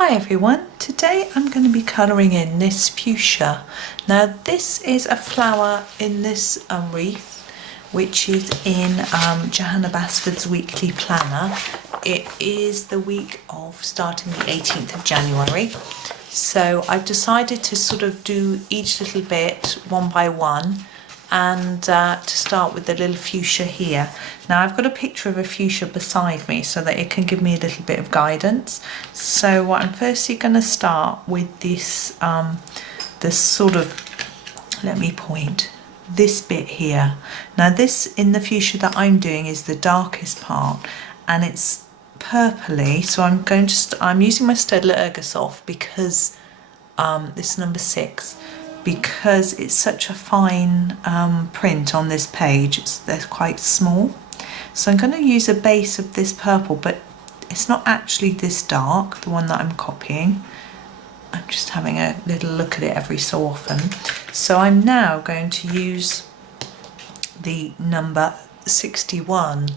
Hi everyone, today I'm going to be colouring in this fuchsia. Now this is a flower in this wreath which is in Johanna Basford's weekly planner. It is the week of starting the 18th of January. So I've decided to sort of do each little bit one by one and to start with the little fuchsia here. Now I've got a picture of a fuchsia beside me so that it can give me a little bit of guidance. So I'm firstly going to start with this, this sort of, let me point, this bit here. Now this in the fuchsia that I'm doing is the darkest part and it's purpley, so I'm using my Staedtler Ergosoft because this is number 6. Because it's such a fine print on this page, they're quite small. So I'm going to use a base of this purple, but it's not actually this dark, the one that I'm copying. I'm just having a little look at it every so often. So I'm now going to use the number 61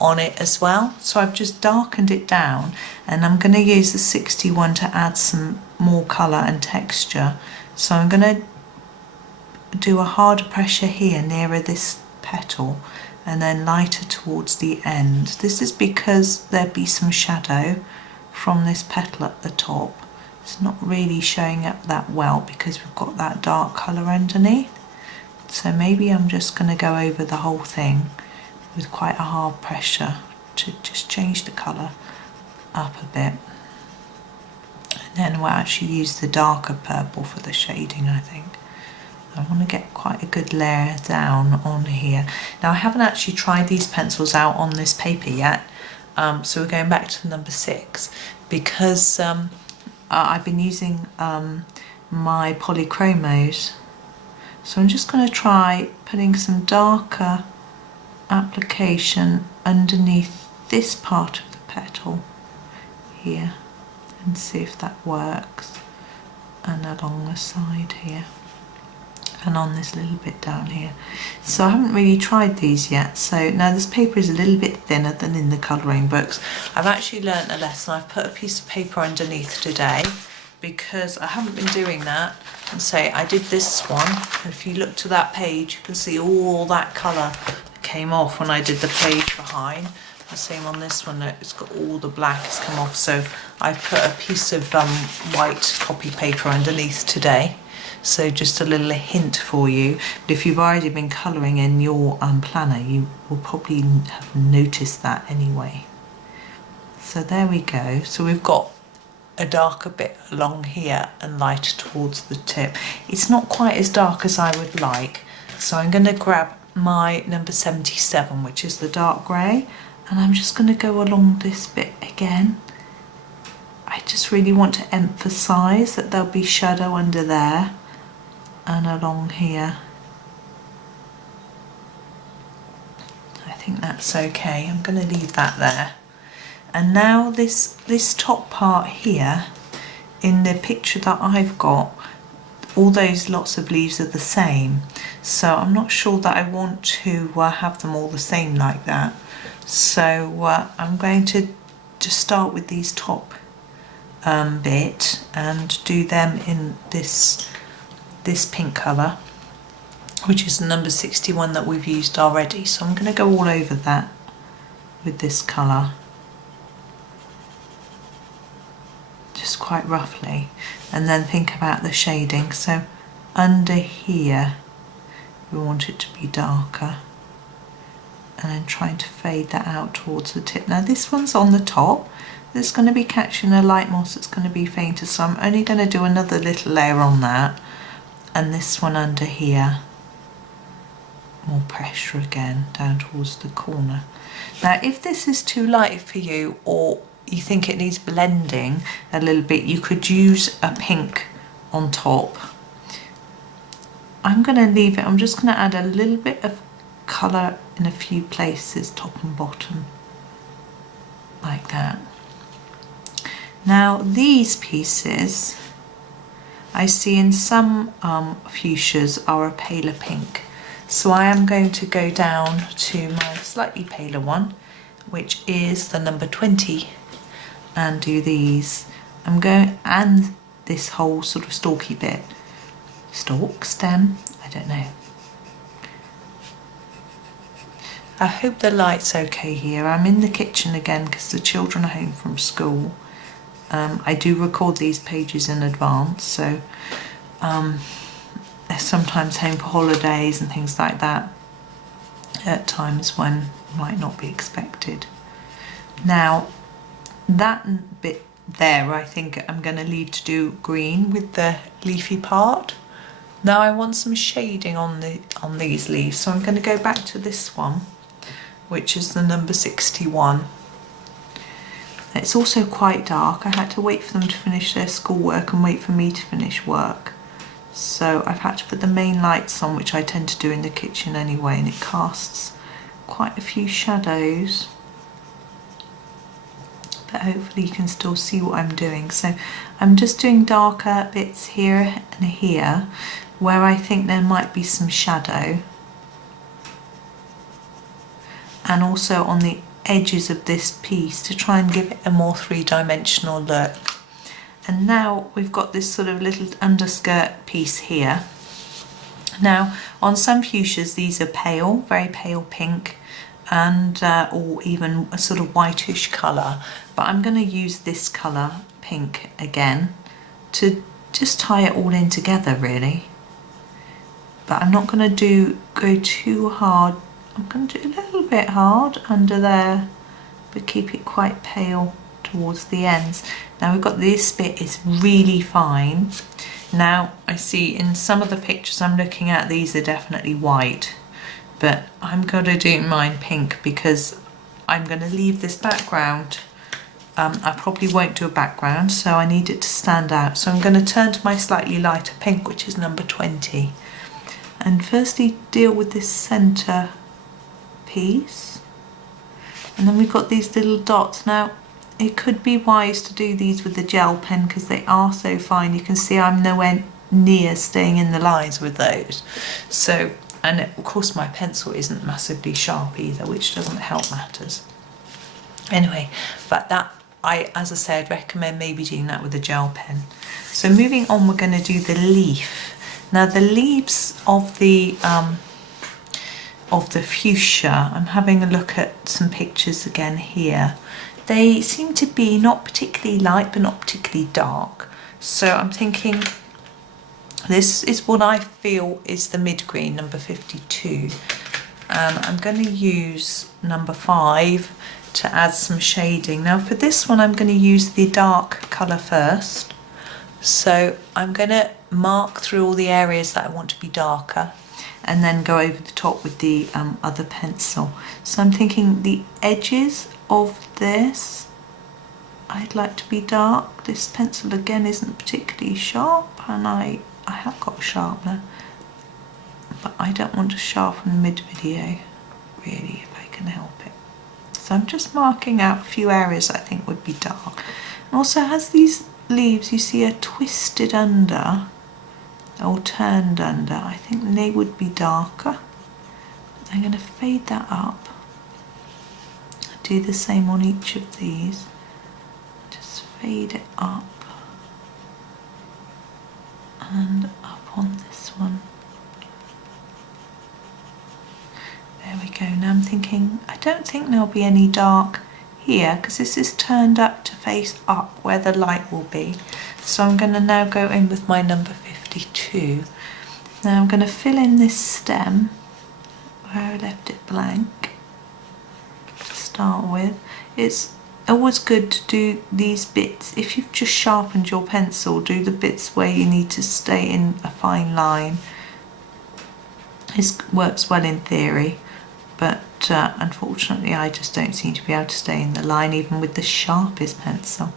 on it as well. So I've just darkened it down and I'm going to use the 61 to add some more colour and texture. So I'm going to do a harder pressure here nearer this petal and then lighter towards the end. This is because there'd be some shadow from this petal at the top. It's not really showing up that well because we've got that dark colour underneath. So maybe I'm just going to go over the whole thing with quite a hard pressure to just change the colour up a bit. And then we'll actually use the darker purple for the shading, I think. I want to get quite a good layer down on here. Now I haven't actually tried these pencils out on this paper yet, so we're going back to number 6 because I've been using my polychromos. So I'm just going to try putting some darker application underneath this part of the petal here and see if that works, and along the side here and on this little bit down here. So I haven't really tried these yet. So now this paper is a little bit thinner than in the colouring books. I've actually learnt a lesson. I've put a piece of paper underneath today because I haven't been doing that. And say I did this one. If you look to that page, you can see all that colour came off when I did the page behind. The same on this one, it's got all the black has come off. So I've put a piece of white copy paper underneath today. So just a little hint for you. But if you've already been colouring in your planner, you will probably have noticed that anyway. So there we go. So we've got a darker bit along here and lighter towards the tip. It's not quite as dark as I would like. So I'm going to grab my number 77, which is the dark grey. And I'm just going to go along this bit again. I just really want to emphasise that there'll be shadow under there and along here. I think that's okay. I'm going to leave that there. And now this top part here, in the picture that I've got, all those lots of leaves are the same. So I'm not sure that I want to have them all the same like that. So I'm going to just start with these top bit and do them in this pink colour, which is the number 61 that we've used already. So I'm going to go all over that with this colour, just quite roughly, and then think about the shading. So under here we want it to be darker, and then trying to fade that out towards the tip. Now this one's on the top, there's going to be catching a light moss that's going to be fainter, so I'm only going to do another little layer on that, and this one under here, more pressure again down towards the corner. Now if this is too light for you, or you think it needs blending a little bit, you could use a pink on top. I'm going to leave it, I'm just going to add a little bit of colour in a few places, top and bottom, like that. Now these pieces I see in some fuchsias are a paler pink, so I am going to go down to my slightly paler one, which is the number 20, and do these. I'm going, and this whole sort of stalky bit, stalk, stem, I don't know. I hope the light's okay here. I'm in the kitchen again because the children are home from school. I do record these pages in advance, so they're sometimes home for holidays and things like that at times when might not be expected. Now that bit there I think I'm going to leave to do green with the leafy part. Now I want some shading on these leaves, so I'm going to go back to this one, which is the number 61. It's also quite dark. I had to wait for them to finish their schoolwork and wait for me to finish work. So I've had to put the main lights on, which I tend to do in the kitchen anyway, and it casts quite a few shadows. But hopefully you can still see what I'm doing. So I'm just doing darker bits here and here where I think there might be some shadow. And also on the edges of this piece to try and give it a more three-dimensional look. And now we've got this sort of little underskirt piece here. Now on some fuchsias these are pale, very pale pink, and or even a sort of whitish colour, but I'm going to use this colour, pink, again to just tie it all in together really. But I'm not going to go too hard. I'm going to do a little bit hard under there, but keep it quite pale towards the ends. Now we've got this bit is really fine. Now I see in some of the pictures I'm looking at, these are definitely white, but I'm going to do mine pink because I'm going to leave this background. I probably won't do a background, so I need it to stand out. So I'm going to turn to my slightly lighter pink, which is number 20. And firstly deal with this centre piece, and then we've got these little dots. Now it could be wise to do these with the gel pen because they are so fine. You can see I'm nowhere near staying in the lines with those. So, and of course my pencil isn't massively sharp either, which doesn't help matters. Anyway, but that as I said, recommend maybe doing that with a gel pen. So moving on, we're going to do the leaf. Now the leaves of the fuchsia, I'm having a look at some pictures again here. They seem to be not particularly light but not particularly dark. So I'm thinking this is what I feel is the mid-green, number 52. And I'm going to use number 5 to add some shading. Now for this one I'm going to use the dark colour first. So I'm going to mark through all the areas that I want to be darker and then go over the top with the other pencil. So I'm thinking the edges of this I'd like to be dark. This pencil again isn't particularly sharp, and I have got a sharpener, but I don't want to sharpen mid-video really if I can help it. So I'm just marking out a few areas I think would be dark. And also as these leaves you see are twisted under or turned under, I think they would be darker. I'm going to fade that up. Do the same on each of these. Just fade it up and up on this one. There we go. Now I'm thinking, I don't think there'll be any dark here because this is turned up to face up where the light will be. So I'm going to now go in with my number 52. Now I'm going to fill in this stem where I left it blank to start with. It's always good to do these bits. If you've just sharpened your pencil, do the bits where you need to stay in a fine line. This works well in theory, but unfortunately I just don't seem to be able to stay in the line even with the sharpest pencil.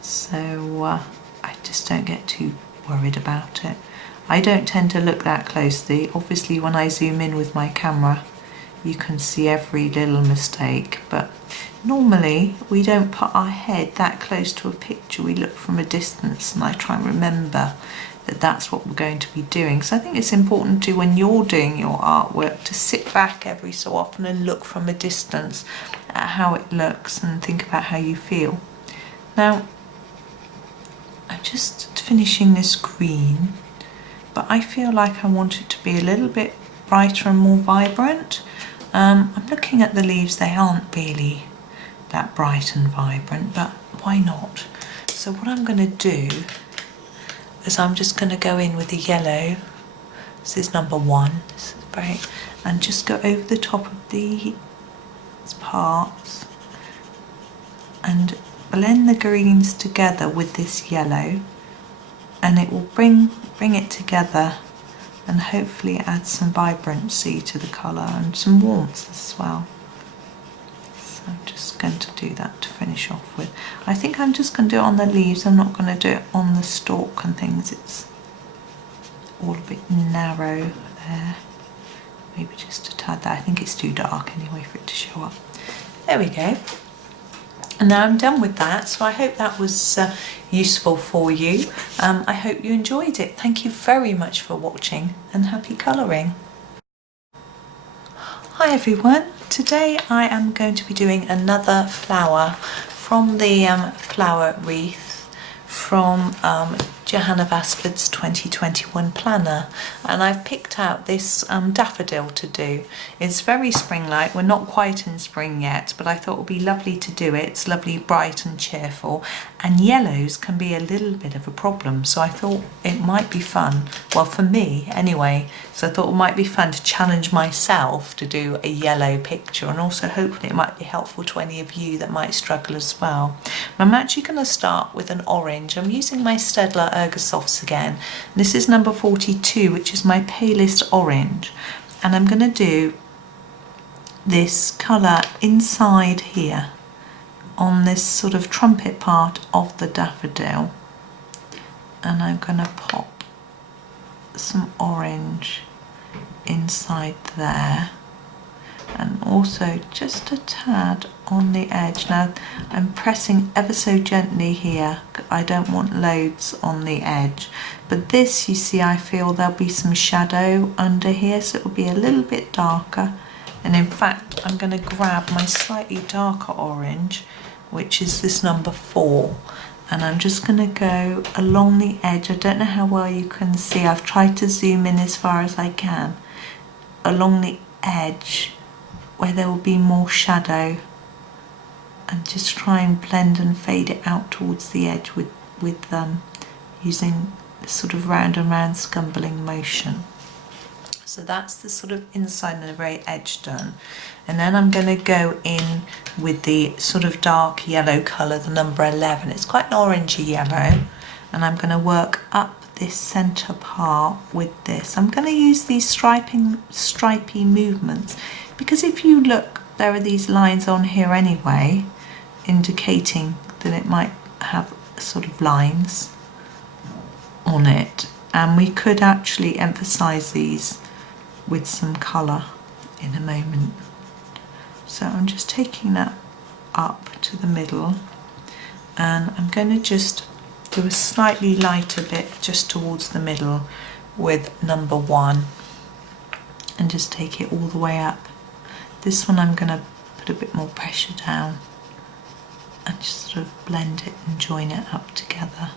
So I just don't get too worried about it. I don't tend to look that closely. Obviously when I zoom in with my camera you can see every little mistake, but normally we don't put our head that close to a picture. We look from a distance, and I try and remember that that's what we're going to be doing. So I think it's important to, when you're doing your artwork, to sit back every so often and look from a distance at how it looks and think about how you feel. Now I'm just finishing this green, but I feel like I want it to be a little bit brighter and more vibrant. I'm looking at the leaves, they aren't really that bright and vibrant, but why not? So what I'm going to do is I'm just going to go in with the yellow. This is number 1, this is very, and just go over the top of these parts and blend the greens together with this yellow, and it will bring it together and hopefully add some vibrancy to the colour and some warmth as well. So I'm just going to do that to finish off with. I think I'm just going to do it on the leaves, I'm not going to do it on the stalk and things, it's all a bit narrow there. Maybe just a tad there, I think it's too dark anyway for it to show up. There we go. And now I'm done with that, so I hope that was useful for you. I hope you enjoyed it. Thank you very much for watching, and happy colouring. Hi everyone, today I am going to be doing another flower from the flower wreath from Johanna Basford's 2021 planner, and I've picked out this daffodil to do. It's very spring-like, we're not quite in spring yet, but I thought it would be lovely to do it. It's lovely, bright and cheerful, and yellows can be a little bit of a problem, so I thought it might be fun, well for me anyway, so I thought it might be fun to challenge myself to do a yellow picture, and also hopefully it might be helpful to any of you that might struggle as well. I'm actually going to start with an orange. I'm using my Staedtler Ergosofts again. This is number 42, which is my palest orange, and I'm going to do this colour inside here on this sort of trumpet part of the daffodil, and I'm going to pop some orange inside there, and also just a tad on the edge. Now I'm pressing ever so gently here, I don't want loads on the edge, but this, you see, I feel there'll be some shadow under here, so it will be a little bit darker. And in fact I'm going to grab my slightly darker orange, which is this number 4, and I'm just going to go along the edge. I don't know how well you can see, I've tried to zoom in as far as I can, along the edge where there will be more shadow, and just try and blend and fade it out towards the edge with using this sort of round and round scumbling motion. So that's the sort of inside and the very edge done. And then I'm going to go in with the sort of dark yellow colour, the number 11. It's quite an orangey yellow, and I'm going to work up this centre part with this. I'm going to use these stripy movements, because if you look, there are these lines on here anyway, indicating that it might have sort of lines on it, and we could actually emphasize these with some colour in a moment. So I'm just taking that up to the middle, and I'm going to just do a slightly lighter bit just towards the middle with number 1, and just take it all the way up. This one I'm going to put a bit more pressure down and just sort of blend it and join it up together.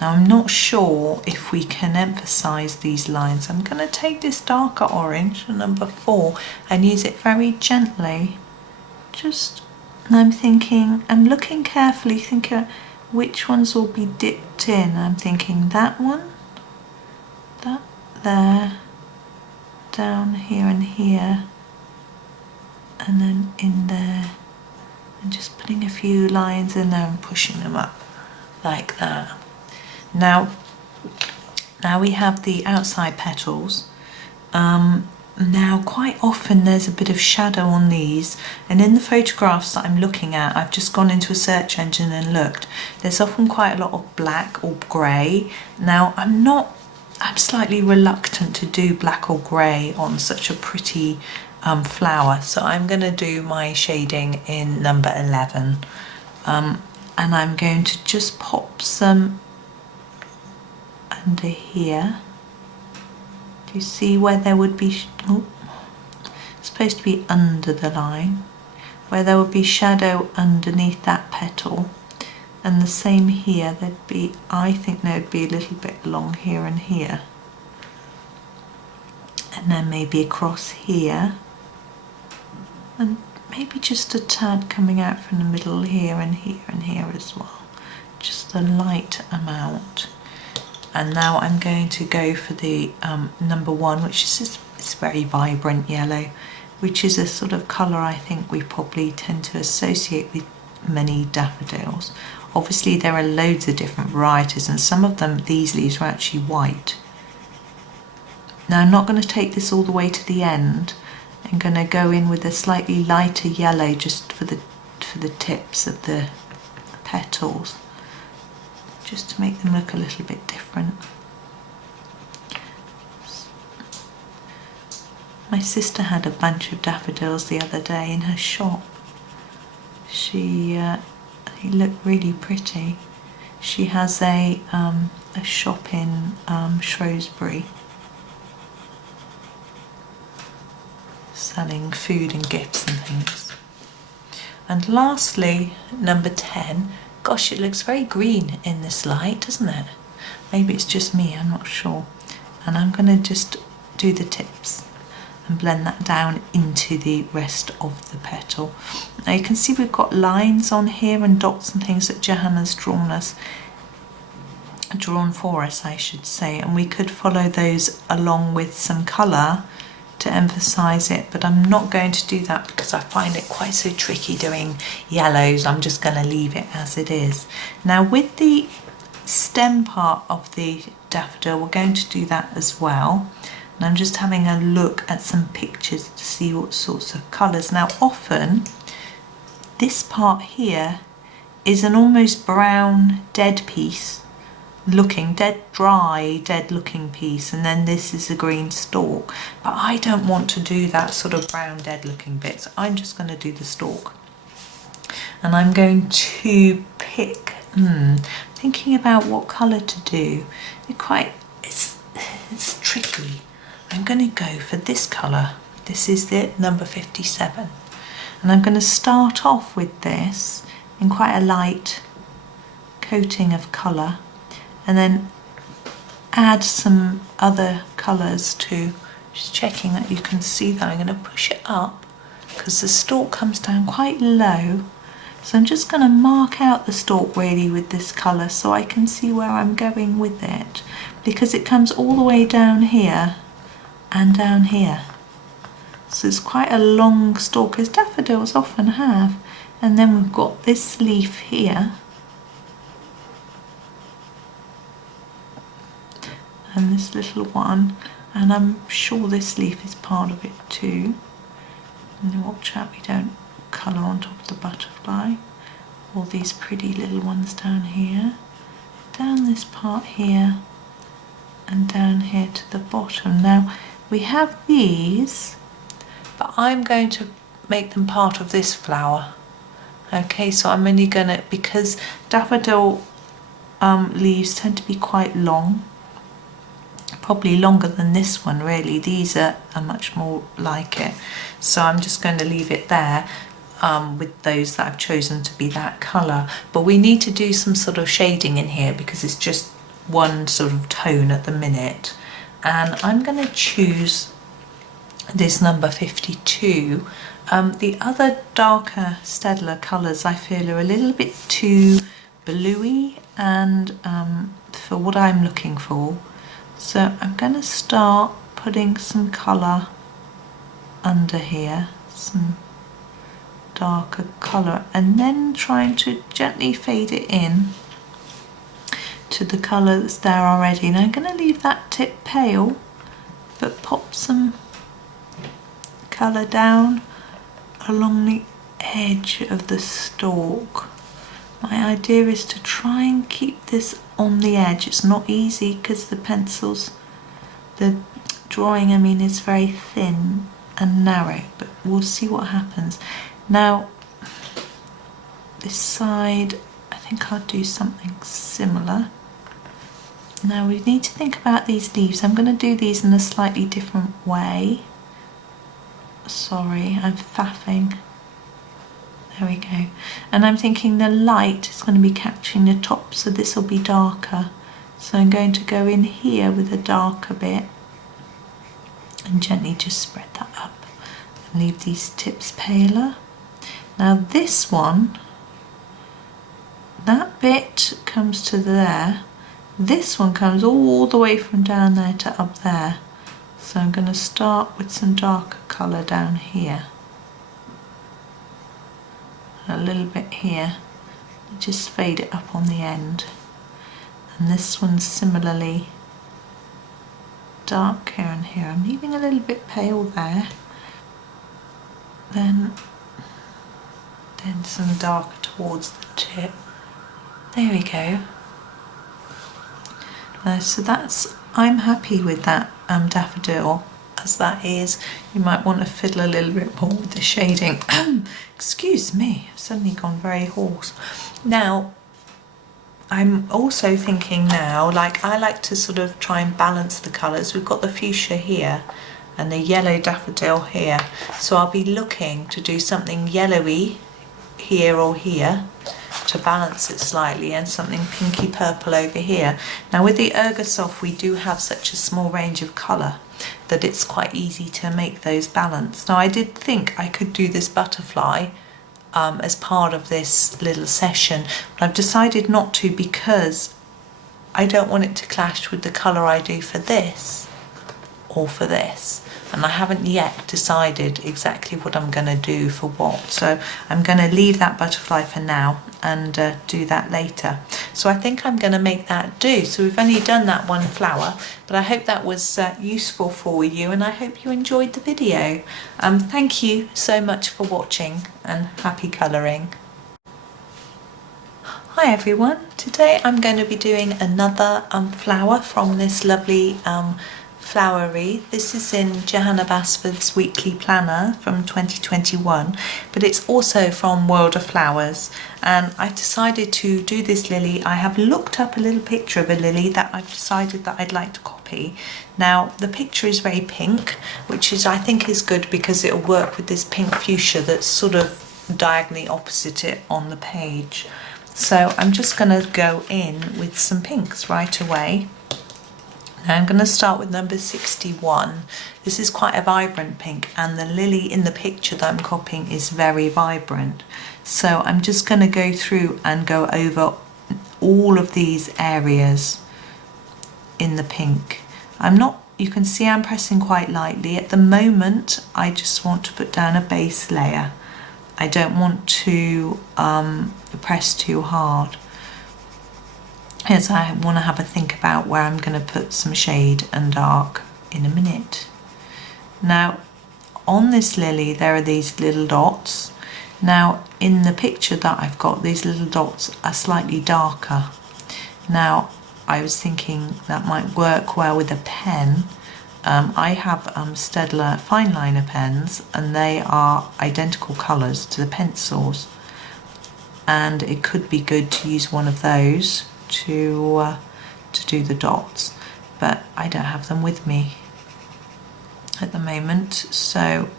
Now I'm not sure if we can emphasize these lines. I'm going to take this darker orange, number 4, and use it very gently. And I'm looking carefully, thinking which ones will be dipped in. I'm thinking that one, that there, down here and here, and then in there, and just putting a few lines in there and pushing them up like that. Now we have the outside petals. Now quite often there's a bit of shadow on these, and in the photographs that I'm looking at, I've just gone into a search engine and looked, there's often quite a lot of black or grey. Now I'm slightly reluctant to do black or grey on such a pretty flower, so I'm going to do my shading in number 11, and I'm going to just pop some under here. Do you see where there would be, it's supposed to be under the line, where there would be shadow underneath that petal, And the same here, there'd be, I think there'd be a little bit along here and here. And then maybe across here. And maybe just a tad coming out from the middle here and here and here as well. Just a light amount. And now I'm going to go for the number 1, which is just, it's very vibrant yellow, which is a sort of colour I think we probably tend to associate with many daffodils. Obviously there are loads of different varieties, and some of them, these leaves are actually white. Now I'm not going to take this all the way to the end. I'm going to go in with a slightly lighter yellow just for the tips of the petals, just to make them look a little bit different. My sister had a bunch of daffodils the other day in her shop. They look really pretty. She has a shop in Shrewsbury, selling food and gifts and things. And lastly, number 10. Gosh, it looks very green in this light, doesn't it? Maybe it's just me, I'm not sure. And I'm going to just do the tips and blend that down into the rest of the petal. Now you can see we've got lines on here and dots and things that Johanna's drawn for us, I should say, and we could follow those along with some colour to emphasize it, but I'm not going to do that because I find it quite so tricky doing yellows. I'm just going to leave it as it is. Now with the stem part of the daffodil, we're going to do that as well. And I'm just having a look at some pictures to see what sorts of colours. Now often this part here is an almost brown dead piece looking, dead dry, dead looking piece, and then this is a green stalk. But I don't want to do that sort of brown dead looking bit, so I'm just going to do the stalk. And I'm going to pick, thinking about what colour to do. It's tricky. I'm going to go for this colour. This is the number 57. And I'm going to start off with this in quite a light coating of colour, and then add some other colours too. Just checking that you can see that. I'm going to push it up because the stalk comes down quite low. So I'm just going to mark out the stalk really with this colour so I can see where I'm going with it, because it comes all the way down here and down here. So it's quite a long stalk, as daffodils often have. And then we've got this leaf here. And this little one. And I'm sure this leaf is part of it too. And watch out we don't colour on top of the butterfly. All these pretty little ones down here. Down this part here. And down here to the bottom. Now we have these, but I'm going to make them part of this flower. Okay, so I'm only gonna, because daffodil leaves tend to be quite long, probably longer than this one really. These are much more like it. So I'm just going to leave it there with those that I've chosen to be that colour. But we need to do some sort of shading in here because it's just one sort of tone at the minute. And I'm going to choose this number 52. The other darker Staedtler colours I feel are a little bit too bluey and for what I'm looking for. So I'm going to start putting some colour under here, some darker colour, and then trying to gently fade it in to the colour that's there already. And I'm going to leave that tip pale, but pop some colour down along the edge of the stalk. My idea is to try and keep this on the edge. It's not easy because the pencils, the drawing I mean, is very thin and narrow, but we'll see what happens. Now this side I think I'll do something similar. Now we need to think about these leaves. I'm going to do these in a slightly different way. Sorry, I'm faffing. There we go. And I'm thinking the light is going to be capturing the top, so this will be darker. So I'm going to go in here with a darker bit and gently just spread that up and leave these tips paler. Now this one, that bit comes to there. This one comes all the way from down there to up there. So I'm going to start with some darker colour down here. A little bit here. Just fade it up on the end. And this one's similarly dark here and here. I'm leaving a little bit pale there. Then some darker towards the tip. There we go. So that's, I'm happy with that daffodil as that is. You might want to fiddle a little bit more with the shading. Excuse me, I've suddenly gone very hoarse. Now, I'm also thinking now, like I like to sort of try and balance the colours. We've got the fuchsia here and the yellow daffodil here. So I'll be looking to do something yellowy here or here to balance it slightly, and something pinky purple over here. Now with the Ergosoft we do have such a small range of colour that it's quite easy to make those balance. Now I did think I could do this butterfly as part of this little session, but I've decided not to because I don't want it to clash with the colour I do for this or for this. And I haven't yet decided exactly what I'm going to do for what. So I'm going to leave that butterfly for now and do that later. So I think I'm going to make that do. So we've only done that one flower, but I hope that was useful for you, and I hope you enjoyed the video. Thank you so much for watching, and happy colouring. Hi everyone, today I'm going to be doing another flower from this lovely flower wreath. This is in Johanna Basford's weekly planner from 2021, but it's also from World of Flowers, and I decided to do this lily. I have looked up a little picture of a lily that I've decided that I'd like to copy. Now the picture is very pink, which is I think is good because it'll work with this pink fuchsia that's sort of diagonally opposite it on the page. So I'm just going to go in with some pinks right away. Now I'm going to start with number 61. This is quite a vibrant pink, and the lily in the picture that I'm copying is very vibrant. So I'm just going to go through and go over all of these areas in the pink. You can see I'm pressing quite lightly. At the moment, I just want to put down a base layer. I don't want to press too hard, as I want to have a think about where I'm going to put some shade and dark in a minute. Now on this lily there are these little dots. Now in the picture that I've got, these little dots are slightly darker. Now I was thinking that might work well with a pen. I have Staedtler fine liner pens, and they are identical colours to the pencils, and it could be good to use one of those to do the dots, but I don't have them with me at the moment, so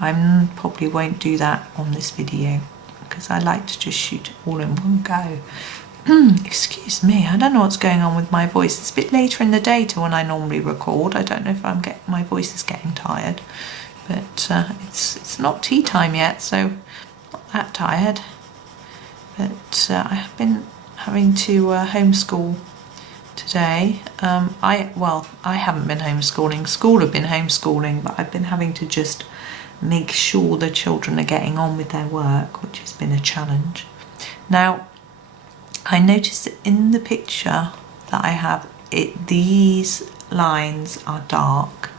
I probably won't do that on this video because I like to just shoot it all in one go. Excuse me, I don't know what's going on with my voice. It's a bit later in the day to when I normally record. I don't know if my voice is getting tired, but it's not tea time yet, so not that tired. But I have been having to homeschool today. I haven't been homeschooling. School have been homeschooling, but I've been having to just make sure the children are getting on with their work, which has been a challenge. Now, I noticed that in the picture that I have, these lines are dark.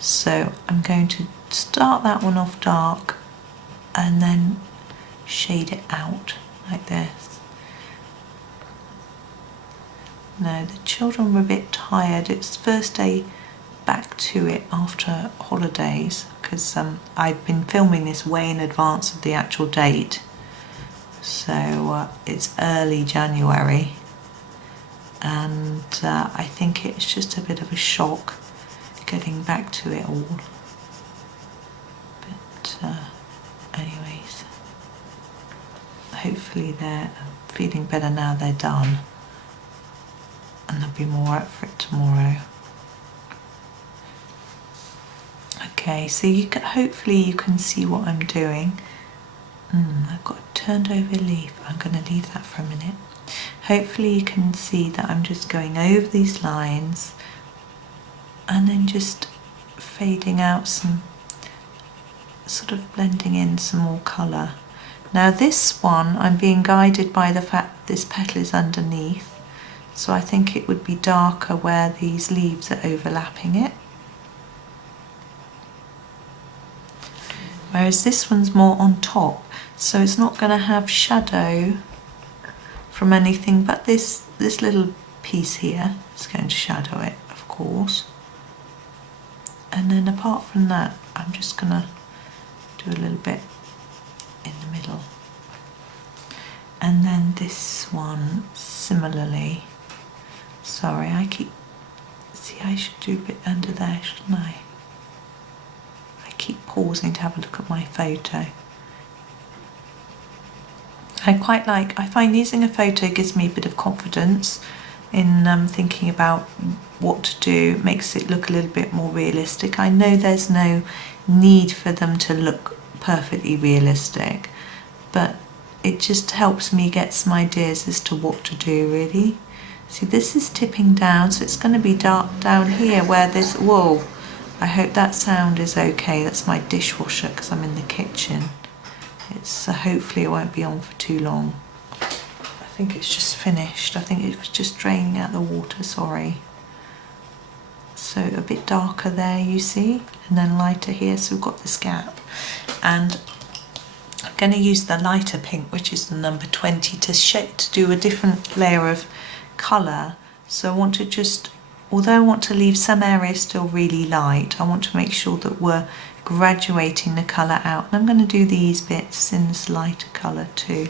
So I'm going to start that one off dark and then shade it out like this. Now the children were a bit tired. It's first day back to it after holidays, because I've been filming this way in advance of the actual date. So it's early January, and I think it's just a bit of a shock getting back to it all. But anyways, hopefully they're feeling better now they're done, and they'll be more up for it tomorrow. Okay, so you can, hopefully you can see what I'm doing. I've got a turned over leaf. I'm going to leave that for a minute. Hopefully you can see that I'm just going over these lines and then just fading out some, sort of blending in some more colour. Now this one, I'm being guided by the fact this petal is underneath, so I think it would be darker where these leaves are overlapping it. Whereas this one's more on top, so it's not going to have shadow from anything but this little piece here is going to shadow it, of course. And then apart from that, I'm just going to do a little bit in the middle. And then this one, similarly. Sorry, I should do a bit under there, shouldn't I? I keep pausing to have a look at my photo. I find using a photo gives me a bit of confidence in thinking about what to do, makes it look a little bit more realistic. I know there's no need for them to look perfectly realistic, but it just helps me get some ideas as to what to do, really. See, this is tipping down, so it's going to be dark down here where there's, whoa, I hope that sound is okay. That's my dishwasher because I'm in the kitchen. It's hopefully it won't be on for too long. I think it's just finished. I think it was just draining out the water, sorry. So a bit darker there, you see, and then lighter here, so we've got this gap. And I'm going to use the lighter pink, which is the number 20, to do a different layer of colour. So I want to just, although I want to leave some areas still really light, I want to make sure that we're graduating the colour out. And I'm going to do these bits in this lighter colour too.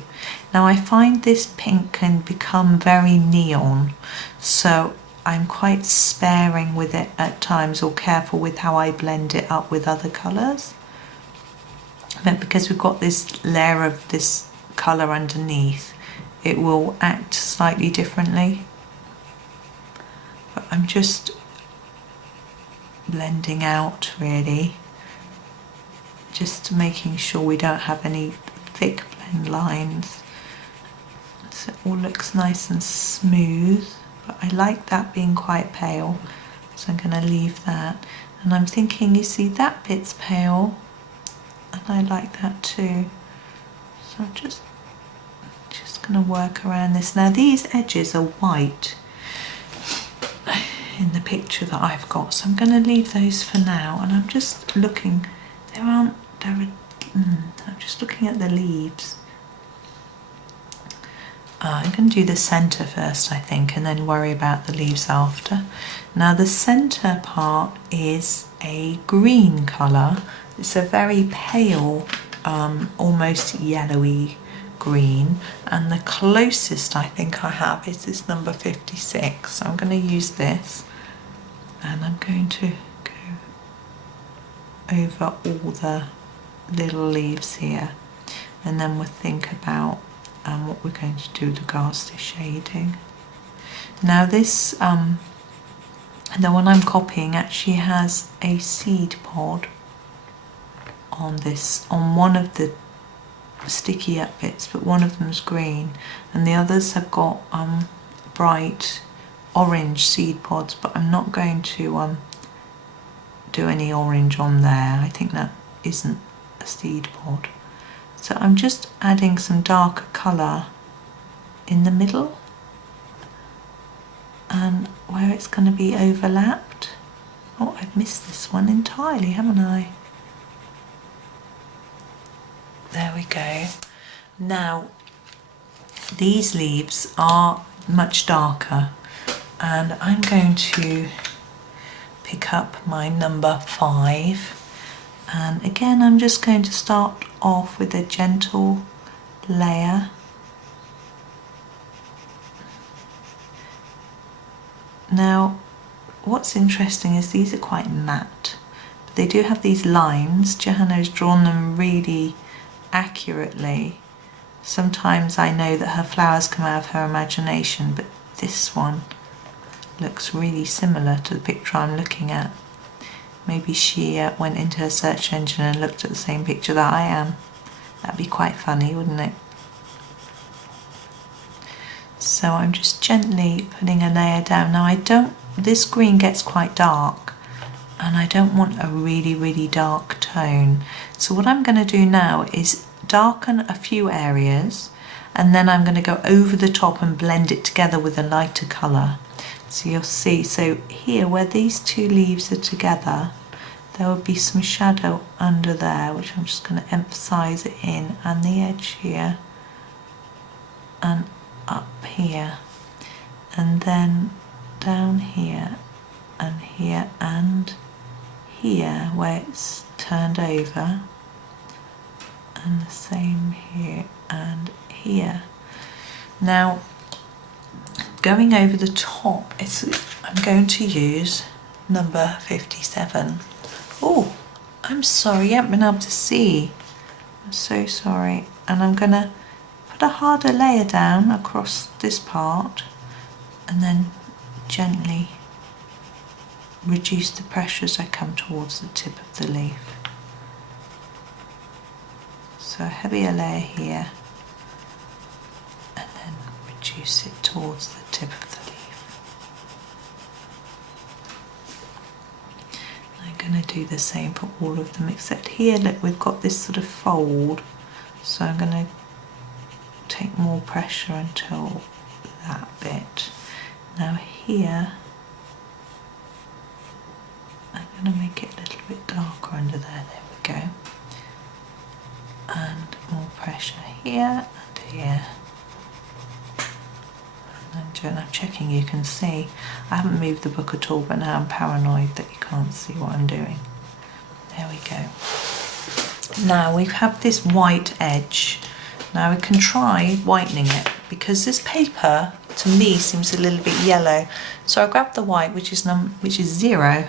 Now I find this pink can become very neon, so I'm quite sparing with it at times, or careful with how I blend it up with other colours. But because we've got this layer of this colour underneath, it will act slightly differently. But I'm just blending out, really, just making sure we don't have any thick blend lines, so it all looks nice and smooth. But I like that being quite pale, so I'm going to leave that. And I'm thinking, you see, that bit's pale, and I like that too, so I'm just going to work around this. Now these edges are white in the picture that I've got, so I'm going to leave those for now. And I'm just looking, I'm just looking at the leaves. I'm going to do the centre first, I think, and then worry about the leaves after. Now the centre part is a green colour. It's a very pale, almost yellowy green, and the closest I think I have is this number 56. So I'm going to use this, and I'm going to go over all the little leaves here, and then we'll think about what we're going to do with regards to shading. Now this, the one I'm copying actually has a seed pod on this, on one of the sticky up bits, but one of them's green, and the others have got bright orange seed pods, but I'm not going to do any orange on there. I think that isn't a seed pod. So I'm just adding some darker colour in the middle and where it's going to be overlapped. Oh, I've missed this one entirely, haven't I? There we go. Now these leaves are much darker, and I'm going to pick up my number 5, and again I'm just going to start off with a gentle layer. Now what's interesting is these are quite matte, but they do have these lines. Johanna has drawn them really accurately, Sometimes I know that her flowers come out of her imagination, but this one looks really similar to the picture I'm looking at. Maybe she went into her search engine and looked at the same picture that I am. That'd be quite funny, wouldn't it? So I'm just gently putting a layer down. Now this green gets quite dark and I don't want a really, really dark tone. So what I'm going to do now is darken a few areas and then I'm going to go over the top and blend it together with a lighter colour. So you'll see, so here where these two leaves are together, there will be some shadow under there, which I'm just going to emphasise it in, and the edge here and up here, and then down here and here and here where it's turned over, and the same here and here. Now going over the top, I'm going to use number 57. Oh, I'm sorry, I haven't been able to see. I'm so sorry. And I'm going to put a harder layer down across this part and then gently reduce the pressure as I come towards the tip of the leaf. So a heavier layer here and then reduce it towards the tip of the leaf. I'm going to do the same for all of them, except here, look, we've got this sort of fold, so I'm going to take more pressure until that bit. Now here I'm going to make it a little bit darker under there, there we go, and more pressure here and here. And I'm checking you can see. I haven't moved the book at all, but now I'm paranoid that you can't see what I'm doing. There we go. Now we have this white edge. Now we can try whitening it, because this paper to me seems a little bit yellow. So I grab the white, which is 0,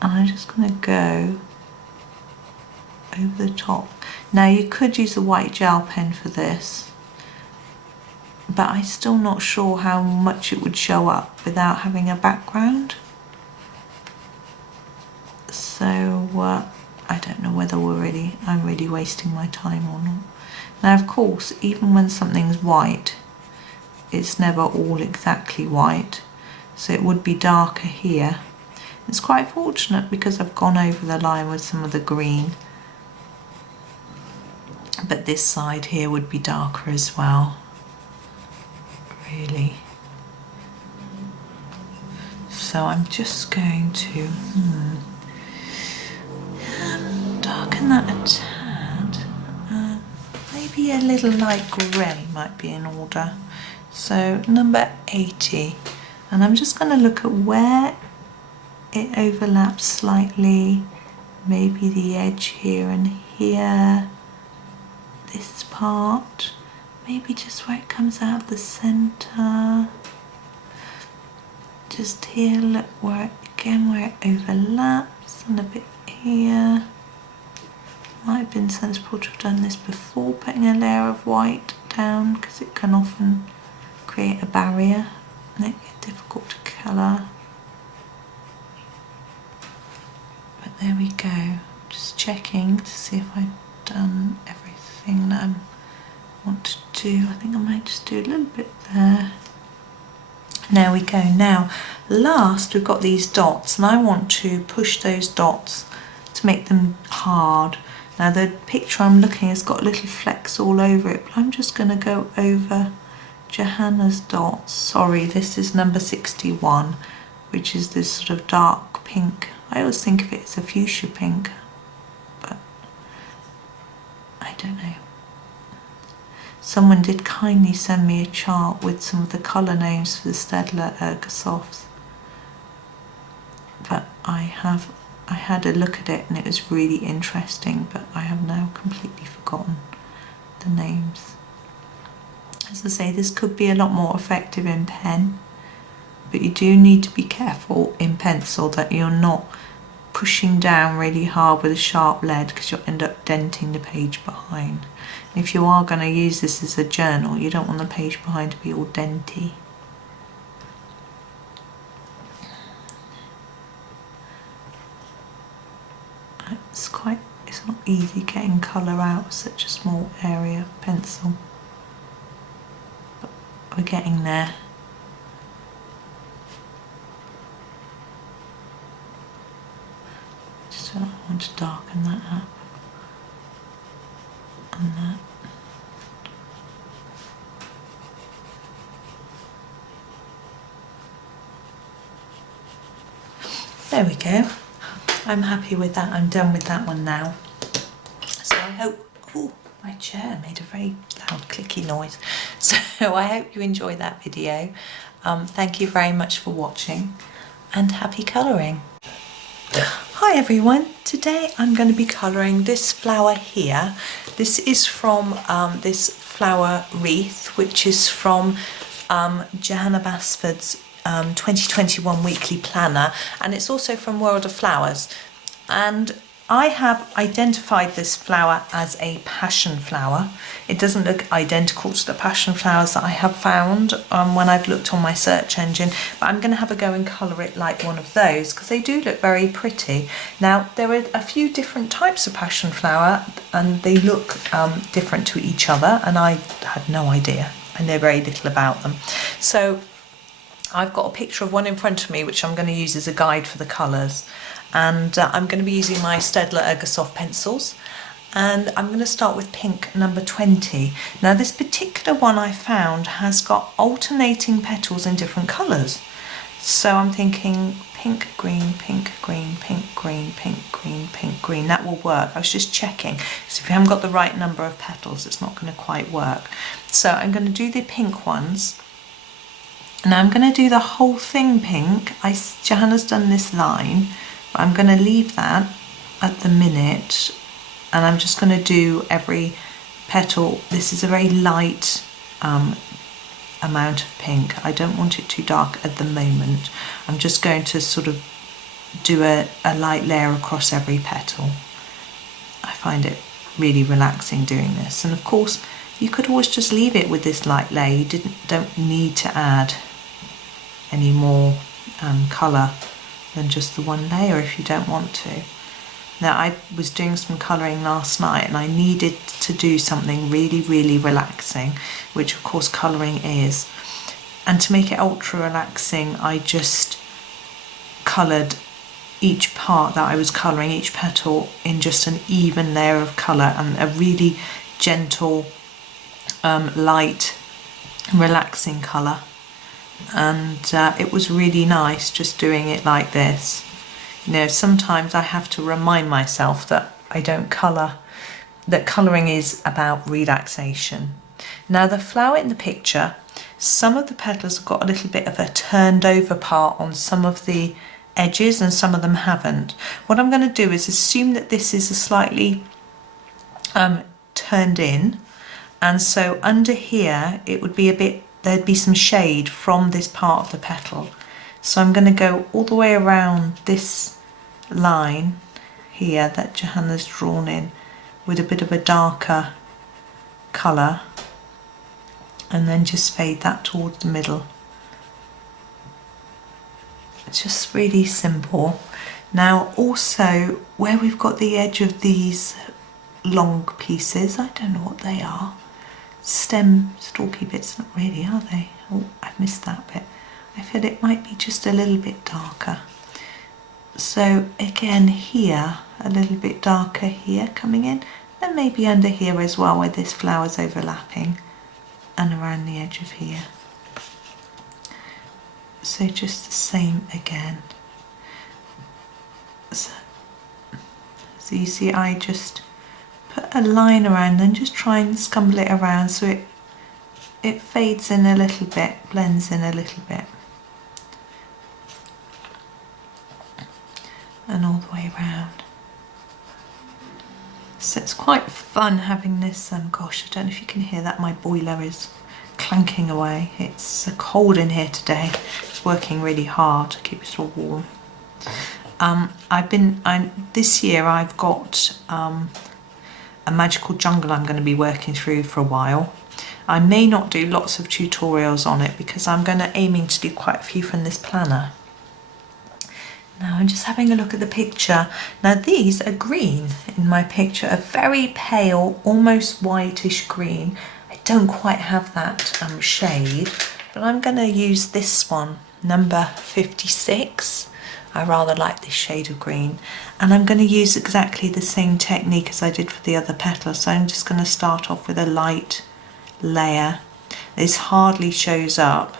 and I'm just going to go over the top. Now you could use a white gel pen for this, but I'm still not sure how much it would show up without having a background. So I don't know whether I'm really wasting my time or not. Now of course, even when something's white, it's never all exactly white, so it would be darker here. It's quite fortunate because I've gone over the line with some of the green, but this side here would be darker as well, really. So I'm just going to darken that a tad. Maybe a little light grey might be in order. So number 80, and I'm just going to look at where it overlaps slightly, maybe the edge here and here, this part, maybe just where it comes out of the centre, just here, look where it overlaps, and a bit here. Might have been sensible to have done this before putting a layer of white down, because it can often create a barrier, make it difficult to colour. But there we go, just checking to see if I've done everything that I want to do. I think I might just do a little bit there. There we go. Now last we've got these dots, and I want to push those dots to make them hard. Now the picture I'm looking has got little flecks all over it, but I'm just going to go over Johanna's dots. Sorry, this is number 61, which is this sort of dark pink. I always think of it as a fuchsia pink, but I don't know. Someone did kindly send me a chart with some of the colour names for the Staedtler Ergosofts, but I had a look at it and it was really interesting, but I have now completely forgotten the names. As I say, this could be a lot more effective in pen, but you do need to be careful in pencil that you're not pushing down really hard with a sharp lead, because you'll end up denting the page behind. And if you are going to use this as a journal, you don't want the page behind to be all denty. It's not easy getting colour out of such a small area of pencil, but we're getting there. Just want to darken that up and that. There we go. I'm happy with that. I'm done with that one now. So I hope, oh, my chair made a very loud clicky noise. So I hope you enjoyed that video. Thank you very much for watching, and happy colouring. Hi everyone, today I'm going to be colouring this flower here. This is from this flower wreath, which is from Johanna Basford's 2021 weekly planner, and it's also from World of Flowers. And I have identified this flower as a passion flower. It doesn't look identical to the passion flowers that I have found when I've looked on my search engine, but I'm going to have a go and colour it like one of those, because they do look very pretty. Now, there are a few different types of passion flower, and they look different to each other, and I had no idea. I know very little about them. So I've got a picture of one in front of me, which I'm going to use as a guide for the colours. And I'm going to be using my Staedtler Ergosoft Pencils. And I'm going to start with pink number 20. Now, this particular one I found has got alternating petals in different colours. So I'm thinking pink, green, pink, green, pink, green, pink, green, pink, green. That will work. I was just checking. So if you haven't got the right number of petals, it's not going to quite work. So I'm going to do the pink ones. Now I'm going to do the whole thing pink. Johanna's done this line, but I'm going to leave that at the minute, and I'm just going to do every petal. This is a very light amount of pink. I don't want it too dark at the moment. I'm just going to sort of do a light layer across every petal. I find it really relaxing doing this, and of course you could always just leave it with this light layer. You don't need to add any more colour than just the one layer if you don't want to. Now, I was doing some colouring last night, and I needed to do something really, really relaxing, which of course colouring is. And to make it ultra relaxing, I just coloured each part that I was colouring, each petal, in just an even layer of colour, and a really gentle, light, relaxing colour. And it was really nice just doing it like this. You know, sometimes I have to remind myself that I don't colour, that colouring is about relaxation. Now, the flower in the picture, some of the petals have got a little bit of a turned over part on some of the edges, and some of them haven't. What I'm going to do is assume that this is a slightly turned in, and so under here it would be a bit, there'd be some shade from this part of the petal. So I'm going to go all the way around this line here that Johanna's drawn in with a bit of a darker colour, and then just fade that towards the middle. It's just really simple. Now, also where we've got the edge of these long pieces, I don't know what they are, stem stalky bits, not really, are they? Oh, I've missed that bit. I feel it might be just a little bit darker. So again here, a little bit darker here coming in, and maybe under here as well where this flower's overlapping, and around the edge of here. So just the same again. So you see, I just put a line around and just try and scumble it around so it fades in a little bit, blends in a little bit. And all the way around. So it's quite fun having this, gosh, I don't know if you can hear that, my boiler is clanking away. It's cold in here today. It's working really hard to keep us all warm. This year I've got a magical jungle I'm going to be working through for a while. I may not do lots of tutorials on it because I'm aiming to do quite a few from this planner. Now I'm just having a look at the picture. Now these are green in my picture, a very pale, almost whitish green. I don't quite have that shade, but I'm going to use this one, number 56. I rather like this shade of green, and I'm going to use exactly the same technique as I did for the other petals. So I'm just going to start off with a light layer. This hardly shows up.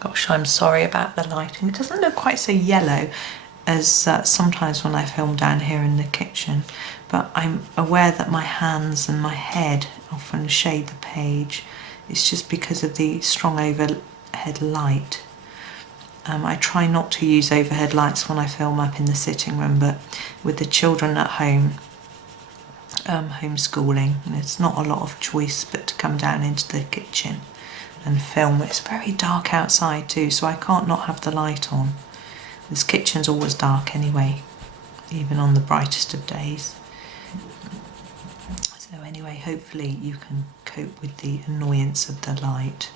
Gosh, I'm sorry about the lighting. It doesn't look quite so yellow as sometimes when I film down here in the kitchen, but I'm aware that my hands and my head often shade the page. It's just because of the strong overhead light. I try not to use overhead lights when I film up in the sitting room, but with the children at home, homeschooling, there's not a lot of choice but to come down into the kitchen and film. It's very dark outside too, so I can't not have the light on. This kitchen's always dark anyway, even on the brightest of days. So anyway, hopefully you can cope with the annoyance of the light.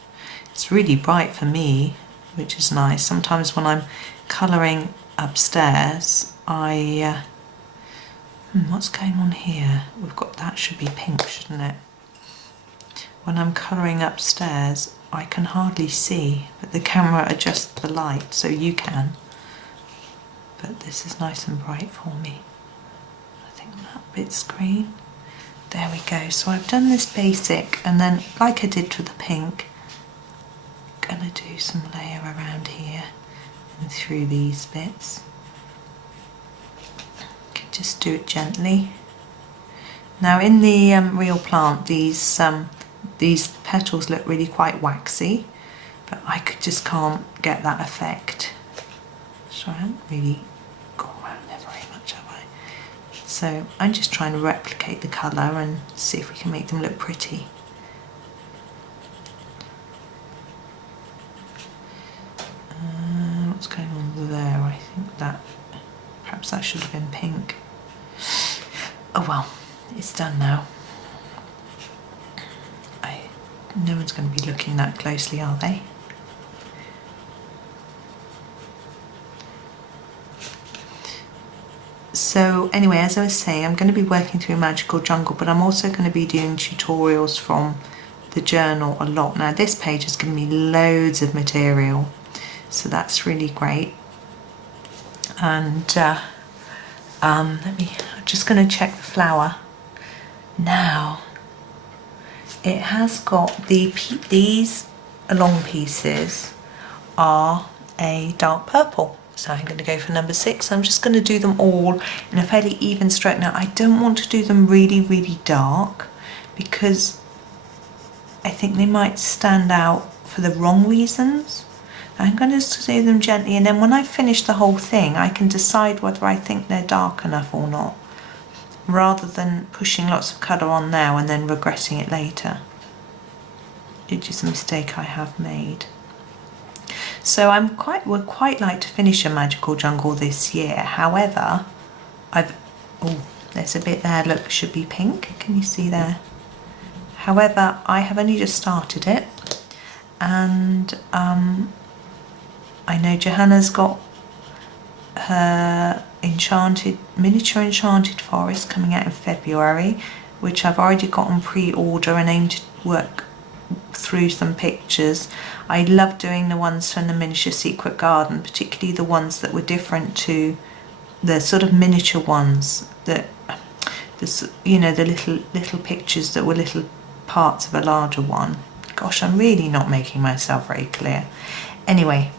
It's really bright for me, which is nice. Sometimes when I'm colouring upstairs, what's going on here? We've got, that should be pink, shouldn't it? When I'm colouring upstairs, I can hardly see, but the camera adjusts the light so you can. But this is nice and bright for me. I think that bit's green. There we go. So I've done this basic, and then like I did with the pink, I'm going to do some layer around here and through these bits. Just do it gently. Now in the real plant, these petals look really quite waxy, but I just can't get that effect. So I haven't really gone around there very much, have I? So I'm just trying to replicate the colour and see if we can make them look pretty. What's going on there? I think that perhaps that should have been pink. Oh well, it's done now. No one's going to be looking that closely, are they? So anyway, as I was saying, I'm going to be working through Magical Jungle, but I'm also going to be doing tutorials from the journal a lot. Now this page is going to be loads of material, so that's really great. And I'm just going to check the flower now. It has got these long pieces are a dark purple, so I'm going to go for number 6. I'm just going to do them all in a fairly even stroke. Now I don't want to do them really dark because I think they might stand out for the wrong reasons. I'm going to do them gently, and then when I finish the whole thing I can decide whether I think they're dark enough or not, rather than pushing lots of colour on now and then regretting it later, which is a mistake I have made. So would quite like to finish a Magical Jungle this year. However, there's a bit there, look, should be pink, can you see there? However, I have only just started it, and I know Johanna's got her miniature enchanted forest coming out in February, which I've already got on pre-order and aim to work through some pictures. I love doing the ones from the miniature secret garden, particularly the ones that were different to the sort of miniature ones that the little pictures that were little parts of a larger one. Gosh, I'm really not making myself very clear. Anyway,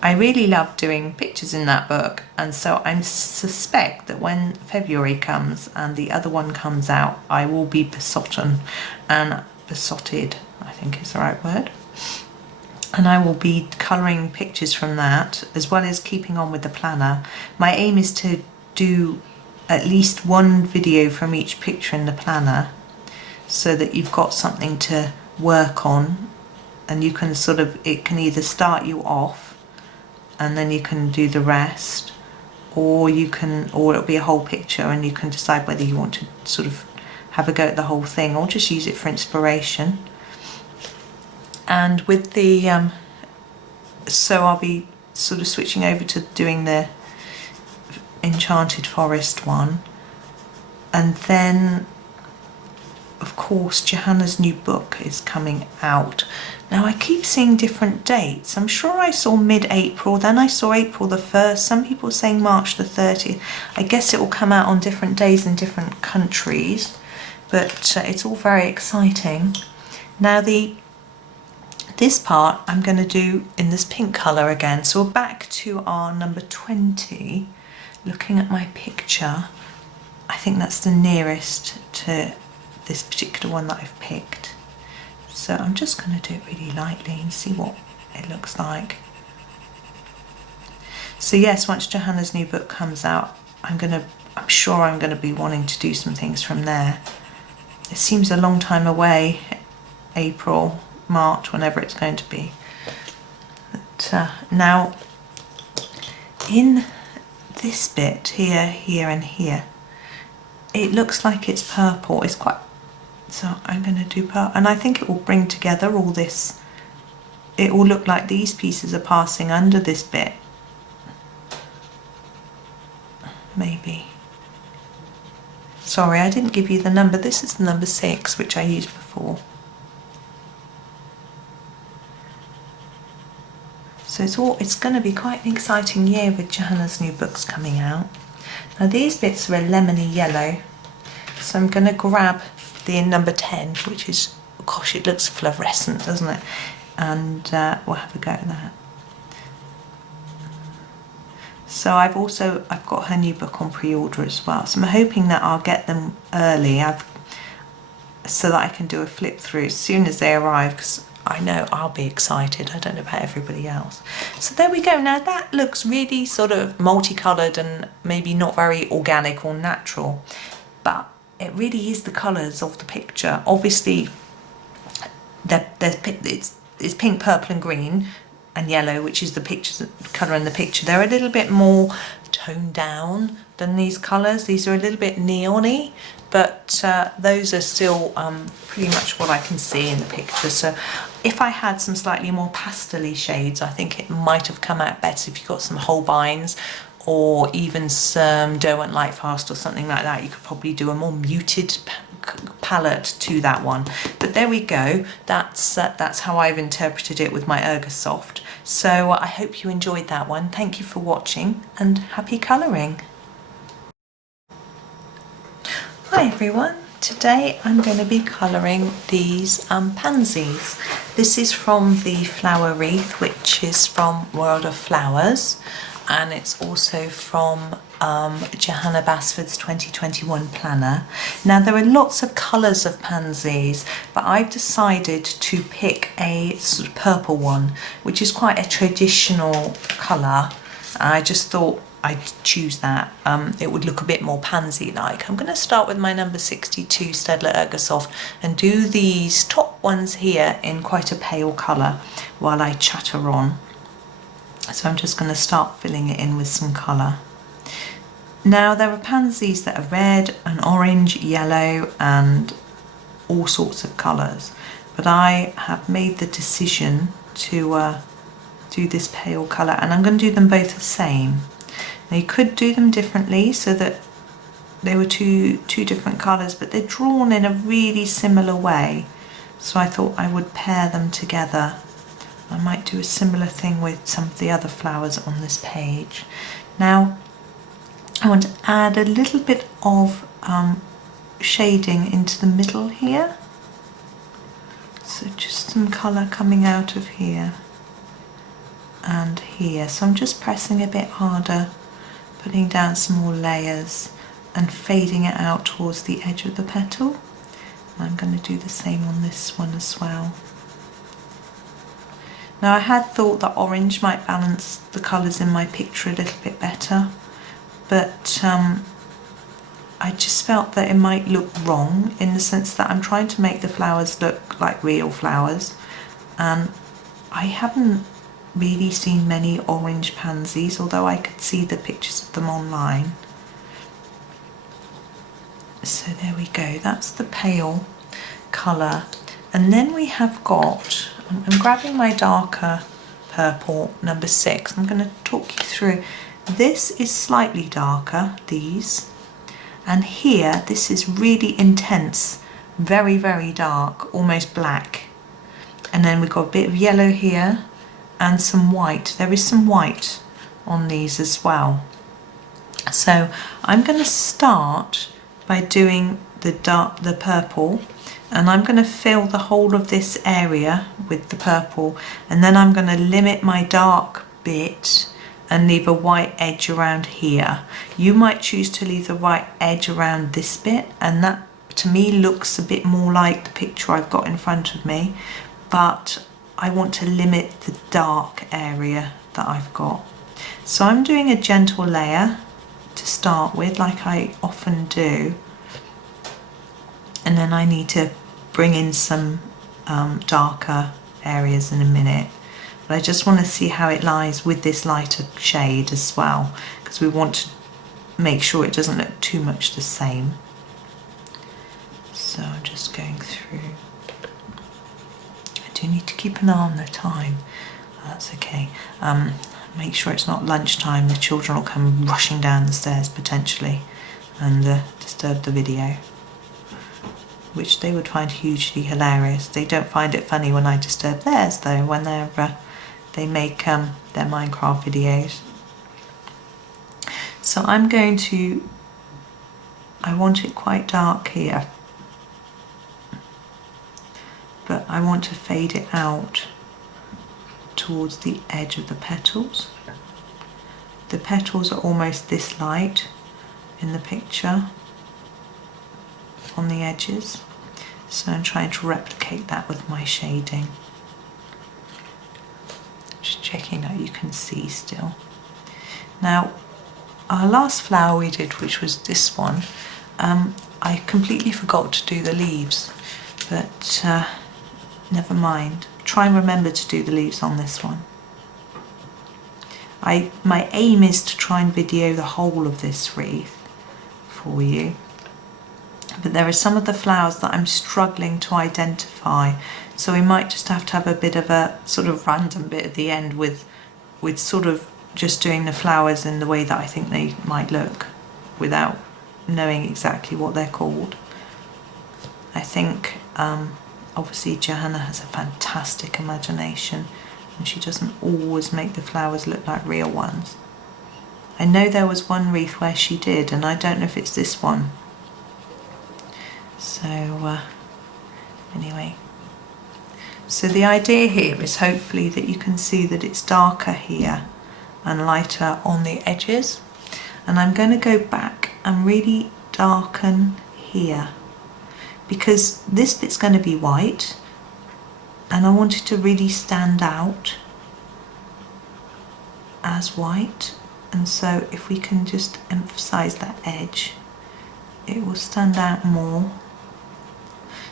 I really love doing pictures in that book, and so I suspect that when February comes and the other one comes out, I will be besotted, I think is the right word, and I will be colouring pictures from that as well as keeping on with the planner. My aim is to do at least one video from each picture in the planner so that you've got something to work on, and you can it can either start you off and then you can do the rest, or it'll be a whole picture and you can decide whether you want to sort of have a go at the whole thing or just use it for inspiration. And with the so I'll be sort of switching over to doing the Enchanted Forest one, and then of course Johanna's new book is coming out. Now I keep seeing different dates. I'm sure I saw mid-April, then I saw April the 1st, some people are saying March the 30th. I guess it will come out on different days in different countries, but it's all very exciting. Now this part I'm going to do in this pink colour again, so we're back to our number 20. Looking at my picture, I think that's the nearest to this particular one that I've picked. So I'm just going to do it really lightly and see what it looks like. So yes, once Johanna's new book comes out, I'm sure I'm going to be wanting to do some things from there. It seems a long time away, April, March, whenever it's going to be. But now in this bit here, here and here, it looks like it's purple. It's quite, so I'm going to do purple, and I think it will bring together all this. It will look like these pieces are passing under this bit, maybe. Sorry, I didn't give you the number. This is the number 6, which I used before. So it's going to be quite an exciting year with Johanna's new books coming out. Now these bits are a lemony yellow, so I'm going to grab the number 10, which is, gosh, it looks fluorescent, doesn't it? And we'll have a go at that. So I've got her new book on pre-order as well, so I'm hoping that I'll get them early, so that I can do a flip through as soon as they arrive, because I know I'll be excited. I don't know about everybody else. So there we go. Now that looks really sort of multicoloured and maybe not very organic or natural, but it really is the colours of the picture. Obviously it's pink, purple and green and yellow, which is the colour in the picture. They're a little bit more toned down than these colours. These are a little bit neon-y, but those are still pretty much what I can see in the picture. So if I had some slightly more pastel-y shades, I think it might have come out better. If you've got some Holbeins or even some Derwent Lightfast or something like that, you could probably do a more muted palette to that one. But there we go. That's how I've interpreted it with my Ergosoft. So I hope you enjoyed that one. Thank you for watching and happy colouring. Hi everyone. Today I'm going to be colouring these pansies. This is from the flower wreath, which is from World of Flowers, and it's also from Johanna Basford's 2021 planner. Now there are lots of colours of pansies, but I've decided to pick a sort of purple one, which is quite a traditional colour. I just thought I'd choose that. It would look a bit more pansy-like. I'm going to start with my number 62 Staedtler Ergosoft and do these top ones here in quite a pale colour while I chatter on. So I'm just going to start filling it in with some colour. Now there are pansies that are red and orange, yellow and all sorts of colours, but I have made the decision to do this pale colour, and I'm going to do them both the same. Now you could do them differently so that they were two different colours, but they're drawn in a really similar way, so I thought I would pair them together. I might do a similar thing with some of the other flowers on this page. Now I want to add a little bit of shading into the middle here, so just some colour coming out of here and here. So I'm just pressing a bit harder, putting down some more layers and fading it out towards the edge of the petal. I'm going to do the same on this one as well. Now I had thought that orange might balance the colours in my picture a little bit better, but I just felt that it might look wrong, in the sense that I'm trying to make the flowers look like real flowers, and I haven't really seen many orange pansies, although I could see the pictures of them online. So there we go, that's the pale colour. And then we have got, I'm grabbing my darker purple, number 6. I'm going to talk you through. This is slightly darker, these. And here, this is really intense, very, very dark, almost black. And then we've got a bit of yellow here and some white. There is some white on these as well. So I'm going to start by doing the purple, and I'm going to fill the whole of this area with the purple, and then I'm going to limit my dark bit and leave a white edge around here. You might choose to leave the white edge around this bit, and that to me looks a bit more like the picture I've got in front of me, but I want to limit the dark area that I've got. So I'm doing a gentle layer to start with, like I often do, and then I need to bring in some darker areas in a minute. But I just want to see how it lies with this lighter shade as well, because we want to make sure it doesn't look too much the same. So I'm just going through. I do need to keep an eye on the time. That's okay. Make sure it's not lunchtime. The children will come rushing down the stairs potentially and disturb the video, which they would find hugely hilarious. They don't find it funny when I disturb theirs though, when they make their Minecraft videos. So I'm going to, I want it quite dark here, but I want to fade it out towards the edge of the petals. The petals are almost this light in the picture on the edges, so I'm trying to replicate that with my shading. Just checking that you can see still. Now, our last flower we did, which was this one, I completely forgot to do the leaves, but never mind. Try and remember to do the leaves on this one. My aim is to try and video the whole of this wreath for you, but there are some of the flowers that I'm struggling to identify, so we might just have to have a bit of a sort of random bit at the end with sort of just doing the flowers in the way that I think they might look without knowing exactly what they're called. I think obviously Johanna has a fantastic imagination, and she doesn't always make the flowers look like real ones. I know there was one wreath where she did, and I don't know if it's this one. So anyway, so the idea here is hopefully that you can see that it's darker here and lighter on the edges, and I'm going to go back and really darken here, because this bit's going to be white and I want it to really stand out as white, and so if we can just emphasize that edge, it will stand out more.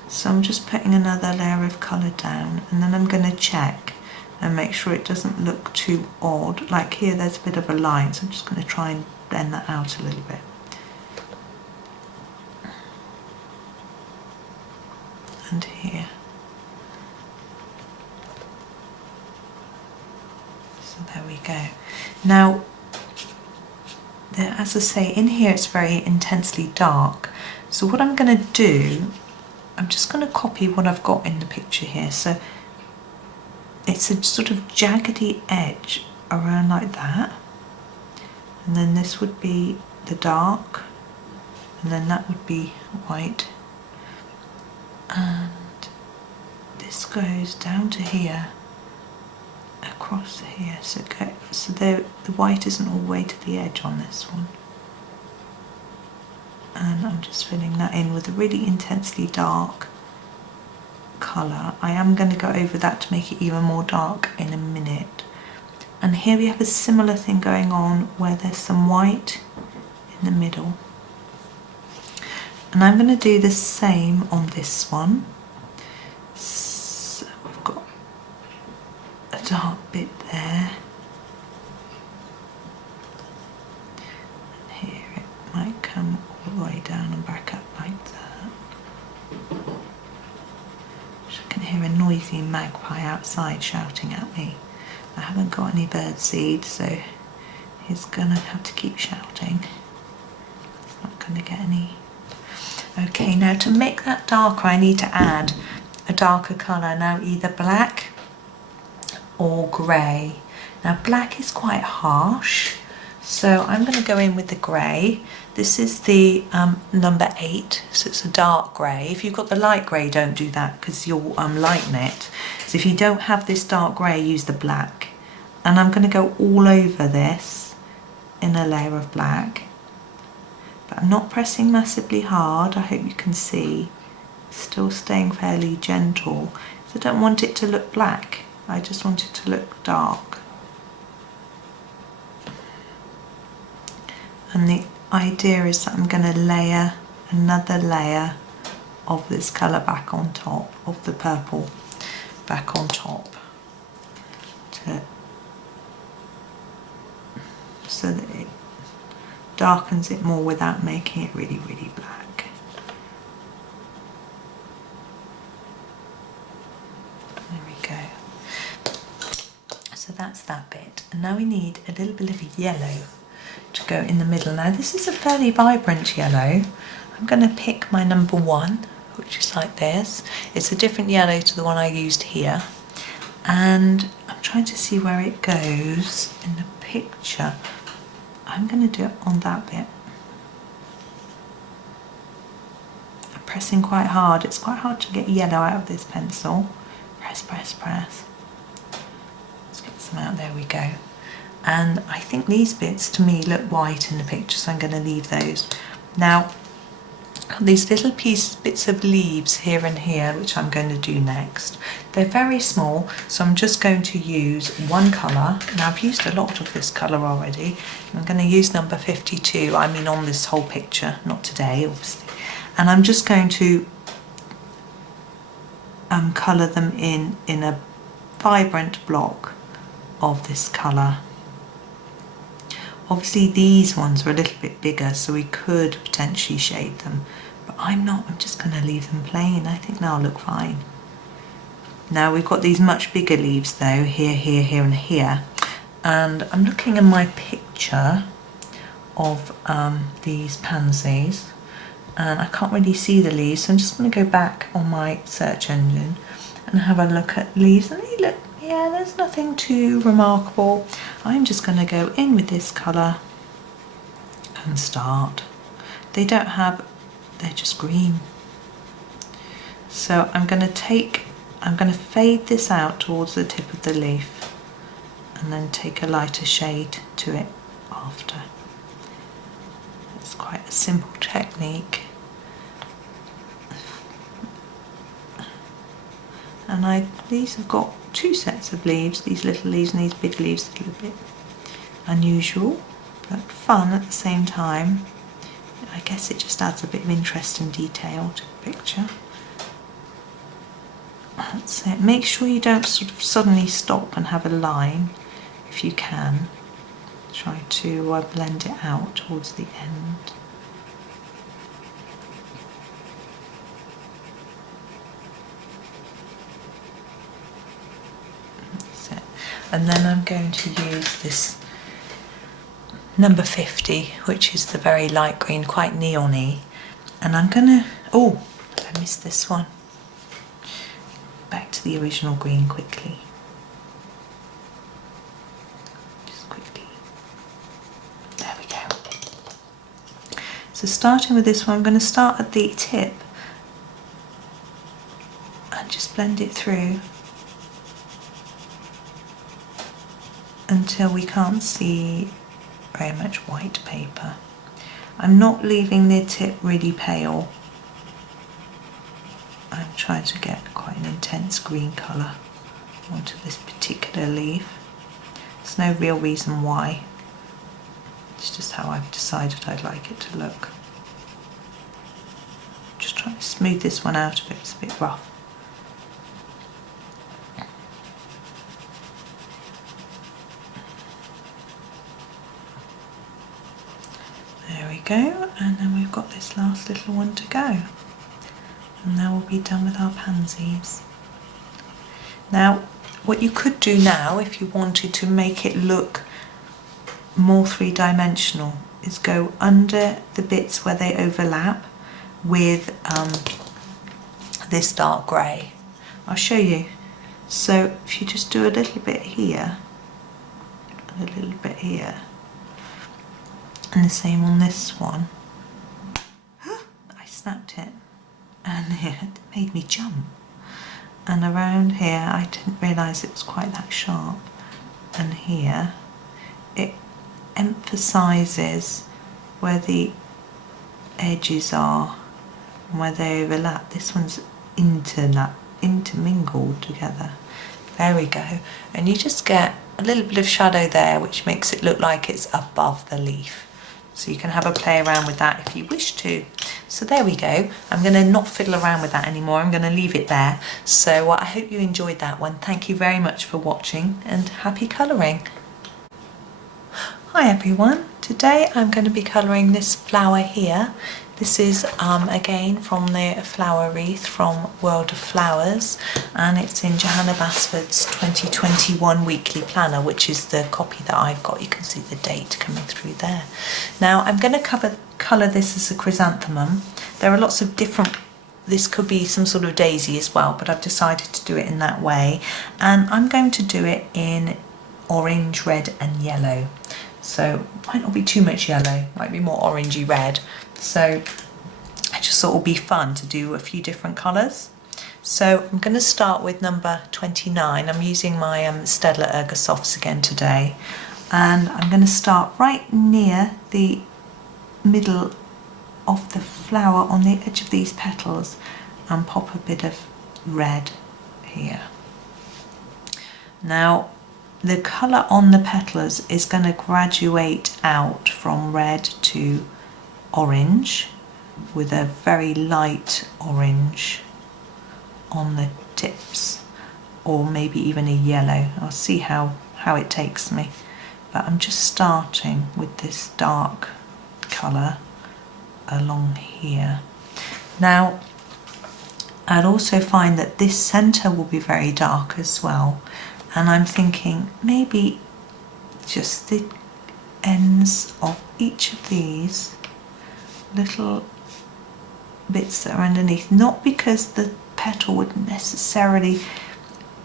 So I'm just putting another layer of colour down, and then I'm going to check and make sure it doesn't look too odd. Like here there's a bit of a line, so I'm just going to try and blend that out a little bit. And here. So there we go. Now, as I say, in here it's very intensely dark. So what I'm going to do, I'm just going to copy what I've got in the picture here. So it's a sort of jaggedy edge around like that. And then this would be the dark. And then that would be white. And this goes down to here, across here, so the white isn't all the way to the edge on this one. And I'm just filling that in with a really intensely dark colour. I am going to go over that to make it even more dark in a minute. And here we have a similar thing going on where there's some white in the middle. And I'm going to do the same on this one. So we've got a dark bit there. noisy magpie outside shouting at me. I haven't got any bird seed, so he's gonna have to keep shouting. It's not gonna get any. Okay, now to make that darker, I need to add a darker colour. Now either black or grey. Now black is quite harsh, so I'm going to go in with the grey. This is the number 8, so it's a dark grey. If you've got the light grey, don't do that because you'll lighten it. So if you don't have this dark grey, use the black. And I'm going to go all over this in a layer of black. But I'm not pressing massively hard, I hope you can see. Still staying fairly gentle. So I don't want it to look black, I just want it to look dark. And the idea is that I'm going to layer another layer of this colour back on top, of the purple back on top, so that it darkens it more without making it really, really black. There we go. So that's that bit. And now we need a little bit of yellow to go in the middle. Now this is a fairly vibrant yellow. I'm going to pick my number 1, which is like this. It's a different yellow to the one I used here. And I'm trying to see where it goes in the picture. I'm going to do it on that bit. I'm pressing quite hard. It's quite hard to get yellow out of this pencil. Press, press, press. Let's get some out. There we go. And I think these bits to me look white in the picture, so I'm going to leave those. Now, these little bits of leaves here and here, which I'm going to do next. They're very small, so I'm just going to use one colour. Now I've used a lot of this colour already. I'm going to use number 52, I mean on this whole picture, not today obviously. And I'm just going to colour them in a vibrant block of this colour. Obviously these ones are a little bit bigger, so we could potentially shade them, but I'm not, I'm just going to leave them plain. I think they'll look fine. Now we've got these much bigger leaves though, here, here, here and here, and I'm looking in my picture of these pansies and I can't really see the leaves, so I'm just going to go back on my search engine and have a look at leaves, and they look, yeah, there's nothing too remarkable. I'm just going to go in with this colour and start. They don't have, they're just green. So I'm going to fade this out towards the tip of the leaf and then take a lighter shade to it after. It's quite a simple technique. And these have got 2 sets of leaves, these little leaves and these big leaves, a little bit unusual, but fun at the same time. I guess it just adds a bit of interest and detail to the picture. That's it. Make sure you don't sort of suddenly stop and have a line, if you can. Try to blend it out towards the end. And then I'm going to use this number 50, which is the very light green, quite neon-y. And I'm going to, oh, I missed this one. Back to the original green quickly. Just quickly. There we go. So starting with this one, I'm going to start at the tip and just blend it through until we can't see very much white paper. I'm not leaving the tip really pale. I'm trying to get quite an intense green colour onto this particular leaf. There's no real reason why. It's just how I've decided I'd like it to look. Just trying to smooth this one out a bit, it's a bit rough. There we go, and then we've got this last little one to go. And now we'll be done with our pansies. Now, what you could do now, if you wanted to make it look more three-dimensional, is go under the bits where they overlap with this dark grey. I'll show you. So if you just do a little bit here, a little bit here, and the same on this one. I snapped it, and it made me jump. And around here, I didn't realise it was quite that sharp. And here, it emphasises where the edges are and where they overlap. This one's intermingled together. There we go. And you just get a little bit of shadow there, which makes it look like it's above the leaf. So you can have a play around with that if you wish to. So there we go. I'm going to not fiddle around with that anymore. I'm going to leave it there. So I hope you enjoyed that one. Thank you very much for watching, and happy colouring. Hi everyone. Today I'm going to be colouring this flower here. This is again from the flower wreath from World of Flowers, and it's in Johanna Basford's 2021 weekly planner, which is the copy that I've got. You can see the date coming through there. Now I'm going to colour this as a chrysanthemum. There are lots of different, this could be some sort of daisy as well, but I've decided to do it in that way, and I'm going to do it in orange, red and yellow. So might not be too much yellow, might be more orangey red. So I just thought it would be fun to do a few different colours. So I'm going to start with number 29. I'm using my Staedtler Ergosofts again today, and I'm going to start right near the middle of the flower on the edge of these petals and pop a bit of red here. Now the colour on the petals is going to graduate out from red to orange, with a very light orange on the tips, or maybe even a yellow. I'll see how it takes me, but I'm just starting with this dark colour along here. Now I'd also find that this centre will be very dark as well, and I'm thinking maybe just the ends of each of these little bits that are underneath, not because the petal wouldn't necessarily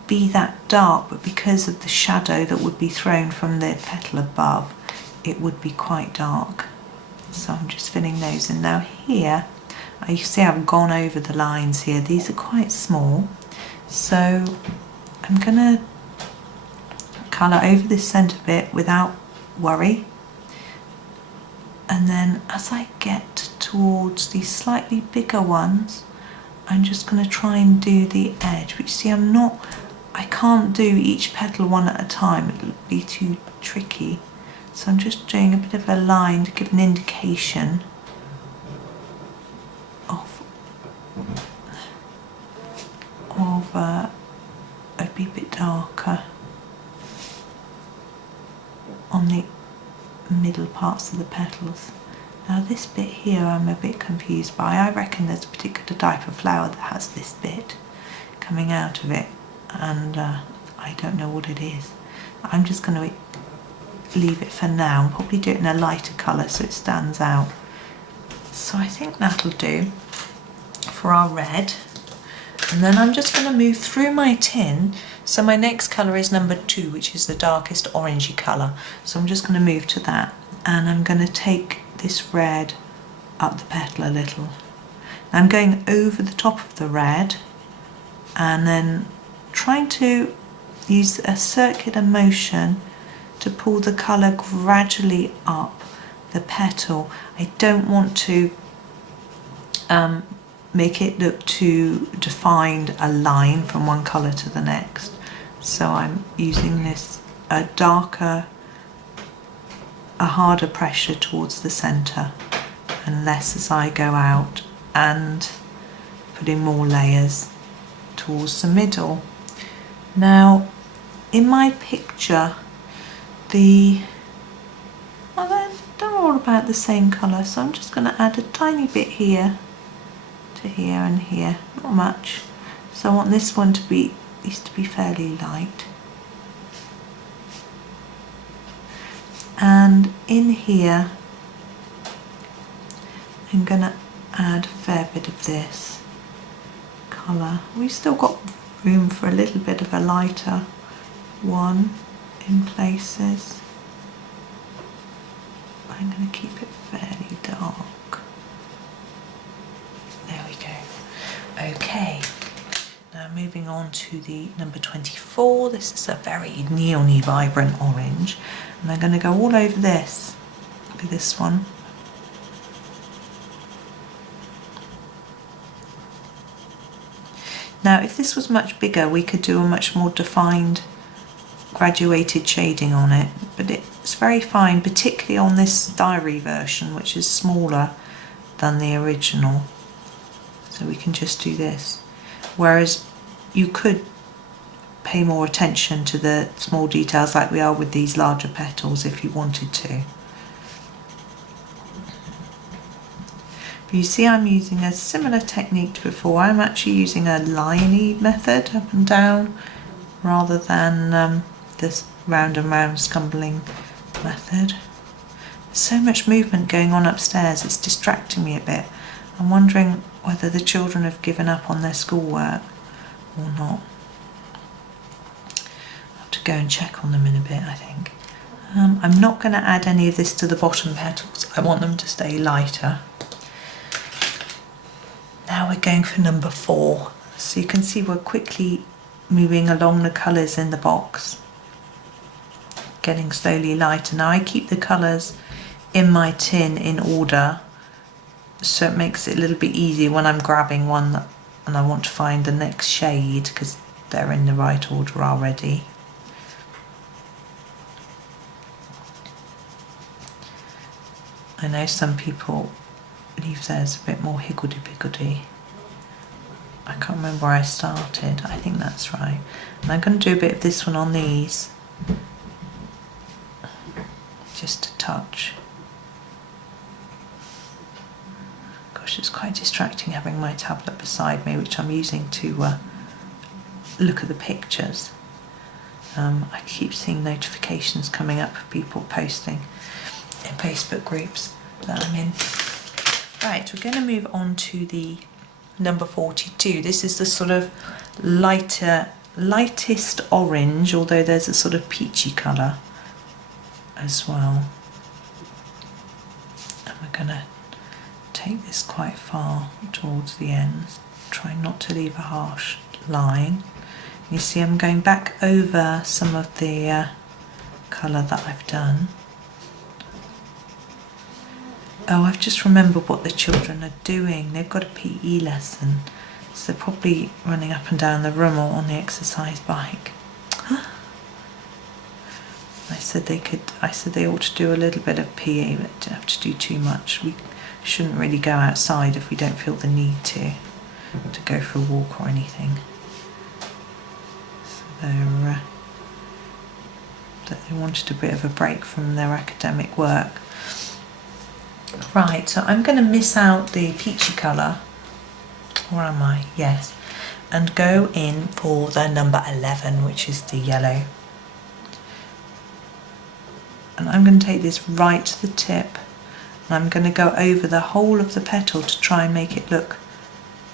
be that dark, but because of the shadow that would be thrown from the petal above, it would be quite dark. So I'm just filling those in. Now here, you see I've gone over the lines here. These are quite small, so I'm gonna colour over this centre bit without worry. And then as I get towards these slightly bigger ones, I'm just going to try and do the edge, which see I can't do each petal one at a time, it'll be too tricky. So I'm just doing a bit of a line to give an indication of it'd be a bit darker on the middle parts of the petals. Now this bit here I'm a bit confused by. I reckon there's a particular type of flower that has this bit coming out of it, and I don't know what it is. I'm just going to leave it for now and probably do it in a lighter colour so it stands out. So I think that'll do for our red. And then I'm just going to move through my tin. So my next colour is number 2, which is the darkest orangey colour. So I'm just going to move to that, and I'm going to take this red up the petal a little. I'm going over the top of the red and then trying to use a circular motion to pull the colour gradually up the petal. I don't want to make it look too defined, a line from one colour to the next. So I'm using this a harder pressure towards the centre and less as I go out, and putting more layers towards the middle. Now in my picture they're all about the same colour, so I'm just going to add a tiny bit here to here and here, not much. So I want this one to be these to be fairly light. And in here I'm going to add a fair bit of this colour. We've still got room for a little bit of a lighter one in places. I'm going to keep it fairly dark. There we go. Okay, now moving on to the number 24. This is a very neony vibrant orange, and I'm going to go all over this with this one. Now if this was much bigger we could do a much more defined graduated shading on it, but it's very fine, particularly on this diary version, which is smaller than the original. So we can just do this, whereas you could pay more attention to the small details like we are with these larger petals if you wanted to. But you see I'm using a similar technique to before. I'm actually using a line-y method up and down rather than this round and round scumbling method. There's so much movement going on upstairs, it's distracting me a bit. I'm wondering whether the children have given up on their schoolwork or not. I'll have to go and check on them in a bit, I think. I'm not going to add any of this to the bottom petals. I want them to stay lighter. Now we're going for number 4. So you can see we're quickly moving along the colours in the box, getting slowly lighter. Now I keep the colours in my tin in order, so it makes it a little bit easier when I'm grabbing one and I want to find the next shade, because they're in the right order already. I know some people leave theirs a bit more higgledy-piggledy. I can't remember where I started. I think that's right. And I'm going to do a bit of this one on these. Just a touch. Gosh, it's quite distracting having my tablet beside me, which I'm using to look at the pictures. I keep seeing notifications coming up of people posting in Facebook groups that I'm in. Right, we're going to move on to the number 42. This is the sort of lightest orange, although there's a sort of peachy colour as well. And we're going to take this quite far towards the ends, trying not to leave a harsh line. You see I'm going back over some of the colour that I've done. Oh, I've just remembered what the children are doing. They've got a PE lesson, so they're probably running up and down the room or on the exercise bike. I said they ought to do a little bit of PE, but don't have to do too much. We shouldn't really go outside if we don't feel the need to go for a walk or anything. So they wanted a bit of a break from their academic work. Right, so I'm going to miss out the peachy colour. Where am I? Yes. And go in for the number 11, which is the yellow. And I'm going to take this right to the tip, and I'm going to go over the whole of the petal to try and make it look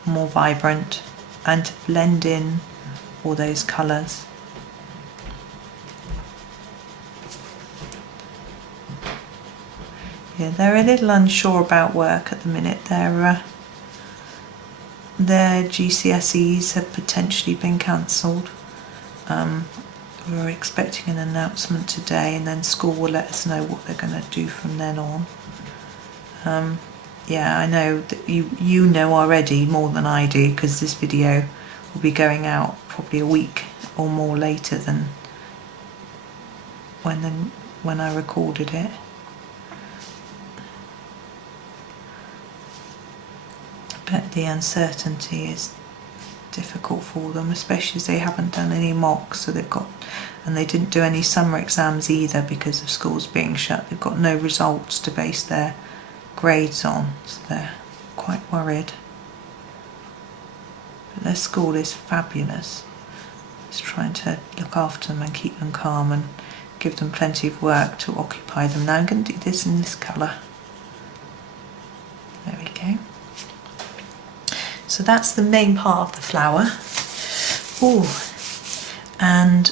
more vibrant and to blend in all those colours. Yeah, they're a little unsure about work at the minute. Their GCSEs have potentially been cancelled. We're expecting an announcement today, and then school will let us know what they're going to do from then on. Yeah, I know that you know already more than I do, because this video will be going out probably a week or more later than when I recorded it. But the uncertainty is difficult for them, especially as they haven't done any mocks, so and they didn't do any summer exams either because of schools being shut. They've got no results to base their grades on, so they're quite worried. But their school is fabulous. Just trying to look after them and keep them calm and give them plenty of work to occupy them. Now I'm going to do this in this colour. There we go. So that's the main part of the flower. Oh, and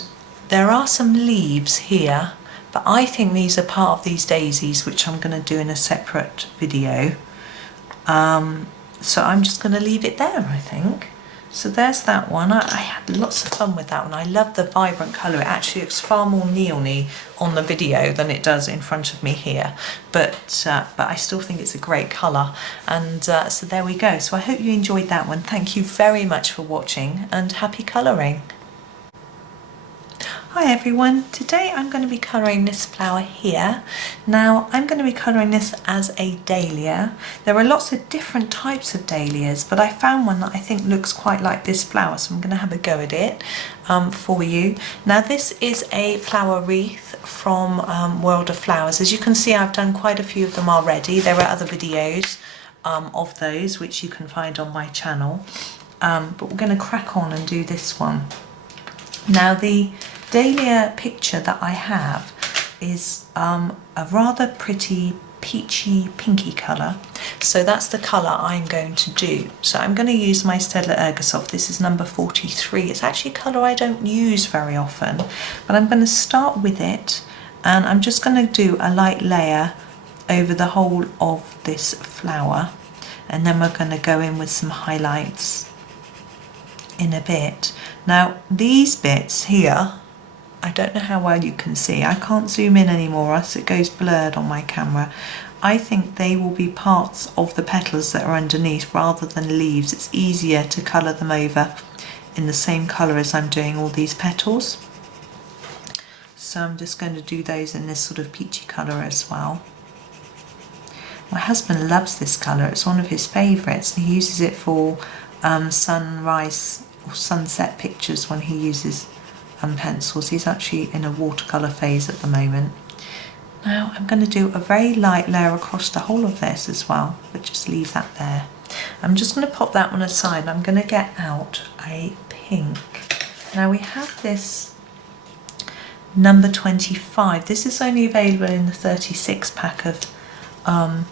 there are some leaves here, but I think these are part of these daisies, which I'm going to do in a separate video. So I'm just going to leave it there, I think. So there's that one. I had lots of fun with that one. I love the vibrant colour. It actually looks far more neon-y on the video than it does in front of me here. But I still think it's a great colour. And so there we go. So I hope you enjoyed that one. Thank you very much for watching and happy colouring. Hi everyone, today I'm going to be colouring this flower here. Now I'm going to be colouring this as a dahlia. There are lots of different types of dahlias, but I found one that I think looks quite like this flower, so I'm going to have a go at it for you. Now this is a flower wreath from World of Flowers. As you can see, I've done quite a few of them already. There are other videos of those which you can find on my channel, but we're going to crack on and do this one. Now the dahlia picture that I have is a rather pretty peachy pinky colour, so that's the colour I'm going to do. So I'm going to use my Staedtler Ergosoft. This is number 43. It's actually a colour I don't use very often, but I'm going to start with it, and I'm just going to do a light layer over the whole of this flower, and then we're going to go in with some highlights in a bit. Now these bits here, I don't know how well you can see. I can't zoom in anymore, else it goes blurred on my camera. I think they will be parts of the petals that are underneath rather than leaves. It's easier to colour them over in the same colour as I'm doing all these petals. So I'm just going to do those in this sort of peachy colour as well. My husband loves this colour. It's one of his favourites. He uses it for sunrise or sunset pictures when he uses pencils. He's actually in a watercolour phase at the moment. Now I'm going to do a very light layer across the whole of this as well, but just leave that there. I'm just going to pop that one aside, and I'm going to get out a pink. Now we have this number 25. This is only available in the 36 pack of the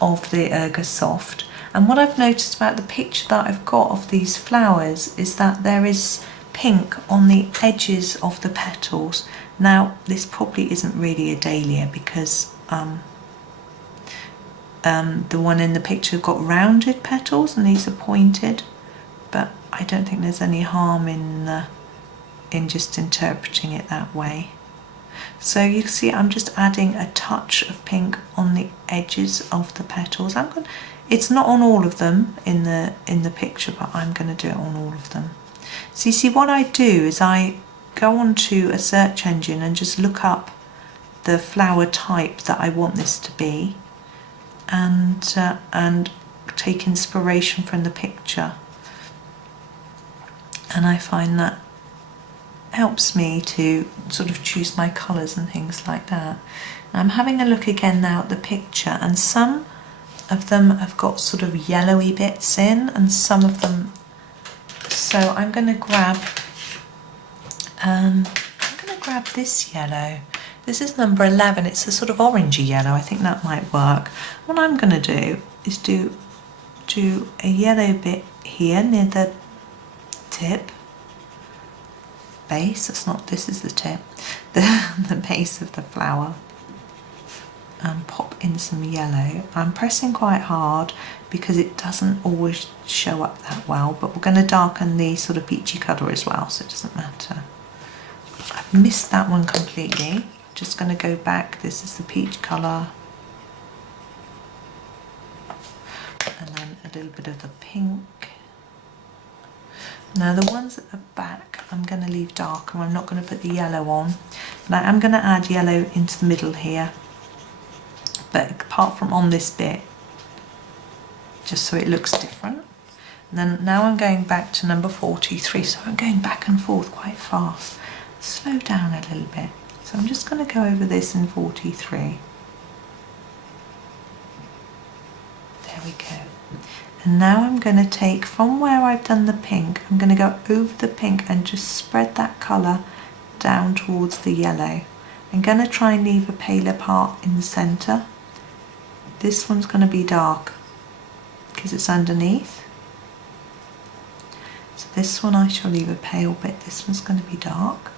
Ergosoft. And what I've noticed about the picture that I've got of these flowers is that there is pink on the edges of the petals. Now this probably isn't really a dahlia because the one in the picture got rounded petals and these are pointed, but I don't think there's any harm in just interpreting it that way. So you see I'm just adding a touch of pink on the edges of the petals. It's not on all of them in the picture, but I'm going to do it on all of them. So you see what I do is I go onto a search engine and just look up the flower type that I want this to be, and take inspiration from the picture, and I find that helps me to sort of choose my colours and things like that. And I'm having a look again now at the picture, and some of them have got sort of yellowy bits in and some of them. So I'm going to grab this yellow. This is number 11. It's a sort of orangey yellow. I think that might work. What I'm going to do is do a yellow bit here near the tip base. This is the tip, the base of the flower, and pop in some yellow. I'm pressing quite hard because it doesn't always show up that well, but we're going to darken the sort of peachy colour as well, so it doesn't matter. I've missed that one completely. Just going to go back. This is the peach colour, and then a little bit of the pink. Now the ones at the back I'm going to leave darker. I'm not going to put the yellow on, but I am going to add yellow into the middle here, but apart from on this bit, just so it looks different. And then now I'm going back to number 43, so I'm going back and forth quite fast. Slow down a little bit. So I'm just going to go over this in 43. There we go. And now I'm going to take from where I've done the pink, I'm going to go over the pink and just spread that colour down towards the yellow. I'm going to try and leave a paler part in the centre. This one's going to be dark because it's underneath. So this one I shall leave a pale bit, this one's going to be dark.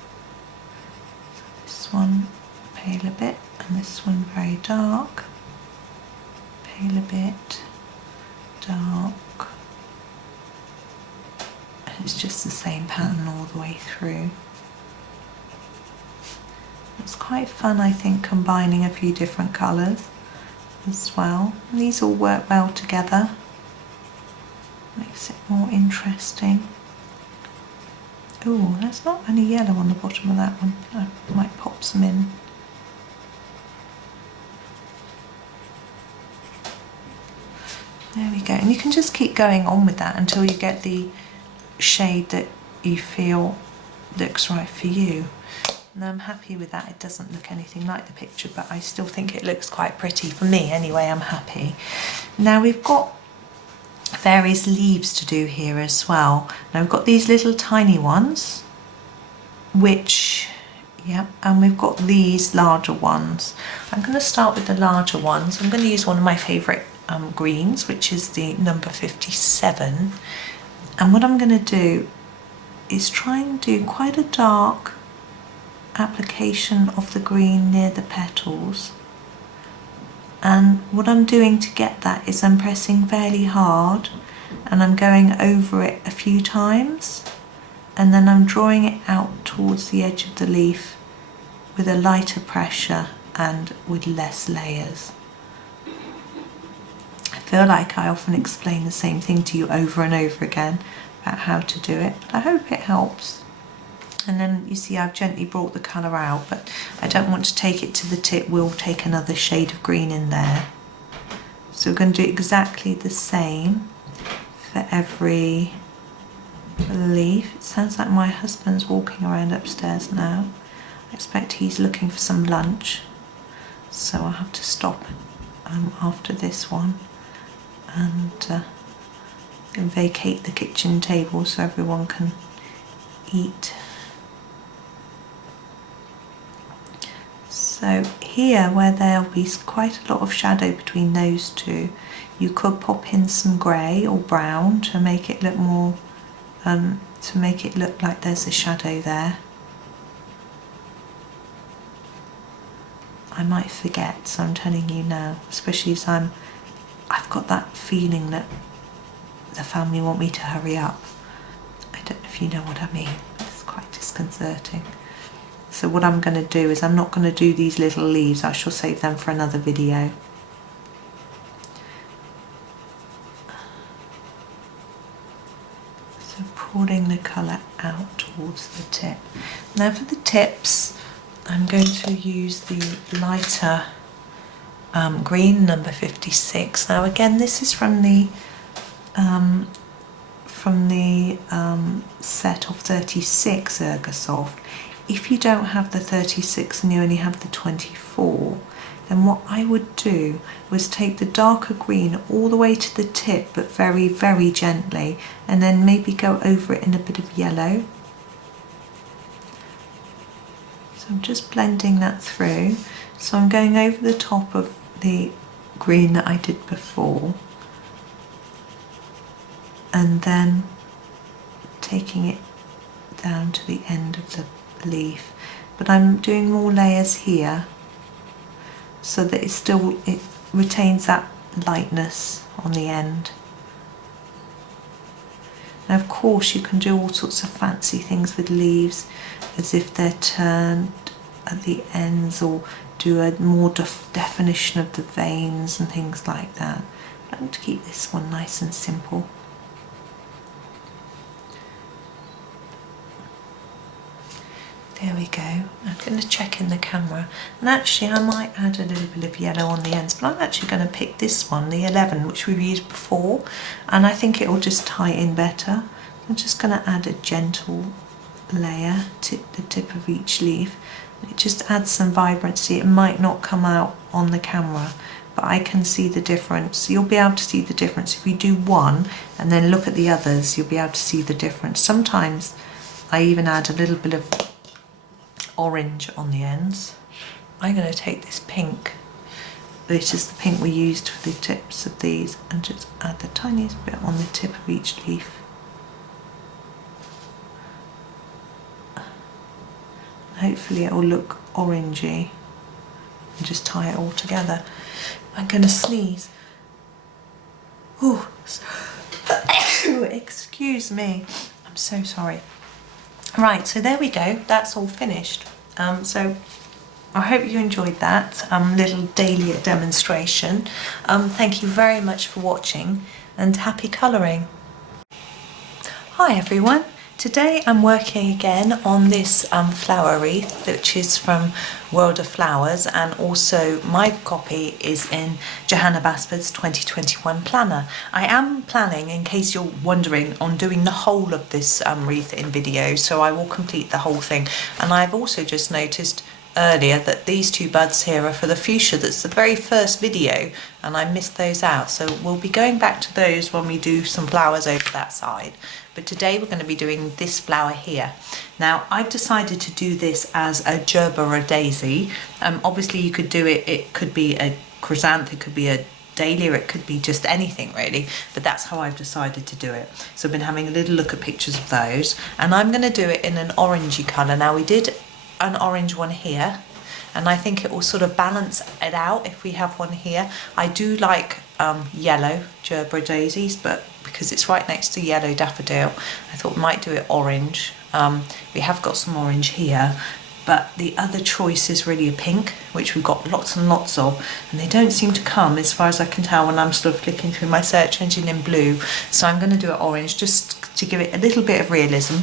So this one paler bit and this one very dark. Paler bit, dark. And it's just the same pattern all the way through. It's quite fun, I think, combining a few different colours as well. And these all work well together. Makes it more interesting. Oh, there's not any yellow on the bottom of that one. I might pop some in. There we go. And you can just keep going on with that until you get the shade that you feel looks right for you. And I'm happy with that. It doesn't look anything like the picture, but I still think it looks quite pretty. For me anyway, I'm happy. Now we've got various leaves to do here as well. Now we've got these little tiny ones, which, yeah, and we've got these larger ones. I'm going to start with the larger ones. I'm going to use one of my favourite greens, which is the number 57. And what I'm going to do is try and do quite a dark application of the green near the petals. And what I'm doing to get that is I'm pressing fairly hard and I'm going over it a few times, and then I'm drawing it out towards the edge of the leaf with a lighter pressure and with less layers. I feel like I often explain the same thing to you over and over again about how to do it, but I hope it helps. And then you see I've gently brought the colour out, but I don't want to take it to the tip. We'll take another shade of green in there. So we're going to do exactly the same for every leaf. It sounds like my husband's walking around upstairs now. I expect he's looking for some lunch. So I'll have to stop after this one and vacate the kitchen table so everyone can eat. So here, where there'll be quite a lot of shadow between those two, you could pop in some grey or brown to make it look more, to make it look like there's a shadow there. I might forget, so I'm telling you now, especially as I've got that feeling that the family want me to hurry up. I don't know if you know what I mean, it's quite disconcerting. So what I'm going to do is I'm not going to do these little leaves, I shall save them for another video. So pouring the colour out towards the tip. Now for the tips, I'm going to use the lighter green, number 56. Now again, this is from the set of 36 Ergosoft. If you don't have the 36 and you only have the 24, then what I would do was take the darker green all the way to the tip, but very, very gently, and then maybe go over it in a bit of yellow. So I'm just blending that through. So I'm going over the top of the green that I did before, and then taking it down to the end of the leaf, but I'm doing more layers here so that it retains that lightness on the end. Now of course you can do all sorts of fancy things with leaves, as if they're turned at the ends, or do a more definition of the veins and things like that. I'm going to keep this one nice and simple. There we go. I'm going to check in the camera, and actually I might add a little bit of yellow on the ends, but I'm actually going to pick this one, the 11, which we've used before, and I think it will just tie in better. I'm just going to add a gentle layer to the tip of each leaf. It just adds some vibrancy. It might not come out on the camera, but I can see the difference. You'll be able to see the difference if you do one and then look at the others. You'll be able to see the difference. Sometimes I even add a little bit of orange on the ends. I'm going to take this pink. This is the pink we used for the tips of these, and just add the tiniest bit on the tip of each leaf. Hopefully it will look orangey, and just tie it all together. I'm going to sneeze. Ooh. Excuse me. I'm so sorry. Right, so there we go. That's all finished. So I hope you enjoyed that little dahlia demonstration. Thank you very much for watching, and happy colouring. Hi everyone. Today I'm working again on this flower wreath, which is from World of Flowers, and also my copy is in Johanna Basford's 2021 planner. I am planning, in case you're wondering, on doing the whole of this wreath in video, so I will complete the whole thing. And I've also just noticed earlier that these two buds here are for the fuchsia. That's the very first video, and I missed those out, so we'll be going back to those when we do some flowers over that side. But today we're going to be doing this flower here. Now I've decided to do this as a Gerbera Daisy. Obviously you could do it, it could be a chrysanthemum, it could be a dahlia, it could be just anything really, but that's how I've decided to do it. So I've been having a little look at pictures of those, and I'm going to do it in an orangey colour. Now we did an orange one here, and I think it will sort of balance it out if we have one here. I do like yellow Gerbera Daisies, but because it's right next to yellow Daffodil, I thought we might do it orange. We have got some orange here, but the other choice is really a pink, which we've got lots and lots of, and they don't seem to come, as far as I can tell, when I'm sort of flicking through my search engine, in blue. So I'm going to do it orange, just to give it a little bit of realism.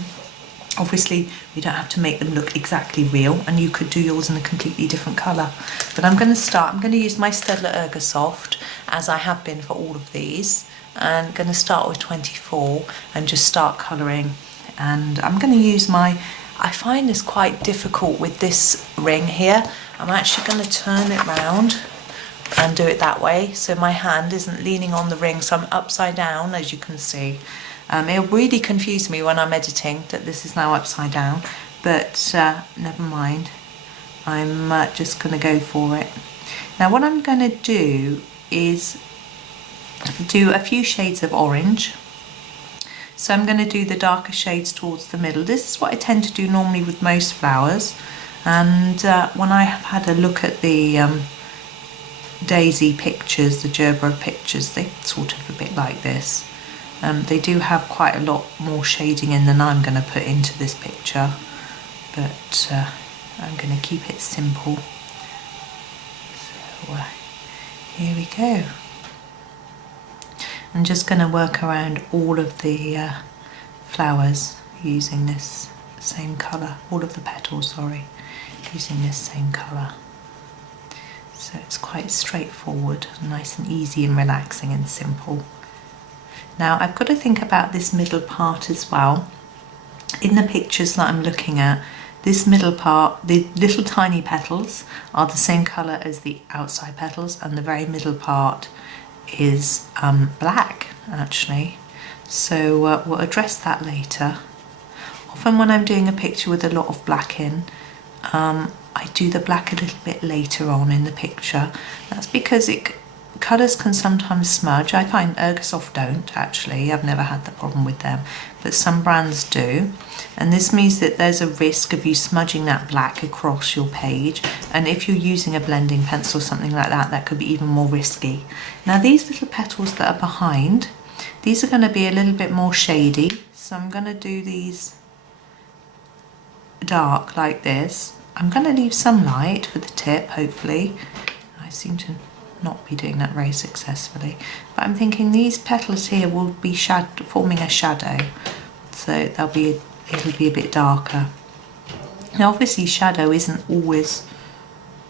Obviously we don't have to make them look exactly real, and you could do yours in a completely different colour. But I'm going to use my Staedtler Ergosoft, as I have been for all of these, and I'm going to start with 24 and just start colouring. And I'm going to use I find this quite difficult with this ring here. I'm actually going to turn it round and do it that way, so my hand isn't leaning on the ring, so I'm upside down, as you can see. It'll really confuse me when I'm editing that this is now upside down, but never mind. I'm just going to go for it. Now what I'm going to do is do a few shades of orange. So I'm going to do the darker shades towards the middle. This is what I tend to do normally with most flowers, and when I have had a look at the daisy pictures, the Gerbera pictures, they're sort of a bit like this. They do have quite a lot more shading in than I'm going to put into this picture, but I'm going to keep it simple. So here we go. I'm just going to work around all of the flowers using this same colour, all of the petals, sorry, using this same colour. So it's quite straightforward, nice and easy and relaxing and simple. Now I've got to think about this middle part as well. In the pictures that I'm looking at, this middle part, the little tiny petals are the same colour as the outside petals, and the very middle part is black actually. So we'll address that later. Often when I'm doing a picture with a lot of black in, I do the black a little bit later on in the picture. That's because colours can sometimes smudge. I find Ergosoft don't actually, I've never had the problem with them, but some brands do, and this means that there's a risk of you smudging that black across your page, and if you're using a blending pencil or something like that, that could be even more risky. Now these little petals that are behind, these are going to be a little bit more shady, so I'm going to do these dark like this. I'm going to leave some light for the tip, hopefully. I seem to not be doing that very successfully, but I'm thinking these petals here will be forming a shadow, so it'll be a bit darker. Now obviously shadow isn't always,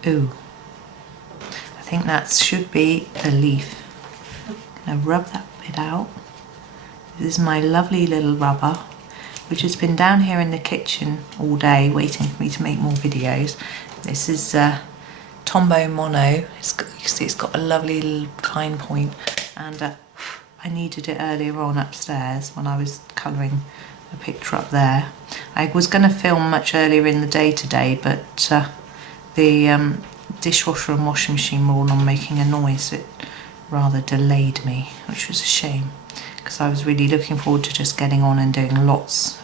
I think that should be the leaf. I'm going to rub that bit out. This is my lovely little rubber, which has been down here in the kitchen all day waiting for me to make more videos. This is Tombow Tombow Mono. You can see it's got a lovely little fine point, and I needed it earlier on upstairs when I was colouring a picture up there. I was going to film much earlier in the day today, but the dishwasher and washing machine were all on making a noise. It rather delayed me, which was a shame, because I was really looking forward to just getting on and doing lots.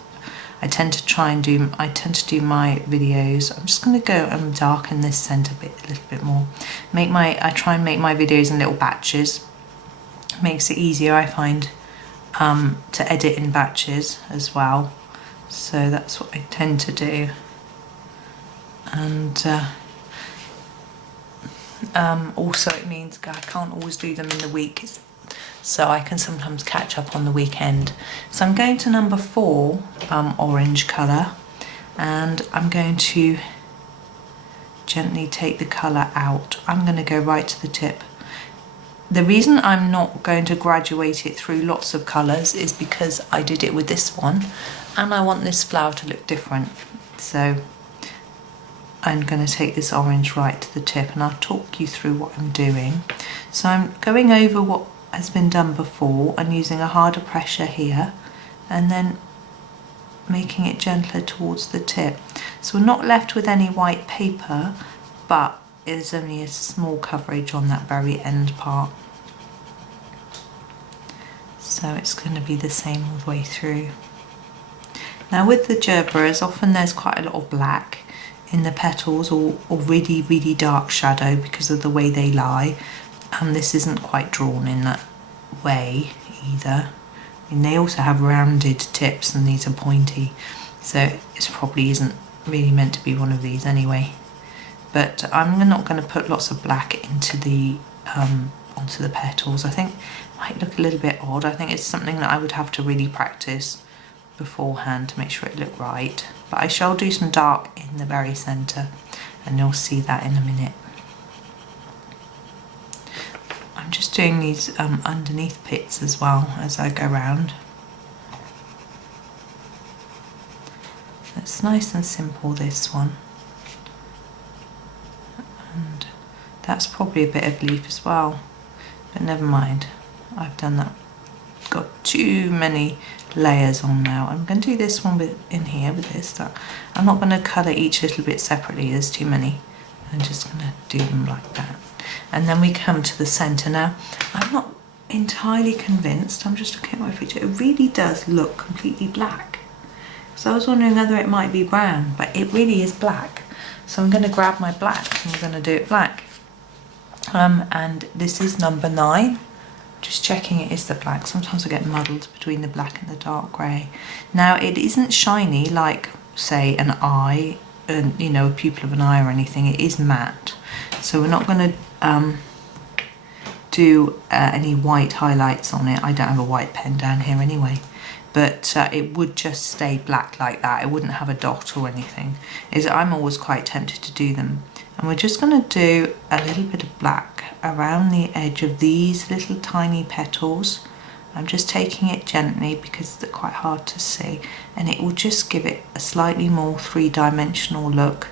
I tend to do my videos. I'm just going to go and darken this centre bit a little bit more. I try and make my videos in little batches. It makes it easier, I find, to edit in batches as well. So that's what I tend to do. And also it means I can't always do them in the week, so I can sometimes catch up on the weekend. So I'm going to number 4 orange colour, and I'm going to gently take the colour out. I'm going to go right to the tip. The reason I'm not going to graduate it through lots of colours is because I did it with this one and I want this flower to look different. So I'm going to take this orange right to the tip, and I'll talk you through what I'm doing. So I'm going over what has been done before and using a harder pressure here, and then making it gentler towards the tip. So we're not left with any white paper, but there's only a small coverage on that very end part. So it's going to be the same all the way through. Now with the Gerberas, often there's quite a lot of black in the petals, or really, really dark shadow because of the way they lie. And this isn't quite drawn in that way either. I mean, they also have rounded tips and these are pointy, so it probably isn't really meant to be one of these anyway. But I'm not going to put lots of black into the onto the petals. I think it might look a little bit odd. I think it's something that I would have to really practice beforehand to make sure it looked right. But I shall do some dark in the very centre, and you'll see that in a minute. I'm just doing these underneath pits as well as I go round. It's nice and simple, this one. And that's probably a bit of leaf as well, but never mind. I've done that. Got too many layers on now. I'm going to do this one in here with this. I'm not going to colour each little bit separately, there's too many. I'm just going to do them like that. And then we come to the centre. Now, I'm not entirely convinced. I'm just looking at my picture. It really does look completely black. So I was wondering whether it might be brown, but it really is black. So I'm going to grab my black and I'm going to do it black. And this is number 9. Just checking it is the black. Sometimes I get muddled between the black and the dark grey. Now, it isn't shiny like, say, an eye, you know, a pupil of an eye or anything. It is matte. So we're not going to do any white highlights on it. I don't have a white pen down here anyway. But it would just stay black like that. It wouldn't have a dot or anything. I'm always quite tempted to do them. And we're just going to do a little bit of black around the edge of these little tiny petals. I'm just taking it gently because they're quite hard to see, and it will just give it a slightly more three-dimensional look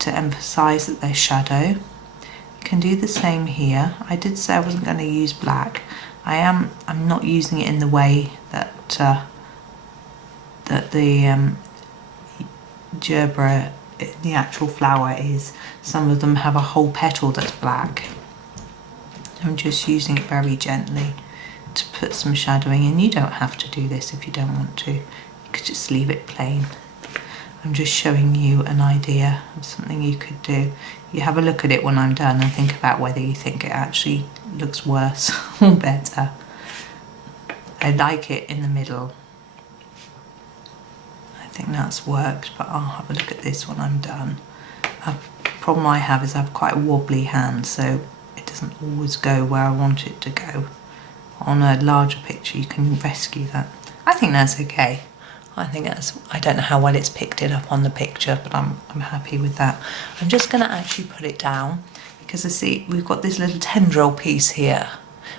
to emphasize that they're shadow. You can do the same here. I did say I wasn't going to use black. I'm not using it in the way that that the Gerbera, the actual flower, is. Some of them have a whole petal that's black. I'm just using it very gently to put some shadowing in. You don't have to do this if you don't want to. You could just leave it plain. I'm just showing you an idea of something you could do. You have a look at it when I'm done and think about whether you think it actually looks worse or better. I like it in the middle. I think that's worked, but I'll have a look at this when I'm done. The problem I have is I have quite a wobbly hand, so it doesn't always go where I want it to go. On a larger picture you can rescue that. I think that's okay. I don't know how well it's picked it up on the picture, but I'm happy with that. I'm just going to actually put it down because I see we've got this little tendril piece here,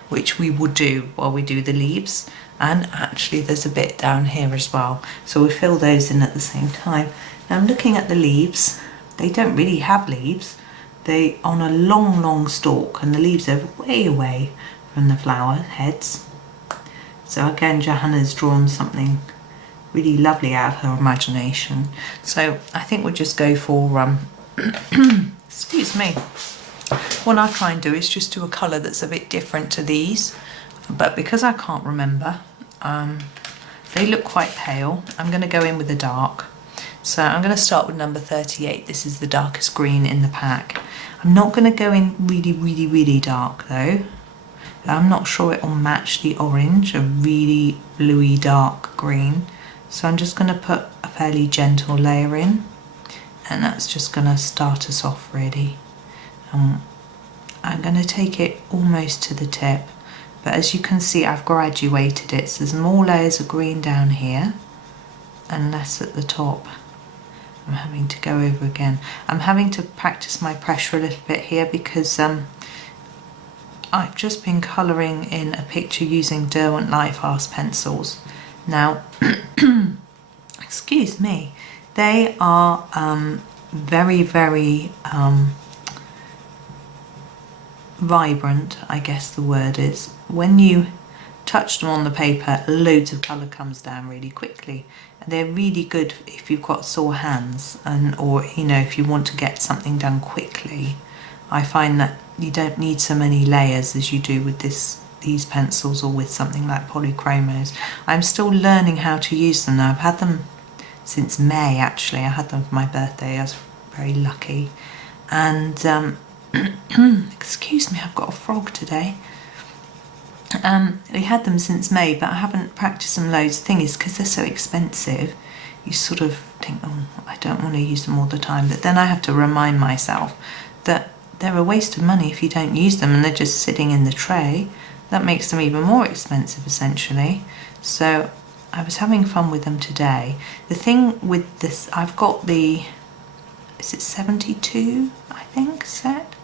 which we will do while we do the leaves, and actually there's a bit down here as well. So we fill those in at the same time. Now I'm looking at the leaves. They don't really have leaves. They on a long stalk, and the leaves are way away from the flower heads. So again, Johanna's drawn something really lovely out of her imagination. So I think we'll just go for, excuse me, what I'll try and do is just do a colour that's a bit different to these, but because I can't remember, they look quite pale, I'm going to go in with a dark. So I'm going to start with number 38. This is the darkest green in the pack. I'm not going to go in really dark though. I'm not sure it will match the orange, a really bluey dark green. So I'm just going to put a fairly gentle layer in, and that's just going to start us off really. I'm going to take it almost to the tip, but as you can see I've graduated it, so there's more layers of green down here and less at the top. I'm having to go over again. I'm having to practice my pressure a little bit here because I've just been colouring in a picture using Derwent Lightfast pencils. Now, excuse me, they are very vibrant, I guess the word is. When you touch them on the paper, loads of colour comes down really quickly. And they're really good if you've got sore hands, or you know, if you want to get something done quickly. I find that you don't need so many layers as you do with these pencils or with something like polychromos. I'm still learning how to use them now. I've had them since May actually. I had them for my birthday. I was very lucky. And excuse me, I've got a frog today. We had them since May, but I haven't practiced them loads. The thing is, because they're so expensive, you sort of think, oh, I don't want to use them all the time. But then I have to remind myself that they're a waste of money if you don't use them and they're just sitting in the tray. That makes them even more expensive essentially. So I was having fun with them today. The thing with this, I've got the, is it 72, I think, set?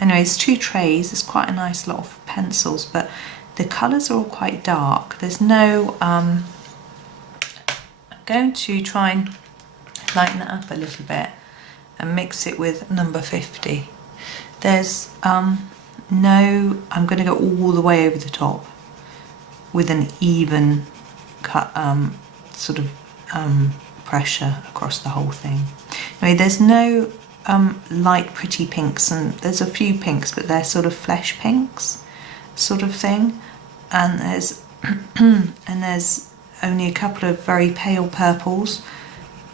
Anyway, it's 2 trays. It's quite a nice lot of pencils, but the colours are all quite dark. There's no, I'm going to try and lighten it up a little bit and mix it with number 50. There's no, I'm going to go all the way over the top with an even cut, sort of pressure across the whole thing. Anyway, there's no light pretty pinks, and there's a few pinks, but they're sort of flesh pinks sort of thing, and there's and there's only a couple of very pale purples,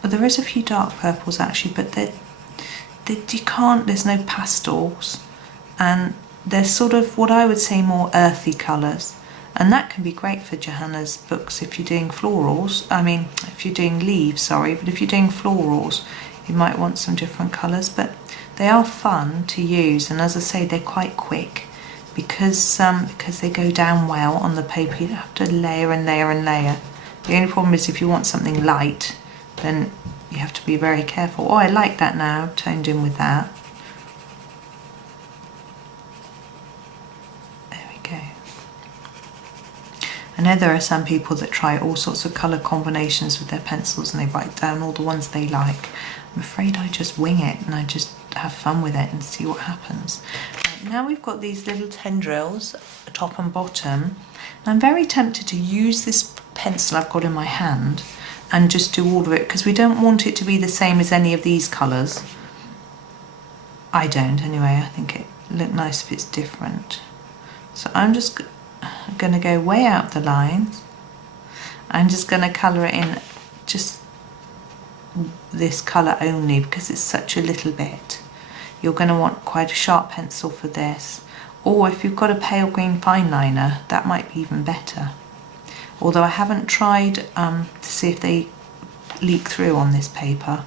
but there is a few dark purples actually, but you can't, there's no pastels, and they're sort of what I would say more earthy colours, and that can be great for Johanna's books if you're doing florals. I mean, if you're doing leaves, sorry, but if you're doing florals you might want some different colours, but they are fun to use, and as I say, they're quite quick because they go down well on the paper. You don't have to layer and layer and layer. The only problem is if you want something light, then you have to be very careful. Oh, I like that now, toned in with that. There we go. I know there are some people that try all sorts of colour combinations with their pencils and they write down all the ones they like. I'm afraid I just wing it and I just have fun with it and see what happens. Right, now we've got these little tendrils, top and bottom. And I'm very tempted to use this pencil I've got in my hand and just do all of it, because we don't want it to be the same as any of these colours. I don't anyway. I think it look nice if it's different. So I'm just going to go way out the lines. I'm just going to colour it in just this colour only because it's such a little bit. You're going to want quite a sharp pencil for this, or if you've got a pale green fine liner, that might be even better. Although I haven't tried to see if they leak through on this paper.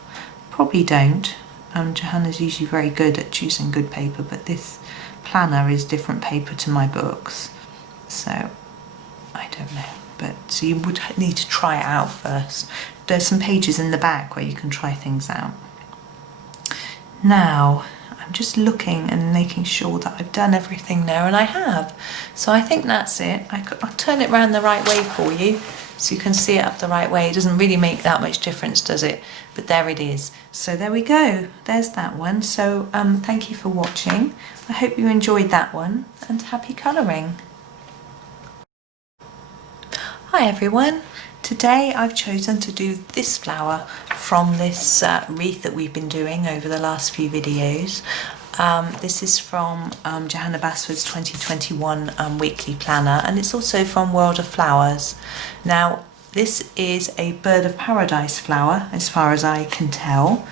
Probably don't. Johanna's usually very good at choosing good paper, but this planner is different paper to my books, so I don't know. But so you would need to try it out first. There's some pages in the back where you can try things out. Now I'm just looking and making sure that I've done everything there, and I have. So I think that's it. I'll turn it around the right way for you. so you can see it up the right way. It doesn't really make that much difference, does it? But there it is. So there we go, there's that one. So thank you for watching. I hope you enjoyed that one, and happy colouring. Hi everyone, today I've chosen to do this flower from this wreath that we've been doing over the last few videos. This is from Johanna Basford's 2021 weekly planner, and it's also from World of Flowers. Now this is a bird of paradise flower as far as I can tell,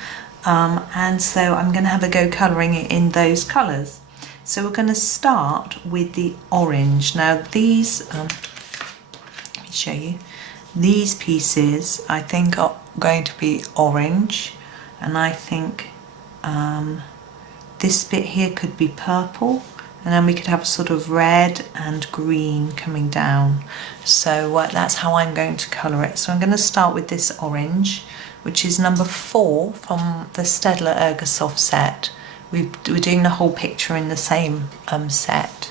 and so I'm going to have a go colouring it in those colours. So we're going to start with the orange. Now these, let me show you, these pieces I think are going to be orange, and I think this bit here could be purple, and then we could have a sort of red and green coming down. So that's how I'm going to colour it. So I'm going to start with this orange, which is number 4 from the Staedtler Ergosoft set. We're doing the whole picture in the same set.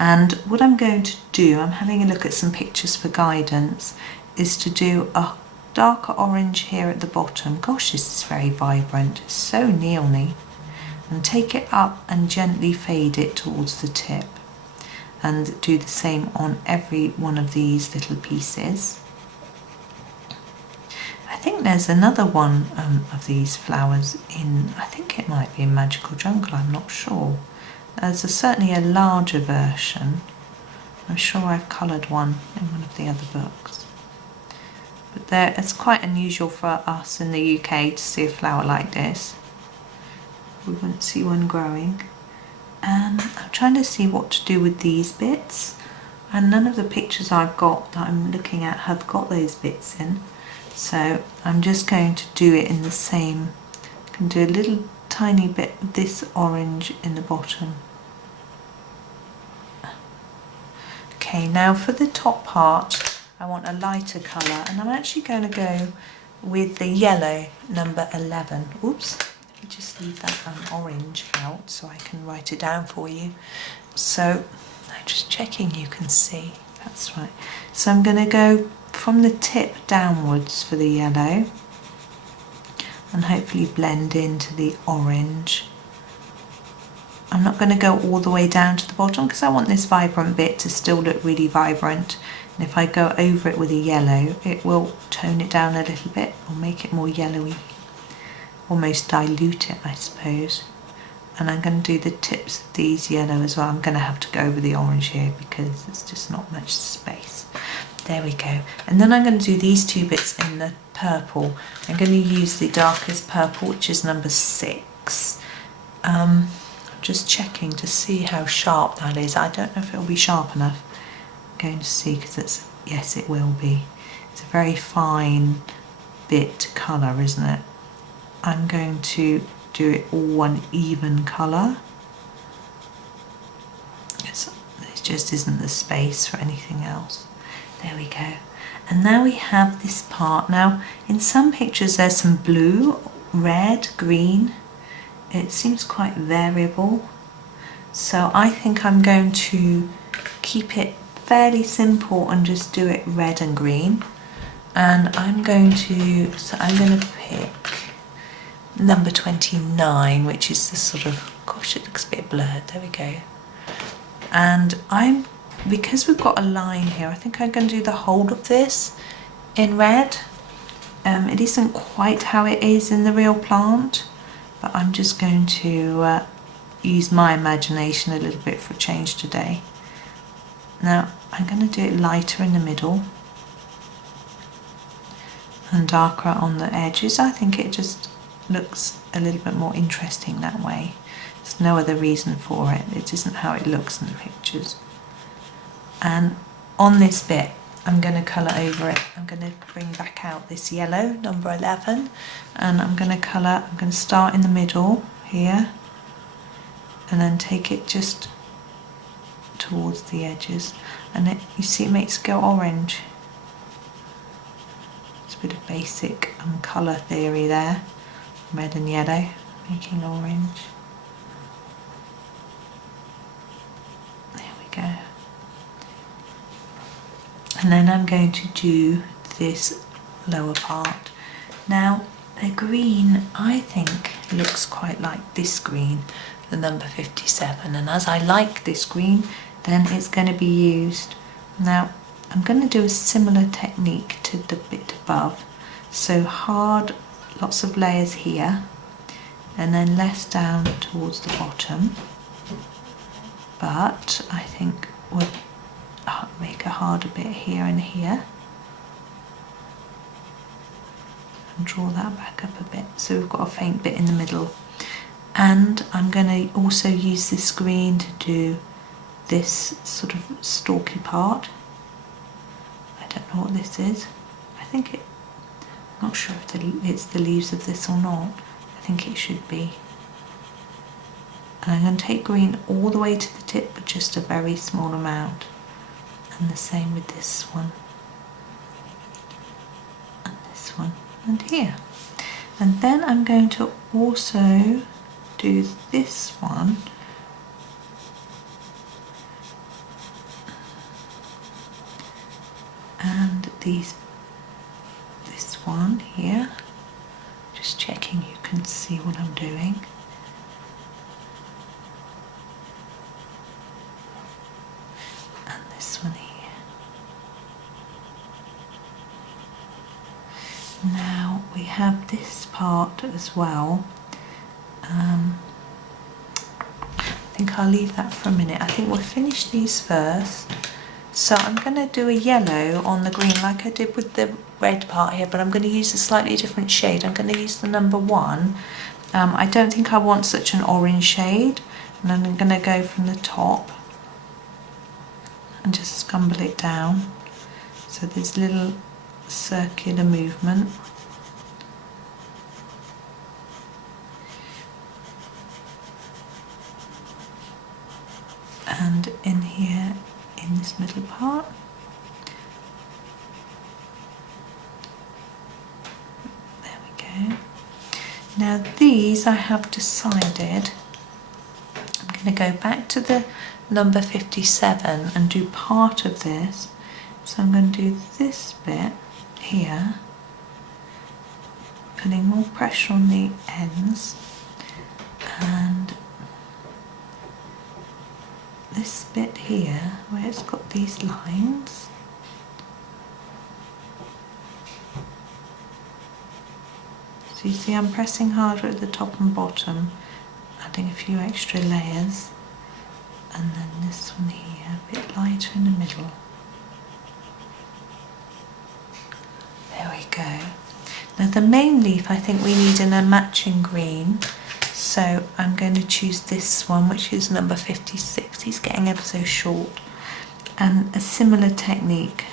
And what I'm going to do, I'm having a look at some pictures for guidance, is to do a darker orange here at the bottom. Gosh, this is very vibrant, it's so neon-y. And take it up and gently fade it towards the tip, and do the same on every one of these little pieces. I think there's another one of these flowers in, I think it might be in Magical Jungle, I'm not sure. There's certainly a larger version. I'm sure I've coloured one in one of the other books. But it's quite unusual for us in the UK to see a flower like this. We wouldn't see one growing. And I'm trying to see what to do with these bits, and none of the pictures I've got that I'm looking at have got those bits in. So I'm just going to do it in the same, I can do a little tiny bit of this orange in the bottom. Okay, now for the top part I want a lighter colour, and I'm actually going to go with the yellow, number 11. Oops, let me just leave that orange out so I can write it down for you. So I'm just checking you can see, that's right. So I'm going to go from the tip downwards for the yellow, and hopefully blend into the orange. I'm not going to go all the way down to the bottom because I want this vibrant bit to still look really vibrant, and if I go over it with a yellow it will tone it down a little bit or make it more yellowy, almost dilute it I suppose. And I'm going to do the tips of these yellow as well. I'm going to have to go over the orange here because there's just not much space. There we go. And then I'm going to do these two bits in the purple. I'm going to use the darkest purple, which is number 6. I'm just checking to see how sharp that is. I don't know if it'll be sharp enough. I'm going to see, because it's, yes it will be. It's a very fine bit colour, isn't it? I'm going to do it all one even colour. There just isn't the space for anything else. There we go. And now we have this part. Now in some pictures there's some blue, red, green. It seems quite variable. So I think I'm going to keep it fairly simple and just do it red and green. And I'm going to pick number 29, which is the sort of, gosh, it looks a bit blurred. There we go. And because we've got a line here, I think I'm going to do the whole of this in red. It isn't quite how it is in the real plant, but I'm just going to use my imagination a little bit for a change today. Now I'm going to do it lighter in the middle and darker on the edges. I think it just looks a little bit more interesting that way. There's no other reason for it. It isn't how it looks in the pictures. And on this bit I'm going to colour over it. I'm going to bring back out this yellow, number 11, and I'm going to start in the middle here and then take it just towards the edges, and you see it makes it go orange. It's a bit of basic colour theory there, red and yellow making orange. There we go. And then I'm going to do this lower part. Now the green, I think, looks quite like this green, the number 57, and as I like this green, then it's going to be used. Now I'm going to do a similar technique to the bit above, so hard, lots of layers here, and then less down towards the bottom, but I think we'll make a harder bit here and here, and draw that back up a bit so we've got a faint bit in the middle. And I'm going to also use this green to do this sort of stalky part. I don't know what this is. I think it, I'm not sure if it's the leaves of this or not. I think it should be. And I'm going to take green all the way to the tip, but just a very small amount. And the same with this one. And this one. And here. And then I'm going to also do this one. And this one here. Just checking you can see what I'm doing. And this one here. Now we have this part as well. I think I'll leave that for a minute. I think we'll finish these first. So I'm going to do a yellow on the green like I did with the red part here, but I'm going to use a slightly different shade. I'm going to use the number 1. I don't think I want such an orange shade, and I'm going to go from the top and just scumble it down. So there's little circular movement. And in here, in this middle part, there we go. Now these I have decided I'm going to go back to the number 57 and do part of this. So I'm going to do this bit here, putting more pressure on the ends, and this bit here where it's got these lines, so you see I'm pressing harder at the top and bottom, adding a few extra layers, and then this one here a bit lighter in the middle. There we go. Now the main leaf, I think we need in a matching green, so I'm going to choose this one, which is number 56. He's getting ever so short. And a similar technique,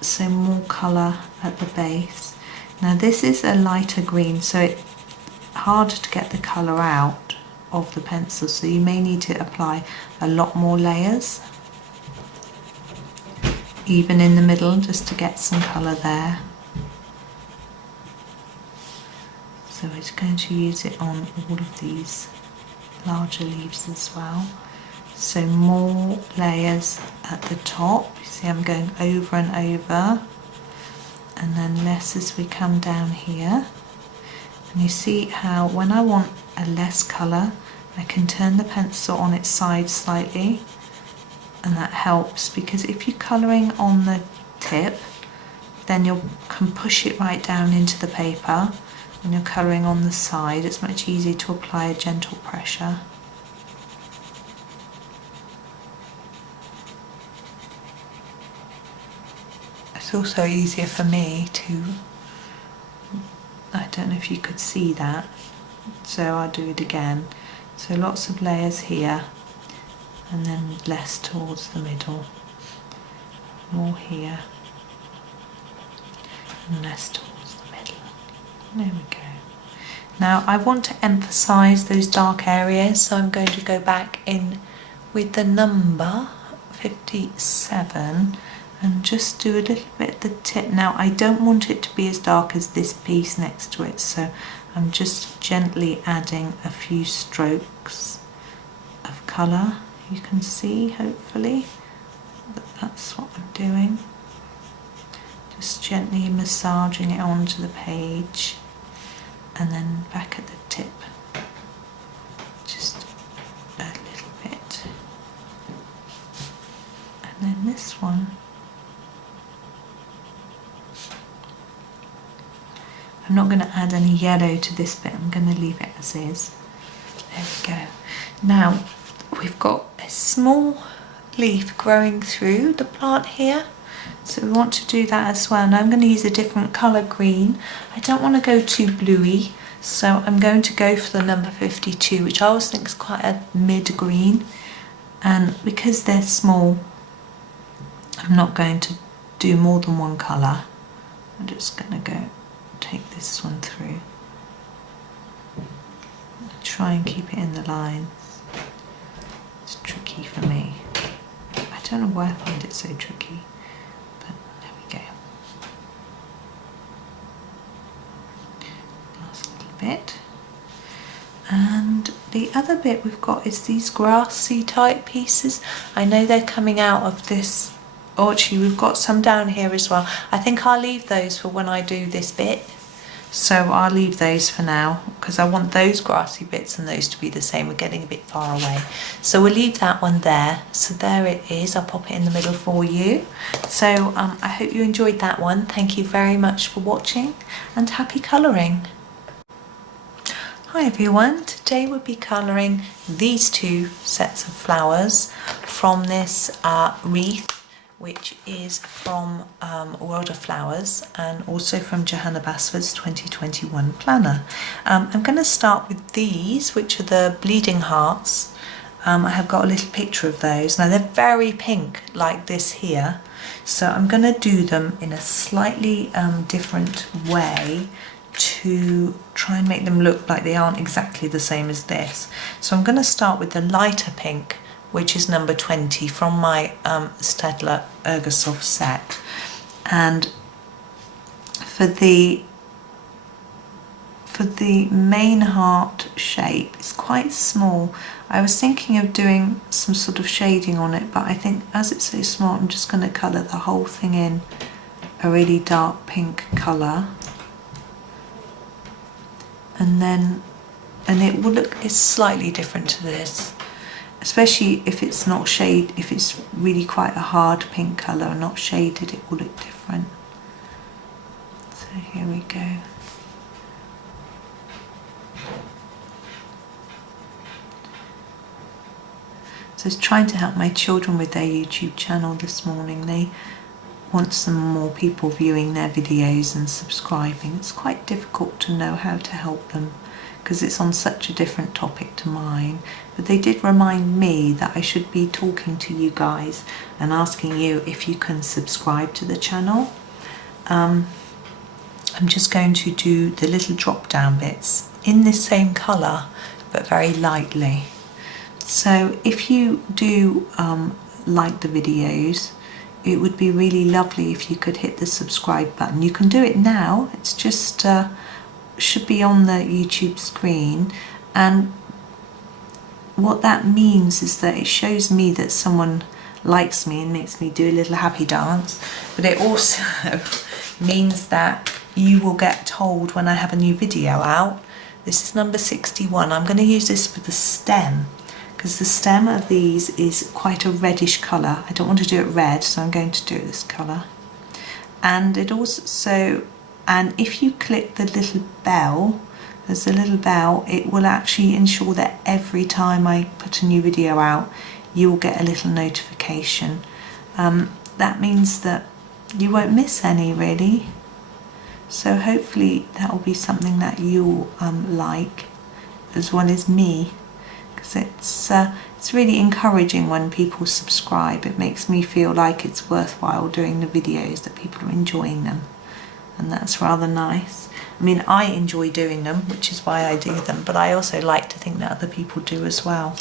so more colour at the base. Now this is a lighter green, so it's harder to get the colour out of the pencil, so you may need to apply a lot more layers, even in the middle, just to get some colour there. So it's going to use it on all of these larger leaves as well. So more layers at the top. You see I'm going over and over, and then less as we come down here. And you see how when I want a less colour, I can turn the pencil on its side slightly, and that helps, because if you're colouring on the tip, then you can push it right down into the paper. When you're colouring on the side, it's much easier to apply a gentle pressure. It's also easier for me to, I don't know if you could see that, so I'll do it again. So lots of layers here, and then less towards the middle, more here, and less towards the middle. There we go. Now I want to emphasise those dark areas, so I'm going to go back in with the number 57 and just do a little bit at the tip. Now I don't want it to be as dark as this piece next to it, so I'm just gently adding a few strokes of colour. You can see, hopefully, that that's what I'm doing. just gently massaging it onto the page, and then back at the tip, just a little bit, and then this one. I'm not going to add any yellow to this bit, I'm going to leave it as is. There we go. Now we've got a small leaf growing through the plant here, so we want to do that as well. Now I'm going to use a different colour green. I don't want to go too bluey, so I'm going to go for the number 52, which I always think is quite a mid green, and because they're small I'm not going to do more than one colour. I'm just going to go take this one through, try and keep it in the lines. It's tricky for me. I don't know why I find it so tricky, but there we go. Last little bit. And the other bit we've got is these grassy type pieces. I know they're coming out of this. Oh, actually we've got some down here as well. I think I'll leave those for when I do this bit. So I'll leave those for now because I want those grassy bits and those to be the same. We're getting a bit far away. So we'll leave that one there. So there it is. I'll pop it in the middle for you. So I hope you enjoyed that one. Thank you very much for watching and happy colouring. Hi everyone, today we'll be colouring these two sets of flowers from this wreath, which is from World of Flowers and also from Johanna Basford's 2021 planner. I'm going to start with these, which are the bleeding hearts. I have got a little picture of those. Now they're very pink like this here, so I'm going to do them in a slightly different way to try and make them look like they aren't exactly the same as this. So I'm going to start with the lighter pink, which is number 20 from my Staedtler Ergosoft set. And for the main heart shape, it's quite small. I was thinking of doing some sort of shading on it, but I think as it's so small, I'm just going to colour the whole thing in a really dark pink colour. And it will look, it's slightly different to this, especially if it's not shaded, if it's really quite a hard pink colour and not shaded, it will look different. So here we go. So I was trying to help my children with their YouTube channel this morning. They want some more people viewing their videos and subscribing. It's quite difficult to know how to help them because it's on such a different topic to mine, but they did remind me that I should be talking to you guys and asking you if you can subscribe to the channel. I'm just going to do the little drop down bits in this same colour but very lightly. So if you do like the videos, it would be really lovely if you could hit the subscribe button. You can do it now, it's just should be on the YouTube screen, and what that means is that it shows me that someone likes me and makes me do a little happy dance, but it also means that you will get told when I have a new video out. This is number 61. I'm going to use this for the stem, because the stem of these is quite a reddish colour. I don't want to do it red, so I'm going to do it this colour. And it also, and if you click the little bell, there's a little bell, it will actually ensure that every time I put a new video out, you'll get a little notification. That means that you won't miss any really. So hopefully that will be something that you'll like, as well as me. It's really encouraging when people subscribe. It makes me feel like it's worthwhile doing the videos, that people are enjoying them, and that's rather nice. I mean, I enjoy doing them, which is why I do them, but I also like to think that other people do as well.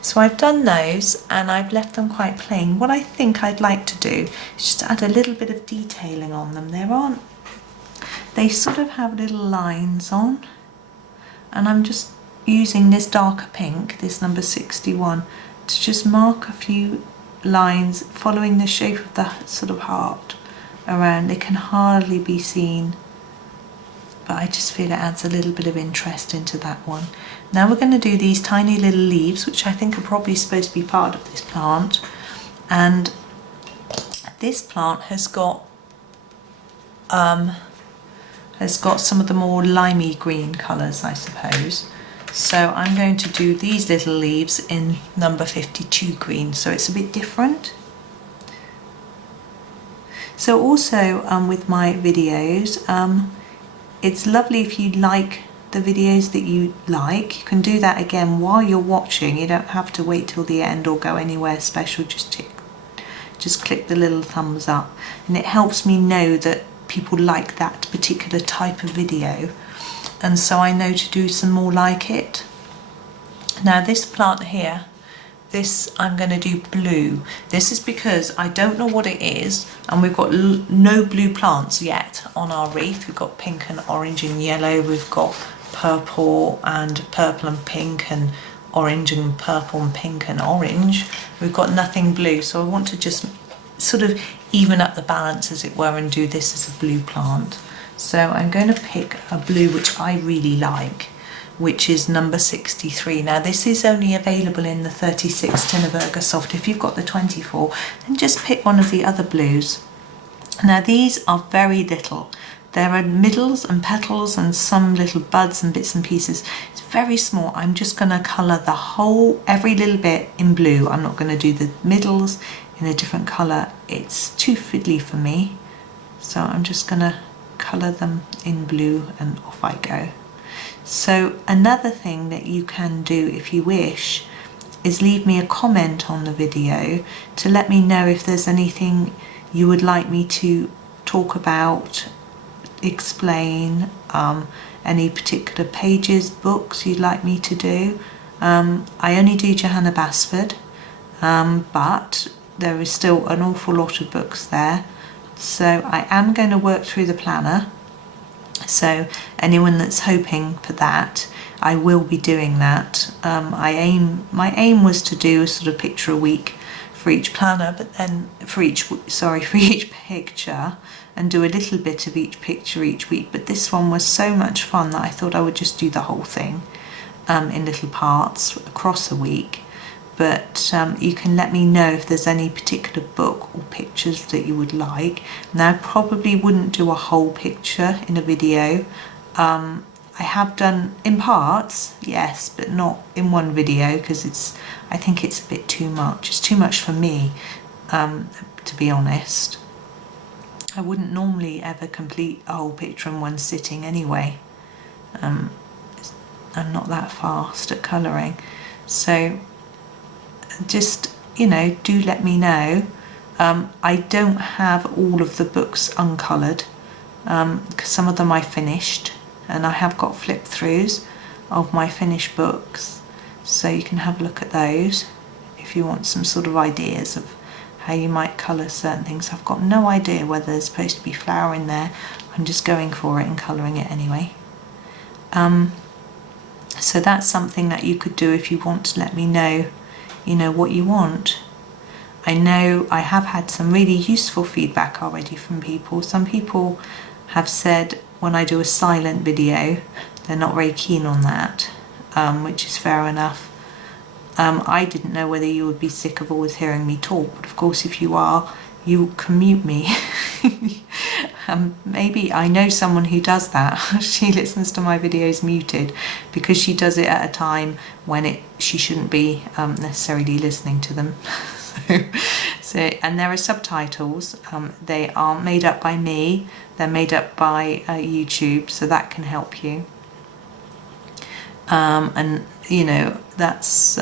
So I've done those and I've left them quite plain. What I think I'd like to do is just add a little bit of detailing on them. They sort of have little lines on, and I'm just using this darker pink, this number 61, to just mark a few lines following the shape of the sort of heart around. They can hardly be seen, but I just feel it adds a little bit of interest into that one. Now we're going to do these tiny little leaves, which I think are probably supposed to be part of this plant. And this plant has got some of the more limey green colours, I suppose. So I'm going to do these little leaves in number 52 green, so it's a bit different. So also with my videos, it's lovely if you like the videos that you like. You can do that again while you're watching. You don't have to wait till the end or go anywhere special. Just click the little thumbs up, and it helps me know that people like that particular type of video, and so I know to do some more like it. Now this plant here, this I'm going to do blue. This is because I don't know what it is, and we've got no blue plants yet on our wreath. We've got pink and orange and yellow, we've got purple and pink and orange and purple and pink and orange. We've got nothing blue, so I want to just sort of even up the balance, as it were, and do this as a blue plant. So I'm going to pick a blue which I really like, which is number 63. Now this is only available in the 36 tin of Ergosoft. If you've got the 24, then just pick one of the other blues. Now these are very little. There are middles and petals and some little buds and bits and pieces. It's very small. I'm just going to colour the whole, every little bit in blue. I'm not going to do the middles in a different colour. It's too fiddly for me. So I'm just going to colour them in blue and off I go. So another thing that you can do if you wish is leave me a comment on the video to let me know if there's anything you would like me to talk about, explain, any particular pages, books you'd like me to do. I only do Johanna Basford, but there is still an awful lot of books there. So I am going to work through the planner. So anyone that's hoping for that, I will be doing that. My aim was to do a sort of picture a week for each planner, but then for each picture, and do a little bit of each picture each week. But this one was so much fun that I thought I would just do the whole thing in little parts across a week. But you can let me know if there's any particular book or pictures that you would like. Now I probably wouldn't do a whole picture in a video. I have done in parts, yes, but not in one video, because I think it's a bit too much. It's too much for me, to be honest. I wouldn't normally ever complete a whole picture in one sitting anyway. I'm not that fast at colouring. So just, do let me know. I don't have all of the books uncoloured, because some of them I finished, and I have got flip throughs of my finished books, so you can have a look at those if you want some sort of ideas of how you might colour certain things. I've got no idea whether there's supposed to be flower in there. I'm just going for it and colouring it anyway. So that's something that you could do if you want to let me know what you want. I know I have had some really useful feedback already from people. Some people have said when I do a silent video, they're not very keen on that, which is fair enough. I didn't know whether you would be sick of always hearing me talk, but of course if you are, you can mute me. Maybe I know someone who does that. She listens to my videos muted because she does it at a time when she shouldn't be necessarily listening to them. And there are subtitles. They aren't made up by me. They're made up by YouTube, so that can help you. And that's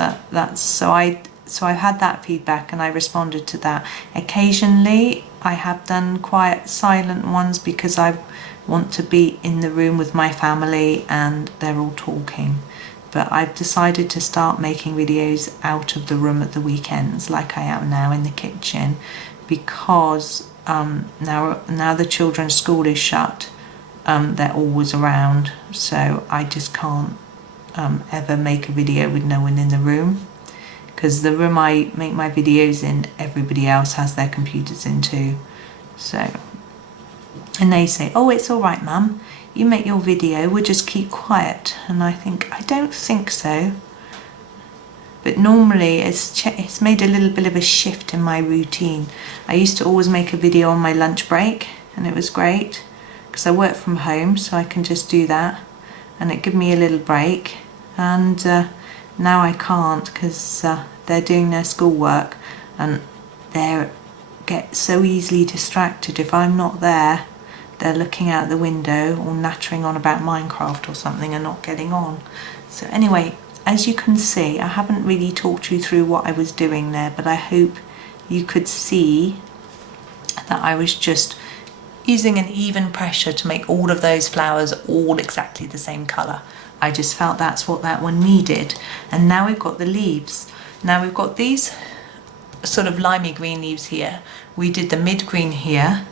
so I've had that feedback and I responded to that. Occasionally I have done quiet silent ones because I want to be in the room with my family and they're all talking. But I've decided to start making videos out of the room at the weekends, like I am now in the kitchen, because now the children's school is shut. They're always around, so I just can't ever make a video with no one in the room, because the room I make my videos in, everybody else has their computers in too. So And they say, oh, it's all right, Mum, you make your video, we'll just keep quiet. And I think, I don't think so. But normally it's made a little bit of a shift in my routine. I used to always make a video on my lunch break, and it was great because I work from home, so I can just do that and it gave me a little break. And now I can't because they're doing their schoolwork and they get so easily distracted. If I'm not there, they're looking out the window or nattering on about Minecraft or something and not getting on. So anyway, as you can see, I haven't really talked you through what I was doing there, but I hope you could see that I was just using an even pressure to make all of those flowers all exactly the same colour. I just felt that's what that one needed. And now we've got the leaves. Now we've got these sort of limey green leaves here. We did the mid green here.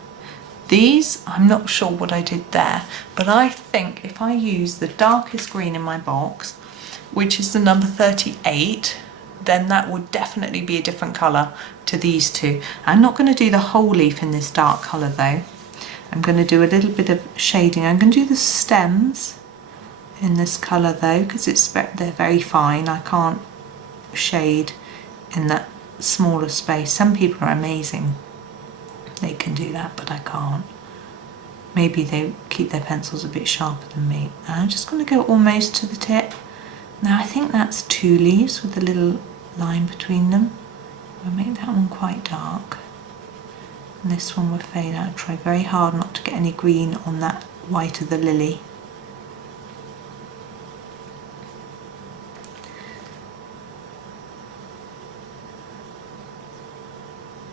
These, I'm not sure what I did there, but I think if I use the darkest green in my box, which is the number 38, then that would definitely be a different colour to these two. I'm not going to do the whole leaf in this dark colour though. I'm going to do a little bit of shading. I'm going to do the stems in this colour though, because they're very fine. I can't shade in that smaller space. Some people are amazing. They can do that, but I can't. Maybe they keep their pencils a bit sharper than me. I'm just going to go almost to the tip. Now I think that's 2 leaves with a little line between them. We'll make that one quite dark. And this one will fade out. Try very hard not to get any green on that white of the lily.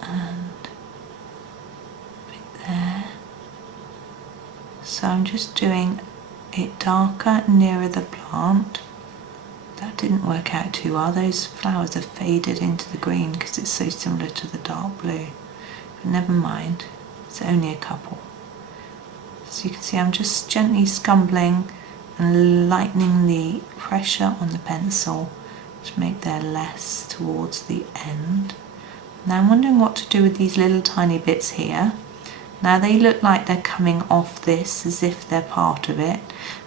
And right there. So I'm just doing it darker nearer the plant. That didn't work out too well. Those flowers have faded into the green because it's so similar to the dark blue. But never mind, it's only a couple. So you can see I'm just gently scumbling and lightening the pressure on the pencil to make there less towards the end. Now I'm wondering what to do with these little tiny bits here. Now they look like they're coming off this as if they're part of it.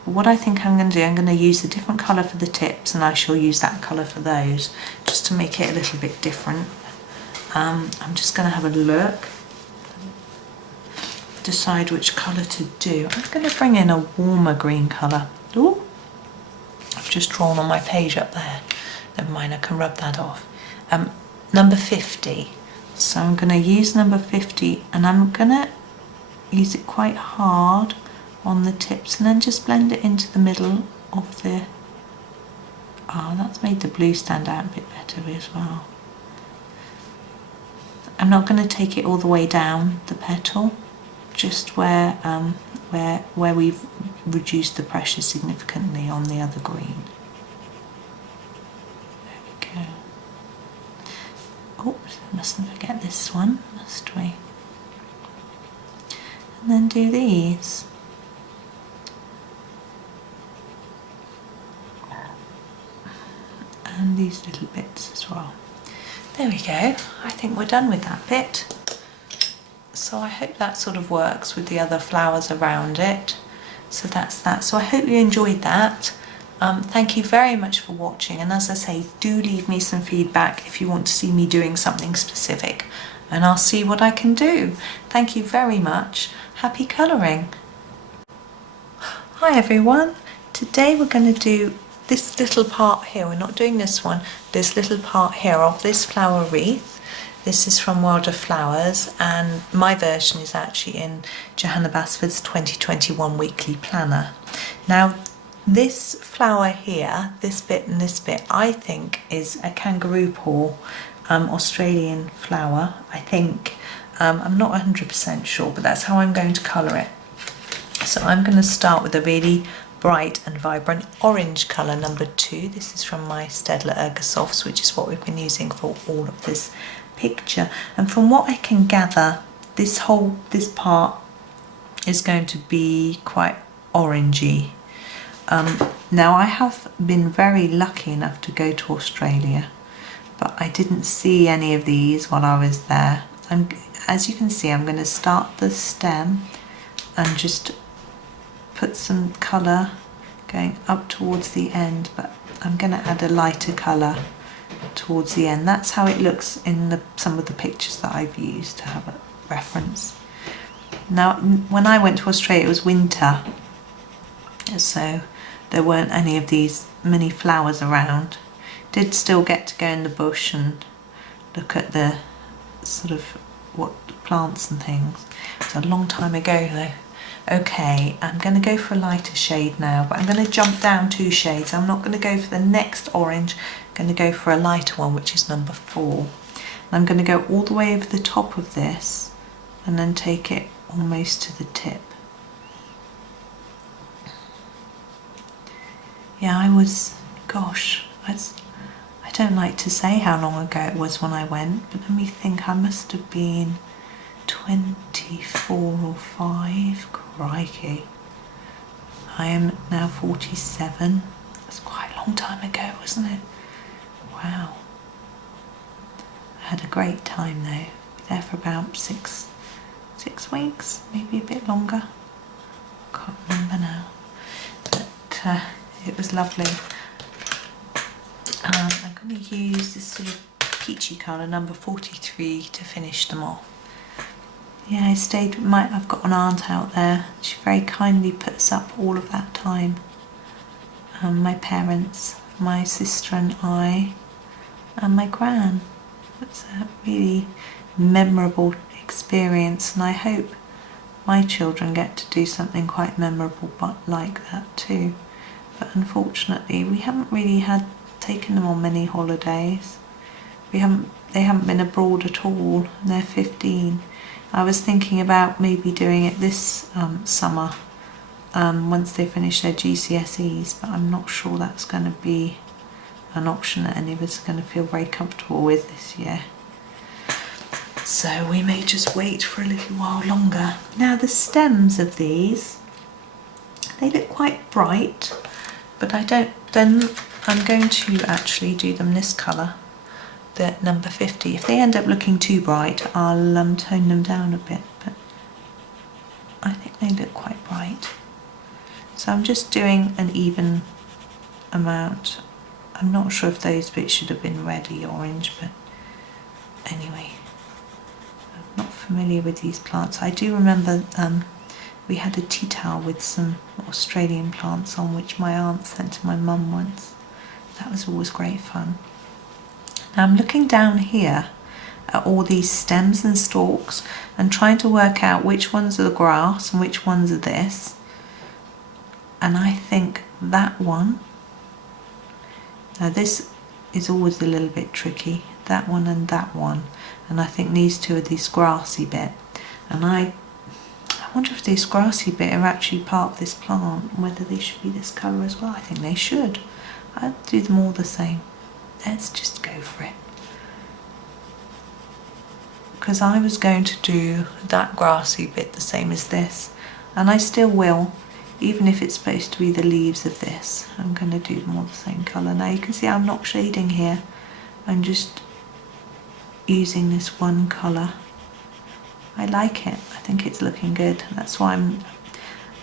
But what I think I'm going to do, I'm going to use a different colour for the tips, and I shall use that colour for those, just to make it a little bit different. I'm just going to have a look, decide which colour to do. I'm going to bring in a warmer green colour. Ooh, I've just drawn on my page up there. Never mind, I can rub that off. Number 50. So I'm going to use number 50, and I'm going to use it quite hard on the tips and then just blend it into the middle of the... Oh, that's made the blue stand out a bit better as well. I'm not going to take it all the way down the petal, just where we've reduced the pressure significantly on the other green. There we go. Oops, mustn't forget this one, must we? And then do these. And these little bits as well. There we go. I think we're done with that bit. So I hope that sort of works with the other flowers around it. So that's that. So I hope you enjoyed that. Thank you very much for watching, and as I say, do leave me some feedback if you want to see me doing something specific, and I'll see what I can do. Thank you very much. Happy colouring. Hi everyone. Today we're going to do this little part here. We're not doing this one. This little part here of this flower wreath. This is from World of Flowers, and my version is actually in Johanna Basford's 2021 weekly planner. Now this flower here, this bit and this bit, I think is a kangaroo paw Australian flower, I think. I'm not 100% sure, but that's how I'm going to colour it. So I'm going to start with a really bright and vibrant orange colour, number 2. This is from my Staedtler Ergosofts, which is what we've been using for all of this picture. And from what I can gather, this part is going to be quite orangey. Now I have been very lucky enough to go to Australia, but I didn't see any of these while I was there. As you can see, I'm going to start the stem and just put some colour going up towards the end, but I'm going to add a lighter colour towards the end. That's how it looks in some of the pictures that I've used to have a reference. Now, when I went to Australia, it was winter, so there weren't any of these many flowers around. Did still get to go in the bush and look at the sort of what plants and things. It was a long time ago though. Okay, I'm going to go for a lighter shade now, but I'm going to jump down 2 shades. I'm not going to go for the next orange. I'm going to go for a lighter one, which is number 4. And I'm going to go all the way over the top of this and then take it almost to the tip. Yeah, gosh, I don't like to say how long ago it was when I went, but let me think, I must have been 24 or 5, crikey. I am now 47. That's quite a long time ago, wasn't it? Wow. I had a great time though. There for about 6 weeks, maybe a bit longer. Can't remember now. But it was lovely. I'm going to use this sort of peachy colour, number 43, to finish them off. Yeah, I've got an aunt out there. She very kindly puts up all of that time. My parents, my sister and I, and my gran. It's a really memorable experience, and I hope my children get to do something quite memorable but like that too. But unfortunately, we haven't really taken them on many holidays. They haven't been abroad at all, and they're 15. I was thinking about maybe doing it this summer once they finish their GCSEs, but I'm not sure that's going to be an option that any of us are going to feel very comfortable with this year. So we may just wait for a little while longer. Now the stems of these, they look quite bright, but I'm going to actually do them this colour, the number 50. If they end up looking too bright, I'll tone them down a bit, but I think they look quite bright. So I'm just doing an even amount. I'm not sure if those bits should have been reddy orange, but anyway, I'm not familiar with these plants. I do remember we had a tea towel with some Australian plants on, which my aunt sent to my mum once. That was always great fun. Now I'm looking down here at all these stems and stalks and trying to work out which ones are the grass and which ones are this. And I think that one, now this is always a little bit tricky, that one and that one, and I think these two are this grassy bit, and I wonder if this grassy bit are actually part of this plant, whether they should be this colour as well. I think they should. I'll do them all the same. Let's just go for it. Because I was going to do that grassy bit the same as this, and I still will, even if it's supposed to be the leaves of this. I'm going to do them all the same colour. Now you can see I'm not shading here. I'm just using this one colour. I like it. I think it's looking good. That's why I'm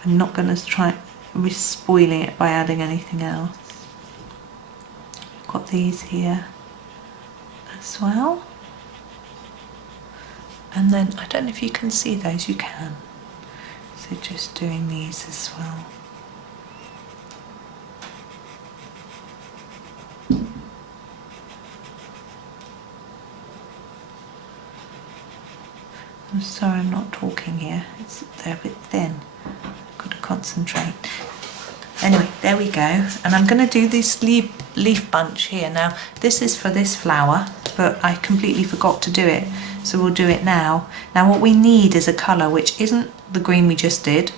not going to try spoiling it by adding anything else. Got these here as well. And then, I don't know if you can see those, you can. So just doing these as well. I'm sorry I'm not talking here, they're a bit thin. I've got to concentrate. Anyway, there we go. And I'm going to do this leaf bunch here. Now, this is for this flower, but I completely forgot to do it. So we'll do it now. Now what we need is a colour which isn't the green we just did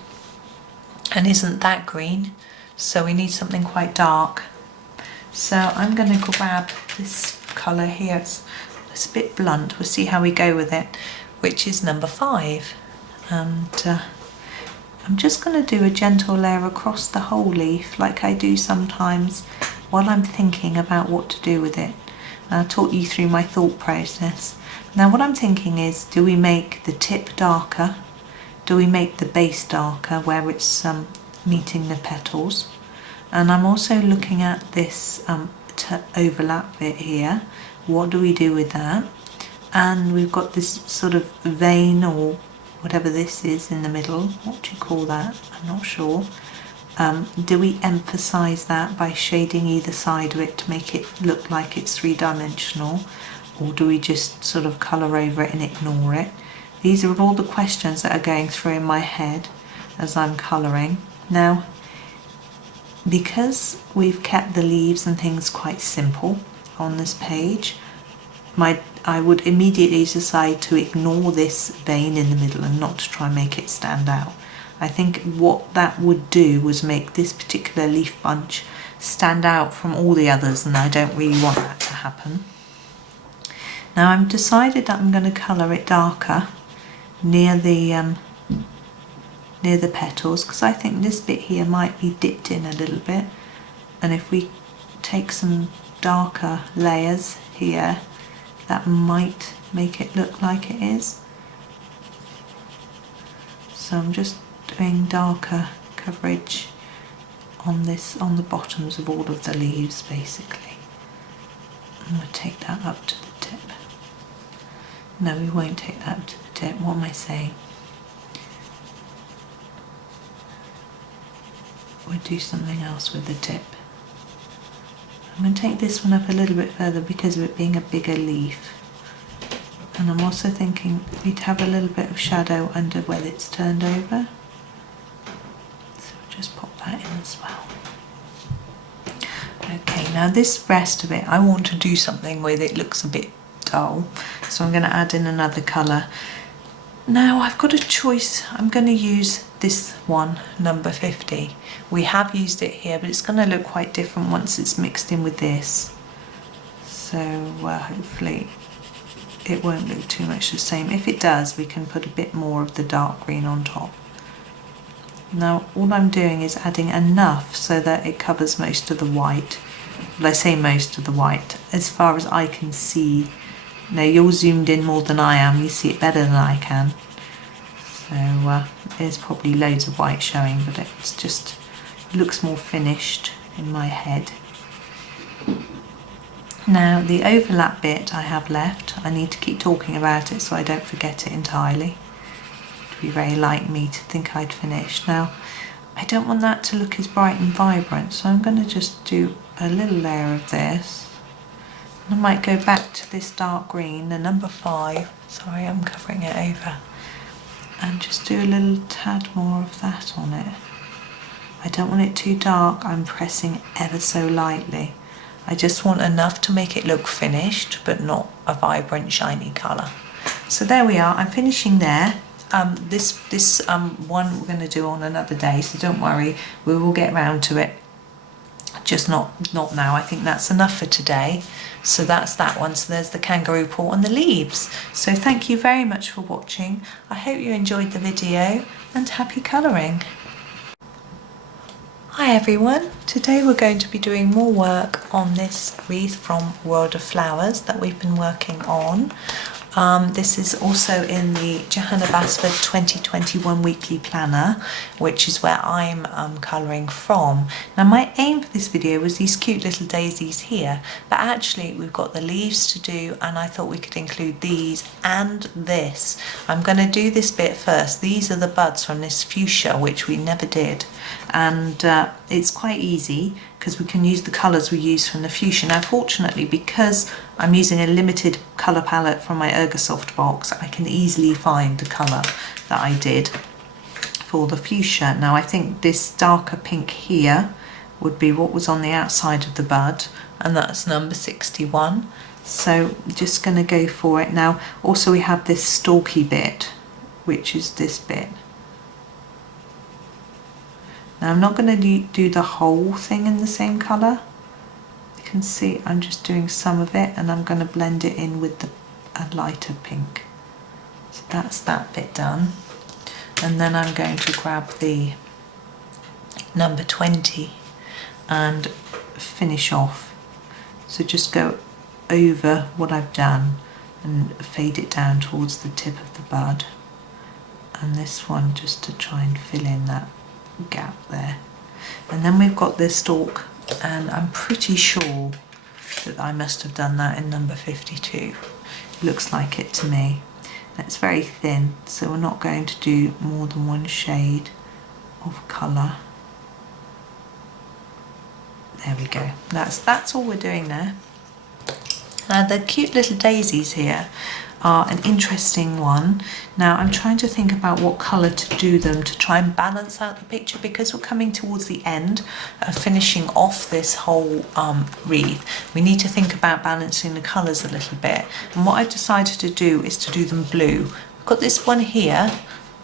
and isn't that green. So we need something quite dark. So I'm going to grab this colour here. It's a bit blunt. We'll see how we go with it, which is number 5. And I'm just going to do a gentle layer across the whole leaf like I do sometimes while I'm thinking about what to do with it. And I'll talk you through my thought process. Now what I'm thinking is, do we make the tip darker? do we make the base darker where it's meeting the petals? And I'm also looking at this overlap bit here. What do we do with that? And we've got this sort of vein or whatever this is in the middle. What do you call that? I'm not sure. Do we emphasize that by shading either side of it to make it look like it's three-dimensional, or do we just sort of colour over it and ignore it? These are all the questions that are going through in my head as I'm colouring. Now, because we've kept the leaves and things quite simple on this page, I would immediately decide to ignore this vein in the middle and not to try and make it stand out. I think what that would do was make this particular leaf bunch stand out from all the others, and I don't really want that to happen. Now I've decided that I'm going to colour it darker near the petals, because I think this bit here might be dipped in a little bit, and if we take some darker layers here, that might make it look like it is. So I'm just doing darker coverage on the bottoms of all of the leaves basically. I'm going to take that up to the tip. No, we won't take that up to the tip. What am I saying? We'll do something else with the tip. I'm going to take this one up a little bit further because of it being a bigger leaf. And I'm also thinking we'd have a little bit of shadow under where it's turned over. So we'll just pop that in as well. Okay, now this rest of it, I want to do something with. It looks a bit dull, so I'm going to add in another colour. Now I've got a choice. I'm going to use this one, number 50. We have used it here, but it's going to look quite different once it's mixed in with this. So hopefully it won't look too much the same. If it does, we can put a bit more of the dark green on top. Now all I'm doing is adding enough so that it covers most of the white. Well, I say most of the white, as far as I can see. Now you're zoomed in more than I am, you see it better than I can. So there's probably loads of white showing, but it's just, it looks more finished in my head. Now the overlap bit I have left, I need to keep talking about it so I don't forget it entirely. It would be very like me to think I'd finished. Now I don't want that to look as bright and vibrant, so I'm going to just do a little layer of this. I might go back to this dark green, the number 5, sorry I'm covering it over, and just do a little tad more of that on it. I don't want it too dark, I'm pressing ever so lightly. I just want enough to make it look finished, but not a vibrant shiny colour. So there we are, I'm finishing there. This one we're going to do on another day, so don't worry, we will get round to it. Just not now. I think that's enough for today. So that's that one. So there's the kangaroo paw and the leaves. So thank you very much for watching. I hope you enjoyed the video and happy colouring. Hi everyone. Today we're going to be doing more work on this wreath from World of Flowers that we've been working on. This is also in the Johanna Basford 2021 weekly planner, which is where I'm colouring from. Now my aim for this video was these cute little daisies here, but actually we've got the leaves to do, and I thought we could include these and this. I'm going to do this bit first. These are the buds from this fuchsia, which we never did, and it's quite easy because we can use the colours we use from the fuchsia. Now fortunately, because I'm using a limited colour palette from my Ergosoft box, I can easily find the colour that I did for the fuchsia. Now I think this darker pink here would be what was on the outside of the bud, and that's number 61. So just going to go for it. Now also we have this stalky bit, which is this bit. Now I'm not going to do the whole thing in the same colour. You can see I'm just doing some of it, and I'm going to blend it in with a lighter pink. So that's that bit done. And then I'm going to grab the number 20 and finish off. So just go over what I've done and fade it down towards the tip of the bud. and this one just to try and fill in that gap there. And then we've got this stalk, and I'm pretty sure that I must have done that in number 52. It looks like it to me. It's very thin, so we're not going to do more than one shade of colour. There we go. That's all we're doing there. Now the cute little daisies here are an interesting one. Now I'm trying to think about what colour to do them to try and balance out the picture, because we're coming towards the end of finishing off this whole wreath. We need to think about balancing the colours a little bit, and what I've decided to do is to do them blue. We've got this one here,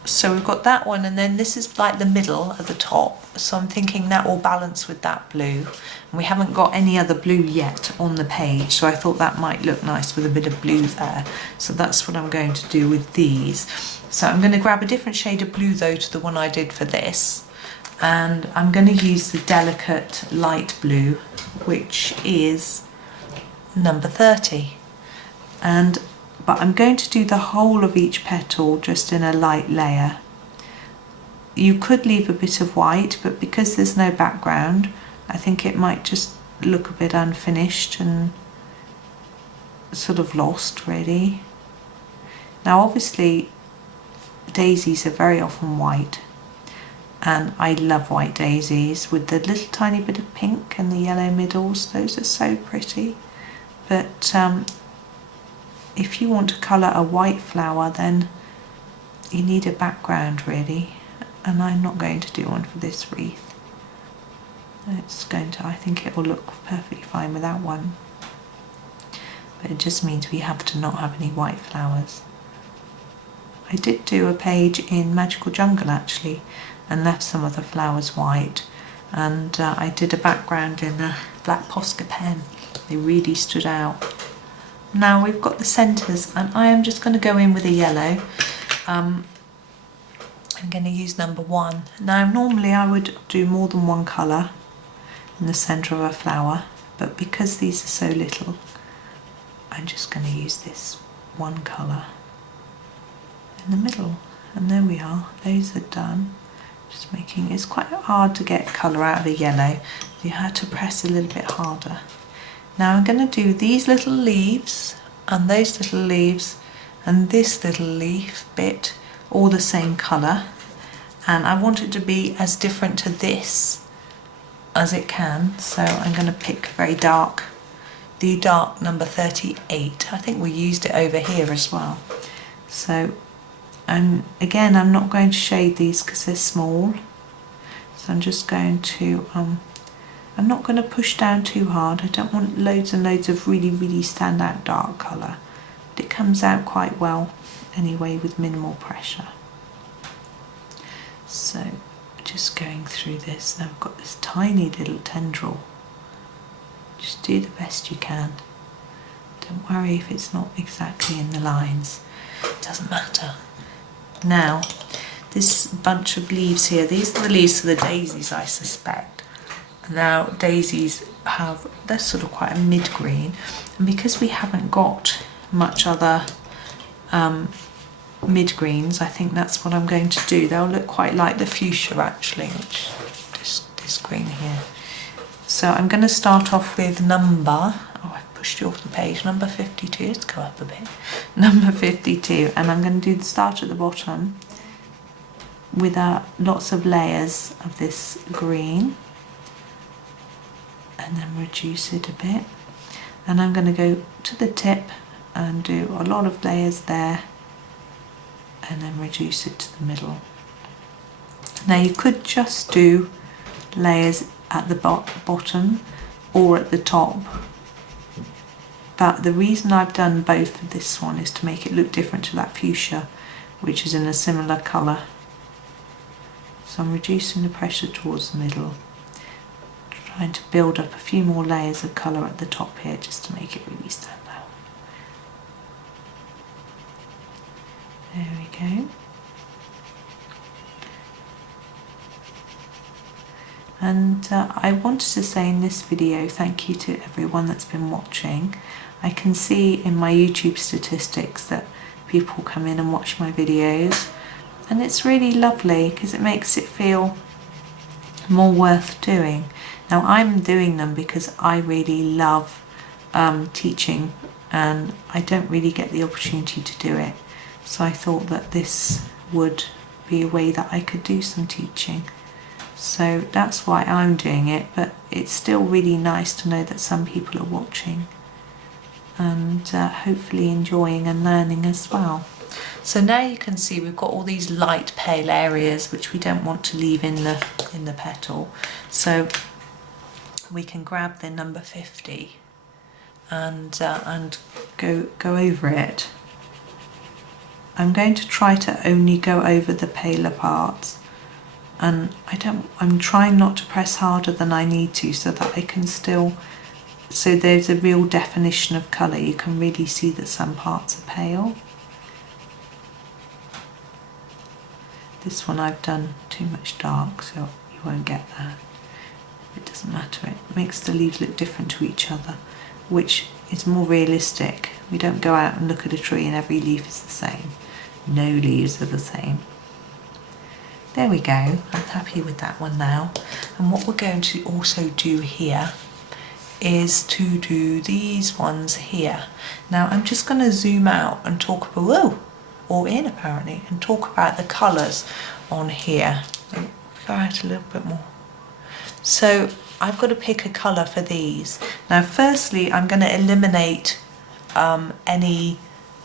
so we've got that one, and then this is like the middle at the top, so I'm thinking that will balance with that blue. And we haven't got any other blue yet on the page, so I thought that might look nice with a bit of blue there. So that's what I'm going to do with these. So I'm going to grab a different shade of blue though to the one I did for this, and I'm going to use the delicate light blue, which is number 30. But I'm going to do the whole of each petal just in a light layer. You could leave a bit of white, but because there's no background, I think it might just look a bit unfinished and sort of lost really. Now obviously daisies are very often white, and I love white daisies with the little tiny bit of pink and the yellow middles. Those are so pretty. But if you want to colour a white flower, then you need a background really, and I'm not going to do one for this wreath. I think it will look perfectly fine without one, but it just means we have to not have any white flowers. I did do a page in Magical Jungle actually, and left some of the flowers white, and I did a background in a black Posca pen. They really stood out. Now we've got the centres, and I am just going to go in with a yellow. I'm going to use number 1. Now normally I would do more than one colour in the centre of a flower, but because these are so little, I'm just going to use this one colour in the middle. And there we are, those are done. Just making, it's quite hard to get colour out of a yellow. You have to press a little bit harder. Now I'm going to do these little leaves and those little leaves and this little leaf bit all the same colour, and I want it to be as different to this as it can, so I'm going to pick very dark, the dark number 38. I think we used it over here as well. So again, I'm not going to shade these because they're small, so I'm just going to I'm not going to push down too hard. I don't want loads and loads of really stand out dark colour, but it comes out quite well anyway with minimal pressure. So just going through this. Now I've got this tiny little tendril. Just do the best you can. Don't worry if it's not exactly in the lines. It doesn't matter. Now this bunch of leaves here, these are the leaves for the daisies, I suspect. Now daisies they're sort of quite a mid-green, and because we haven't got much other mid-greens, I think that's what I'm going to do. They'll look quite like the fuchsia actually, which this green here. So I'm going to start off with I've pushed you off the page, number 52, let's go up a bit, number 52, and I'm going to start at the bottom with lots of layers of this green, and then reduce it a bit, and I'm going to go to the tip and do a lot of layers there, and then reduce it to the middle. Now you could just do layers at the bottom or at the top, but the reason I've done both for this one is to make it look different to that fuchsia, which is in a similar colour. So I'm reducing the pressure towards the middle, trying to build up a few more layers of colour at the top here just to make it really stand out. There we go. And I wanted to say in this video, thank you to everyone that's been watching. I can see in my YouTube statistics that people come in and watch my videos, and it's really lovely because it makes it feel more worth doing. Now I'm doing them because I really love teaching, and I don't really get the opportunity to do it, so I thought that this would be a way that I could do some teaching. So that's why I'm doing it, but it's still really nice to know that some people are watching and hopefully enjoying and learning as well. So now you can see we've got all these light pale areas which we don't want to leave in the petal. So we can grab the number 50 and go over it. I'm going to try to only go over the paler parts, and I'm trying not to press harder than I need to, so that I can still, so there's a real definition of colour. You can really see that some parts are pale. This one I've done too much dark, so you won't get that. It doesn't matter, it makes the leaves look different to each other, which is more realistic. We don't go out and look at a tree and every leaf is the same. No leaves are the same. There we go, I'm happy with that one now. And what we're going to also do here is to do these ones here. Now I'm just going to zoom out and talk about, whoa, or in apparently, and talk about the colours on here. Go out a little bit more. So I've got to pick a colour for these. Now firstly I'm going to eliminate any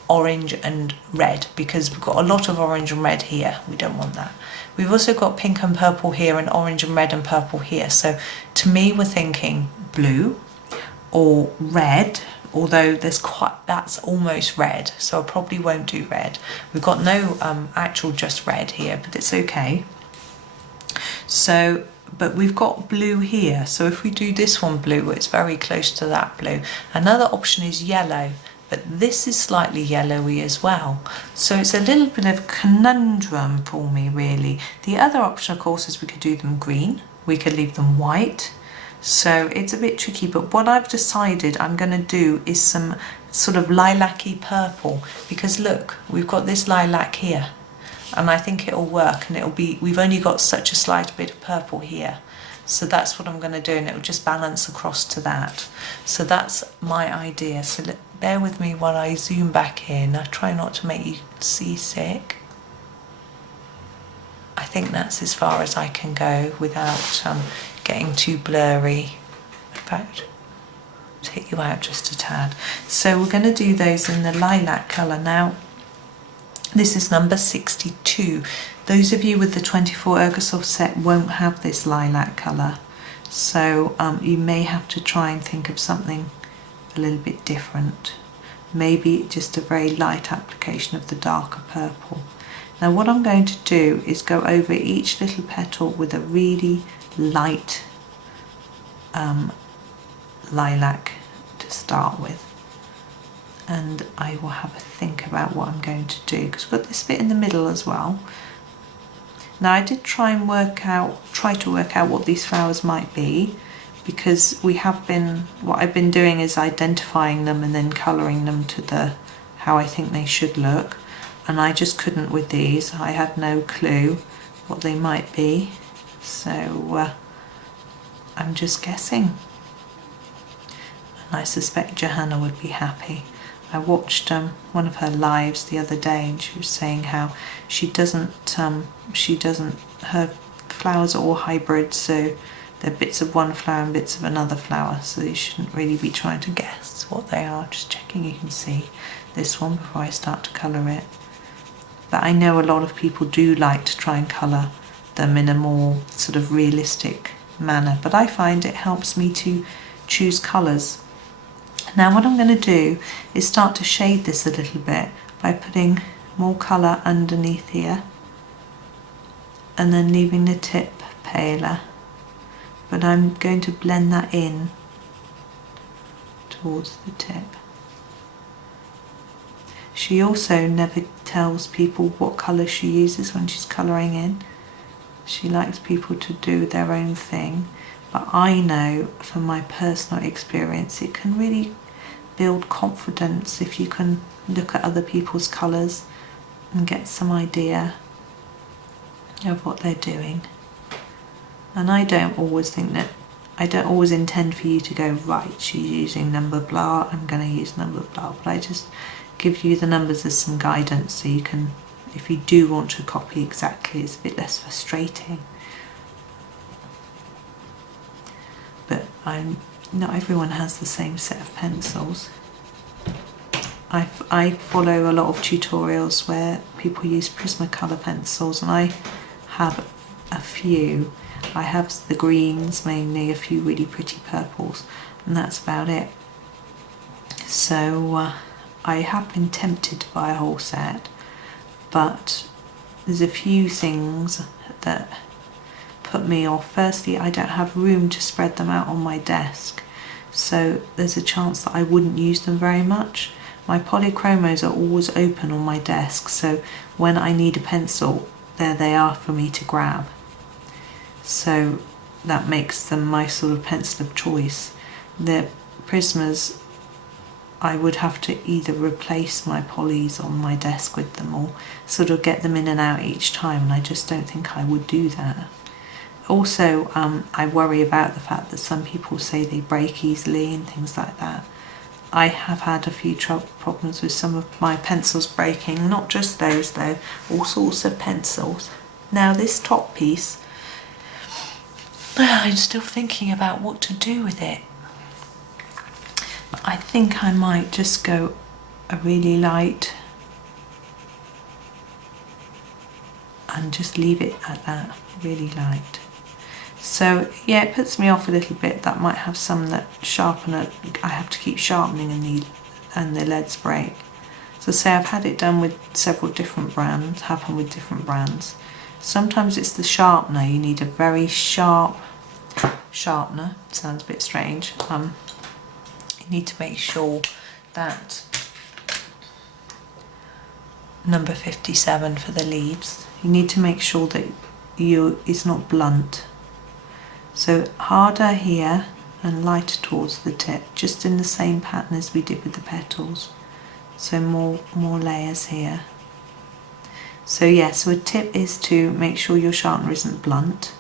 orange and red, because we've got a lot of orange and red here. We don't want that. We've also got pink and purple here, and orange and red and purple here. So to me we're thinking blue or red, although that's almost red, so I probably won't do red. We've got no actual just red here, but it's okay. So, but we've got blue here, so if we do this one blue, it's very close to that blue. Another option is yellow, but this is slightly yellowy as well. So it's a little bit of a conundrum for me, really. The other option, of course, is we could do them green. We could leave them white. So it's a bit tricky, but what I've decided I'm going to do is some sort of lilac-y purple, because look, we've got this lilac here, and I think it'll work, and it'll be, we've only got such a slight bit of purple here. So that's what I'm going to do, and it'll just balance across to that. So that's my idea. So bear with me while I zoom back in. I try not to make you seasick. I think that's as far as I can go without getting too blurry. In fact, take you out just a tad. So we're going to do those in the lilac colour now. This is number 62. Those of you with the 24 Ergosoft set won't have this lilac colour, so you may have to try and think of something a little bit different. Maybe just a very light application of the darker purple. Now what I'm going to do is go over each little petal with a really light lilac to start with, and I will have a think about what I'm going to do, because we've got this bit in the middle as well. Now I did try to work out what these flowers might be, because what I've been doing is identifying them and then colouring them to how I think they should look, and I just couldn't with these. I had no clue what they might be, so I'm just guessing, and I suspect Johanna would be happy. I watched one of her lives the other day, and she was saying how her flowers are all hybrids, so they're bits of one flower and bits of another flower, so you shouldn't really be trying to guess what they are. Just checking you can see this one before I start to colour it. But I know a lot of people do like to try and colour them in a more sort of realistic manner, but I find it helps me to choose colours. Now what I'm going to do is start to shade this a little bit by putting more colour underneath here and then leaving the tip paler, but I'm going to blend that in towards the tip. She also never tells people what colour she uses when she's colouring in. She likes people to do their own thing, but I know from my personal experience it can really build confidence if you can look at other people's colours and get some idea of what they're doing. And I don't always intend for you to go, right, she's using number blah, I'm going to use number blah, but I just give you the numbers as some guidance so you can, if you do want to copy exactly, it's a bit less frustrating. But not everyone has the same set of pencils. I follow a lot of tutorials where people use Prismacolor pencils, and I have a few. I have the greens mainly, a few really pretty purples, and that's about it. So I have been tempted to buy a whole set, but there's a few things that put me off. Firstly, I don't have room to spread them out on my desk, so there's a chance that I wouldn't use them very much. My polychromos are always open on my desk, so when I need a pencil, there they are for me to grab. So that makes them my sort of pencil of choice. The Prismas, I would have to either replace my polys on my desk with them or sort of get them in and out each time, and I just don't think I would do that. Also, I worry about the fact that some people say they break easily and things like that. I have had a few problems with some of my pencils breaking, not just those though, all sorts of pencils. Now this top piece, I'm still thinking about what to do with it. I think I might just go a really light and just leave it at that, really light. So yeah, it puts me off a little bit. That might have some that sharpener, I have to keep sharpening and the leads break. So say I've had it done with several different brands, happen with different brands. Sometimes it's the sharpener, you need a very sharp sharpener, sounds a bit strange. You need to make sure that number 57 for the leaves, you need to make sure that it's not blunt. So harder here and lighter towards the tip, just in the same pattern as we did with the petals. So more layers here. So yeah, so a tip is to make sure your sharpener isn't blunt.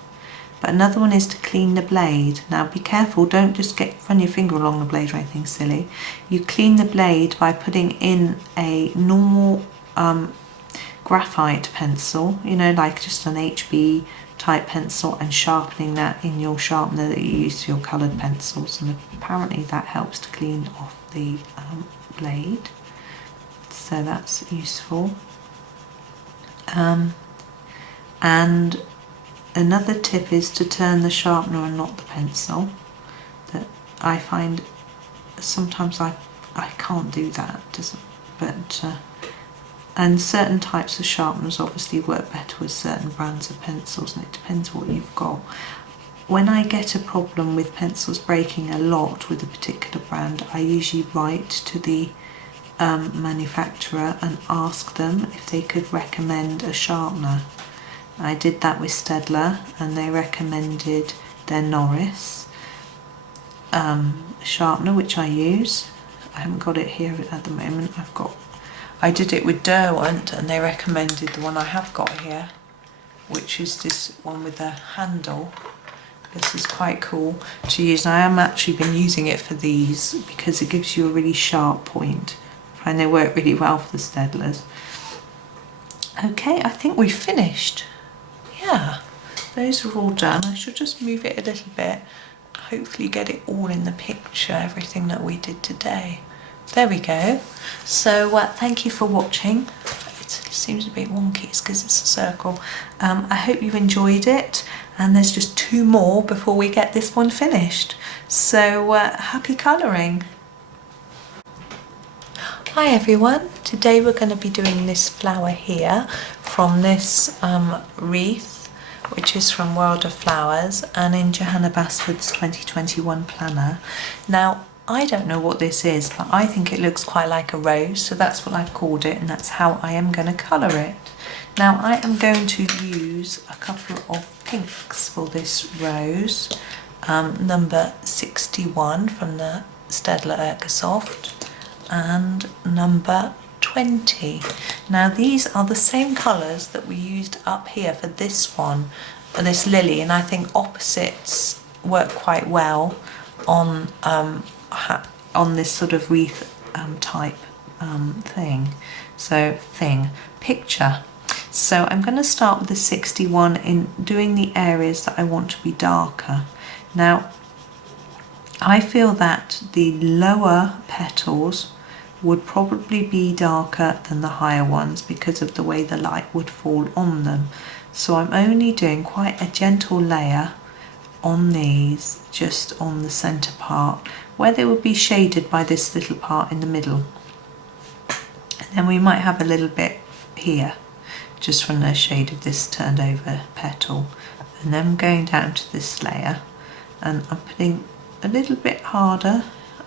But another one is to clean the blade. Now be careful, don't just run your finger along the blade or anything silly. You clean the blade by putting in a normal graphite pencil, you know, like just an HB type pencil, and sharpening that in your sharpener that you use for your coloured pencils, and apparently that helps to clean off the blade, so that's useful. And another tip is to turn the sharpener and not the pencil. That I find sometimes I can't do that, and certain types of sharpeners obviously work better with certain brands of pencils, and it depends what you've got. When I get a problem with pencils breaking a lot with a particular brand, I usually write to the manufacturer and ask them if they could recommend a sharpener. I did that with Staedtler, and they recommended their Noris sharpener, which I use. I haven't got it here at the moment. I did it with Derwent, and they recommended the one I have got here, which is this one with the handle. This is quite cool to use, and I have actually been using it for these because it gives you a really sharp point, and they work really well for the Staedtlers. Okay, I think we've finished. Yeah, those are all done. I should just move it a little bit, hopefully get it all in the picture, everything that we did today. There we go. So thank you for watching. It seems a bit wonky, it's because it's a circle. I hope you enjoyed it, and there's just 2 more before we get this one finished. So happy colouring. Hi everyone, today we're going to be doing this flower here from this wreath, which is from World of Flowers and in Johanna Basford's 2021 planner. Now I don't know what this is, but I think it looks quite like a rose, so that's what I've called it, and that's how I am going to colour it. Now I am going to use a couple of pinks for this rose, number 61 from the Staedtler Ergosoft and number 20. Now these are the same colours that we used up here for this one, this lily, and I think opposites work quite well on this sort of wreath type picture. So I'm going to start with the 61 in doing the areas that I want to be darker. Now I feel that the lower petals would probably be darker than the higher ones because of the way the light would fall on them. So I'm only doing quite a gentle layer on these, just on the centre part, where they would be shaded by this little part in the middle. And then we might have a little bit here, just from the shade of this turned over petal. And then I'm going down to this layer, and I'm putting a little bit harder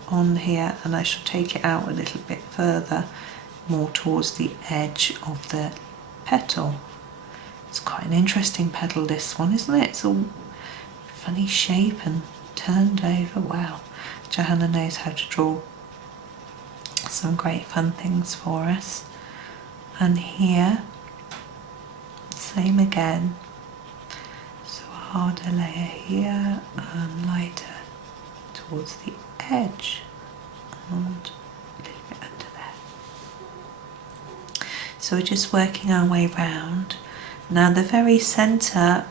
on here, and I shall take it out a little bit further, more towards the edge of the petal. It's quite an interesting petal, this one, isn't it? It's all funny shape and turned over. Wow, Johanna knows how to draw some great fun things for us. And here, same again, so a harder layer here and lighter towards the edge and a little bit under there. So we're just working our way round. Now the very centre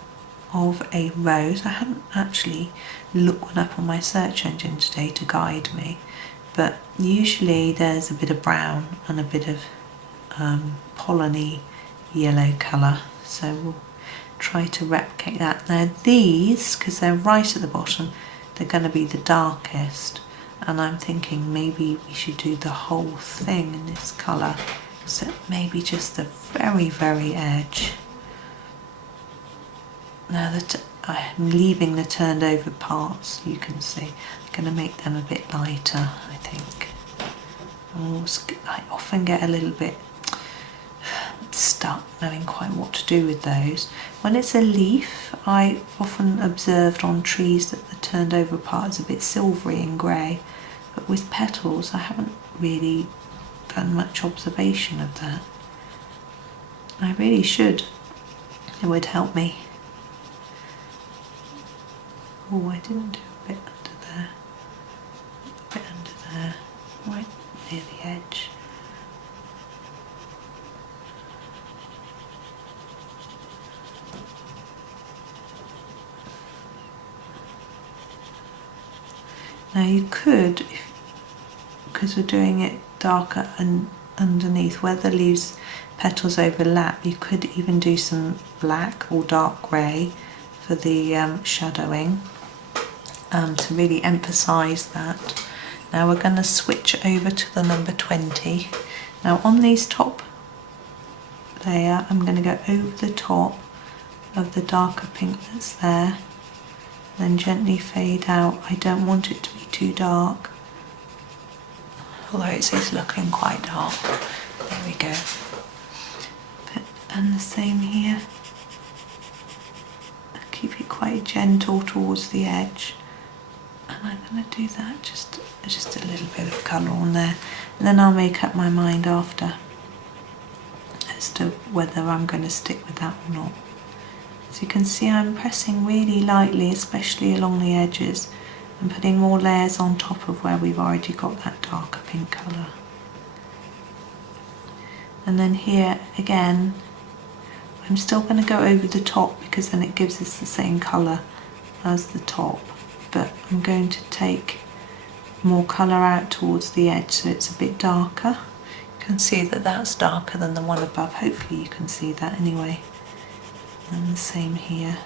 of a rose, I haven't actually looked one up on my search engine today to guide me, but usually there's a bit of brown and a bit of polleny yellow colour, so we'll try to replicate that. Now these, because they're right at the bottom, they're going to be the darkest, and I'm thinking maybe we should do the whole thing in this colour, so maybe just the very, very edge. Now that I'm leaving the turned over parts, you can see, I'm going to make them a bit lighter, I think. I often get a little bit stuck knowing quite what to do with those. When it's a leaf, I've often observed on trees that the turned over part is a bit silvery and grey, but with petals I haven't really done much observation of that. I really should, it would help me. Oh, I didn't do a bit under there, a bit under there, right near the edge. Now you could, because we're doing it darker and underneath where the leaves petals overlap, you could even do some black or dark grey for the shadowing to really emphasise that. Now we're going to switch over to the number 20. Now on these top layer, I'm going to go over the top of the darker pink that's there, then gently fade out. I don't want it to be too dark, although it is looking quite dark. There we go. And the same here. Keep it quite gentle towards the edge, and I'm going to do that, just a little bit of colour on there, and then I'll make up my mind after as to whether I'm going to stick with that or not. So you can see I'm pressing really lightly, especially along the edges, and putting more layers on top of where we've already got that darker pink colour. And then here again, I'm still going to go over the top because then it gives us the same colour as the top, but I'm going to take more colour out towards the edge so it's a bit darker. You can see that that's darker than the one above, hopefully you can see that anyway. And the same here.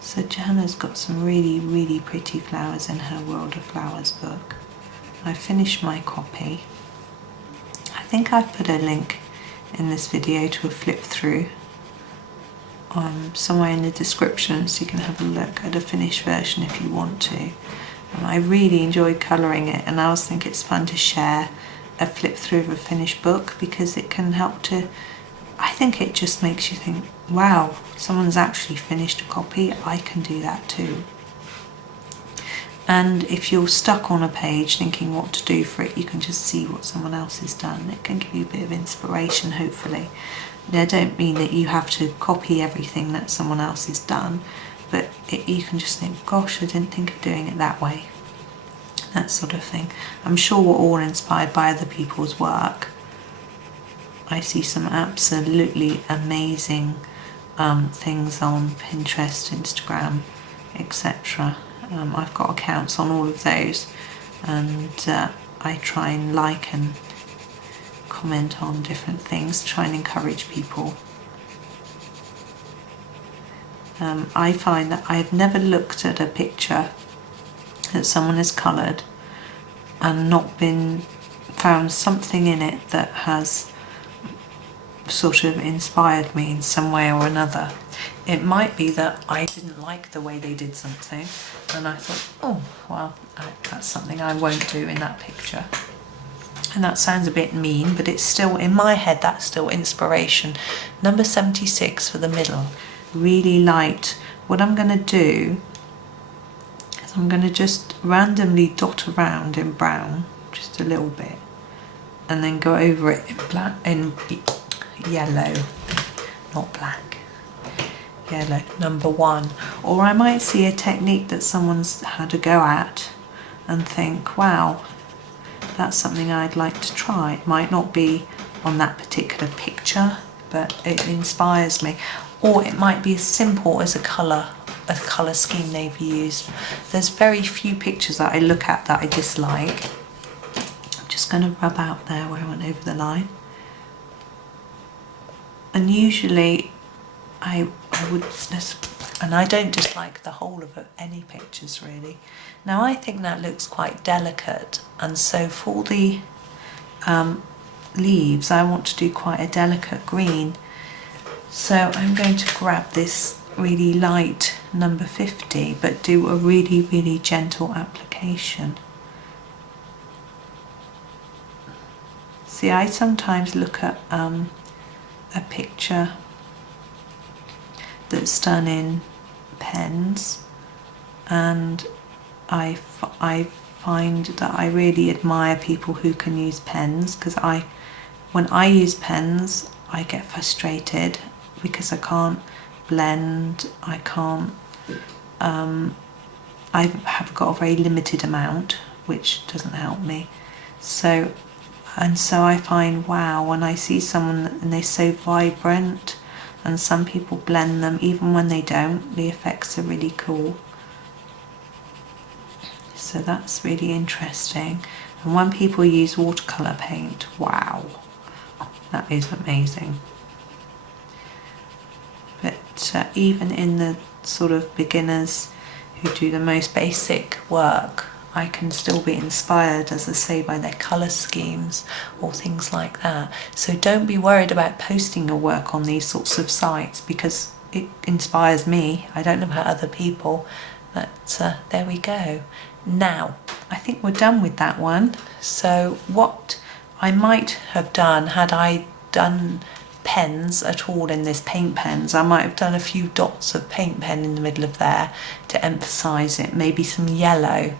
So Johanna's got some really, really pretty flowers in her World of Flowers book. I finished my copy. I think I've put a link in this video to a flip through somewhere in the description, so you can have a look at a finished version if you want to. I really enjoyed colouring it, and I always think it's fun to share a flip through of a finished book because it can help to I think it just makes you think, wow, someone's actually finished a copy, I can do that too. And if you're stuck on a page thinking what to do for it, you can just see what someone else has done. It can give you a bit of inspiration, hopefully. I don't mean that you have to copy everything that someone else has done, but you can just think, gosh, I didn't think of doing it that way. That sort of thing. I'm sure we're all inspired by other people's work. I see some absolutely amazing things on Pinterest, Instagram, etc. I've got accounts on all of those, and I try and like and comment on different things, try and encourage people. I find that I've never looked at a picture that someone has coloured and not found something in it that has sort of inspired me in some way or another. It might be that I didn't like the way they did something and I thought, oh well, that's something I won't do in that picture. And that sounds a bit mean, but it's still, in my head, that's still inspiration. Number 76 for the middle, really light. What I'm going to do is I'm going to just randomly dot around in brown, just a little bit, and then go over it in black, in yellow, not black, yellow, number 1. Or I might see a technique that someone's had a go at and think, wow, that's something I'd like to try. It might not be on that particular picture, but it inspires me. Or it might be as simple as a colour scheme they've used. There's very few pictures that I look at that I dislike. I'm just going to rub out there where I went over the line. And usually I would, and I don't dislike the whole of any pictures really. Now I think that looks quite delicate, and so for the leaves I want to do quite a delicate green. So I'm going to grab this really light number 50, but do a really, really gentle application. See, I sometimes look at a picture that's done in pens, and I find that I really admire people who can use pens, because when I use pens I get frustrated because I can't blend, I can't, I have got a very limited amount, which doesn't help me. So I find, wow, when I see someone and they're so vibrant, and some people blend them even when they don't, the effects are really cool. So that's really interesting. And when people use watercolour paint, wow, that is amazing. But even in the sort of beginners who do the most basic work, I can still be inspired, as I say, by their colour schemes or things like that. So don't be worried about posting your work on these sorts of sites, because it inspires me. I don't know about other people, but there we go. Now, I think we're done with that one. So what I might have done, had I done pens at all in this paint pens, I might have done a few dots of paint pen in the middle of there to emphasise it, maybe some yellow.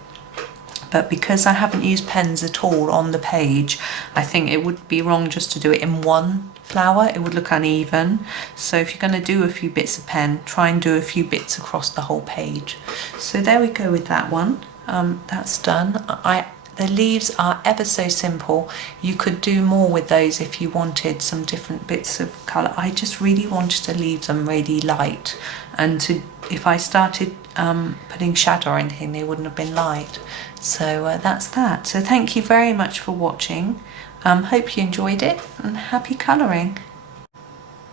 But because I haven't used pens at all on the page, I think it would be wrong just to do it in one flower. It would look uneven. So if you're going to do a few bits of pen, try and do a few bits across the whole page. So there we go with that one. That's done. The leaves are ever so simple. You could do more with those if you wanted some different bits of colour. I just really wanted to leave them really light, and if I started putting shadow or anything, they wouldn't have been light. So that's that. So thank you very much for watching. Hope you enjoyed it, and happy colouring.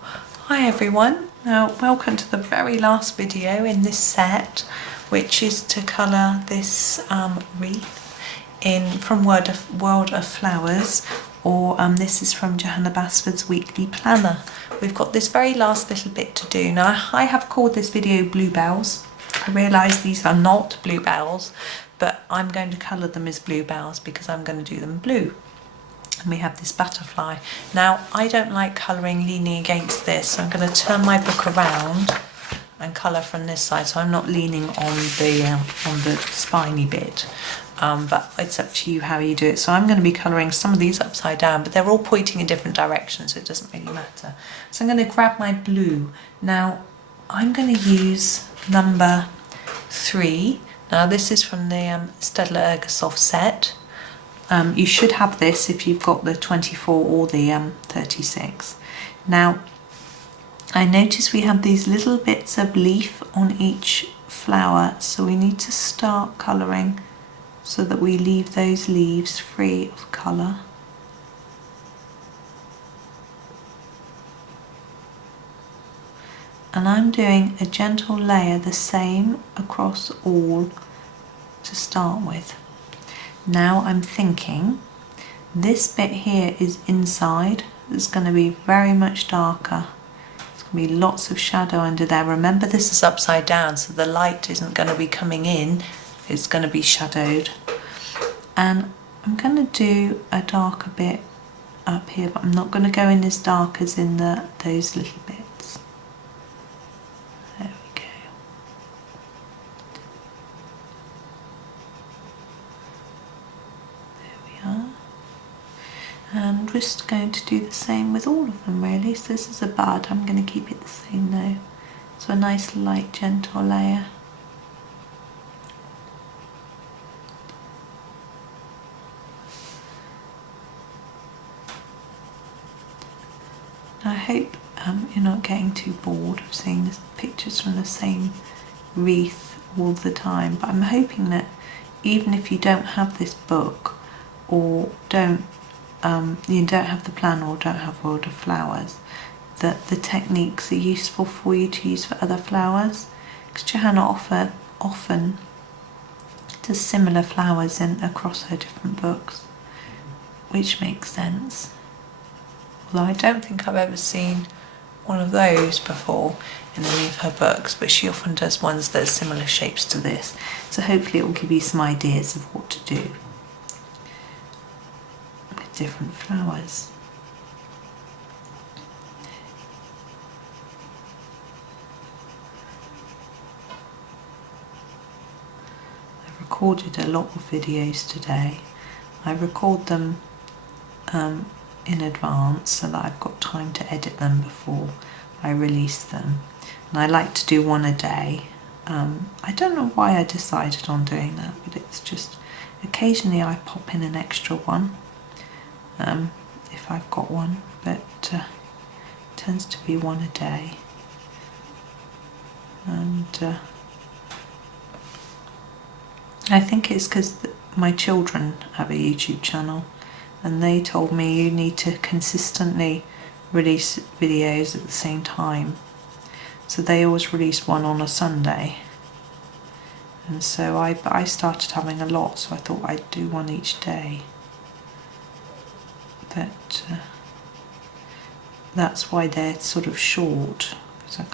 Hi everyone. Now welcome to the very last video in this set, which is to colour this wreath from World of Flowers, or this is from Johanna Basford's weekly planner. We've got this very last little bit to do. Now I have called this video Bluebells. I realise these are not bluebells, but I'm going to colour them as bluebells because I'm going to do them blue. And we have this butterfly. Now, I don't like colouring leaning against this, so I'm going to turn my book around and colour from this side, so I'm not leaning on the spiny bit. But it's up to you how you do it. So I'm going to be colouring some of these upside down, but they're all pointing in different directions, so it doesn't really matter. So I'm going to grab my blue. Now, I'm going to use number 3. Now, this is from the Staedtler Ergosoft set. You should have this if you've got the 24 or the 36. Now, I notice we have these little bits of leaf on each flower, so we need to start colouring so that we leave those leaves free of colour. And I'm doing a gentle layer, the same across all to start with. Now I'm thinking this bit here is inside. It's going to be very much darker. There's going to be lots of shadow under there. Remember, this is upside down, so the light isn't going to be coming in. It's going to be shadowed. And I'm going to do a darker bit up here, but I'm not going to go in as dark as in those little bits. There we go. And just going to do the same with all of them really. So this is a bud, I'm going to keep it the same though. So a nice light gentle layer. I hope you're not getting too bored of seeing the pictures from the same wreath all the time, but I'm hoping that even if you don't have this book or you don't have the planner or don't have World of Flowers, that the techniques are useful for you to use for other flowers, because Johanna often does similar flowers across her different books, which makes sense. Although I don't think I've ever seen one of those before in any of her books, but she often does ones that are similar shapes to this, so hopefully it will give you some ideas of what to do with different flowers. I've recorded a lot of videos today. I record them in advance so that I've got time to edit them before I release them, and I like to do one a day. I don't know why I decided on doing that, but it's just occasionally I pop in an extra one if I've got one, but it tends to be one a day. And I think it's because my children have a YouTube channel, and they told me you need to consistently release videos at the same time. So they always release one on a Sunday. And so I started having a lot, so I thought I'd do one each day. But that's why they're sort of short, because I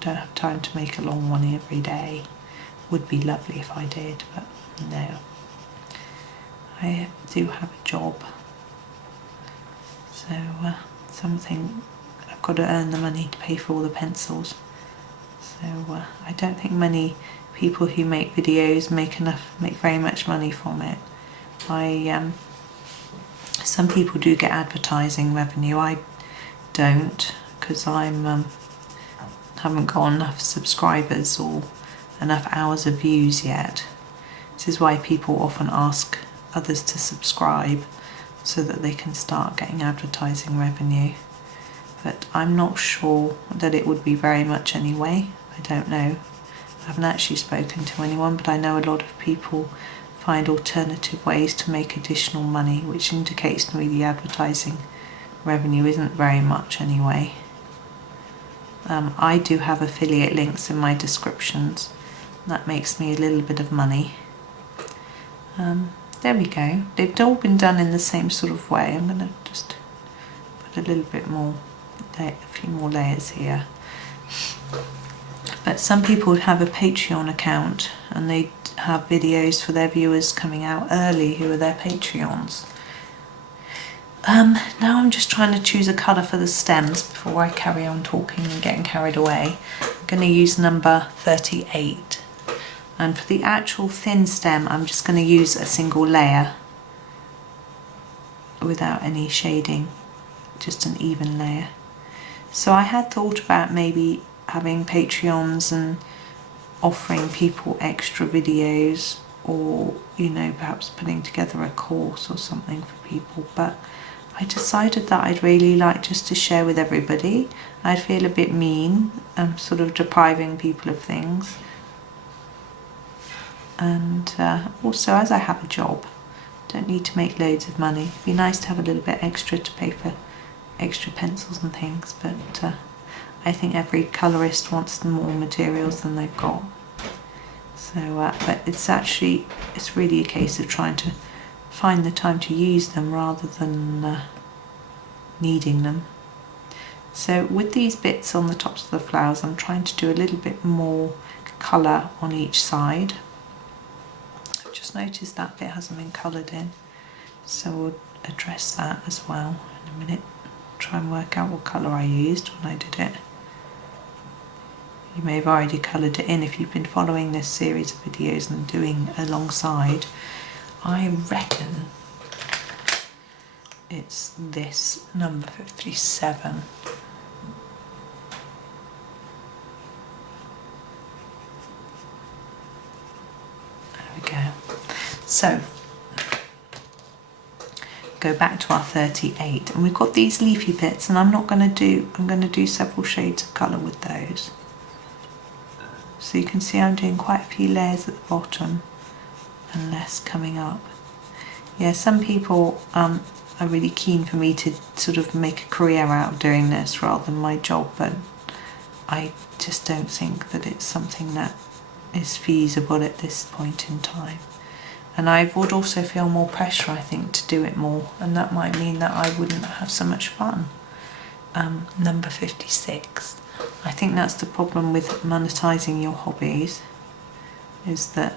don't have time to make a long one every day. Would be lovely if I did, but no. I do have a job, so something I've got to earn the money to pay for all the pencils. So I don't think many people who make videos make very much money from it. Some people do get advertising revenue. I don't, because haven't got enough subscribers or enough hours of views yet. This is why people often ask others to subscribe so that they can start getting advertising revenue. But I'm not sure that it would be very much anyway. I don't know. I haven't actually spoken to anyone, but I know a lot of people find alternative ways to make additional money, which indicates to me the advertising revenue isn't very much anyway. I do have affiliate links in my descriptions. That makes me a little bit of money. There we go. They've all been done in the same sort of way. I'm going to just put a little bit more, a few more layers here. But some people have a Patreon account and they have videos for their viewers coming out early who are their Patreons. Now I'm just trying to choose a colour for the stems before I carry on talking and getting carried away. I'm going to use number 38. And for the actual thin stem, I'm just going to use a single layer without any shading, just an even layer. So I had thought about maybe having Patreons and offering people extra videos, or, you know, perhaps putting together a course or something for people, but I decided that I'd really like just to share with everybody. I'd feel a bit mean, sort of depriving people of things. And also, as I have a job, don't need to make loads of money. It'd be nice to have a little bit extra to pay for extra pencils and things, but I think every colourist wants more materials than they've got. So, but it's really a case of trying to find the time to use them rather than needing them. So with these bits on the tops of the flowers, I'm trying to do a little bit more colour on each side. I've just noticed that bit hasn't been coloured in, so we'll address that as well in a minute. Try and work out what colour I used when I did it. You may have already coloured it in if you've been following this series of videos and doing alongside. I reckon it's this number 57. There we go. So go back to our 38, and we've got these leafy bits, and I'm going to do several shades of colour with those. So you can see I'm doing quite a few layers at the bottom and less coming up. Yeah, some people are really keen for me to sort of make a career out of doing this rather than my job, but I just don't think that it's something that is feasible at this point in time. And I would also feel more pressure, I think, to do it more, and that might mean that I wouldn't have so much fun. Number 56. I think that's the problem with monetising your hobbies, is that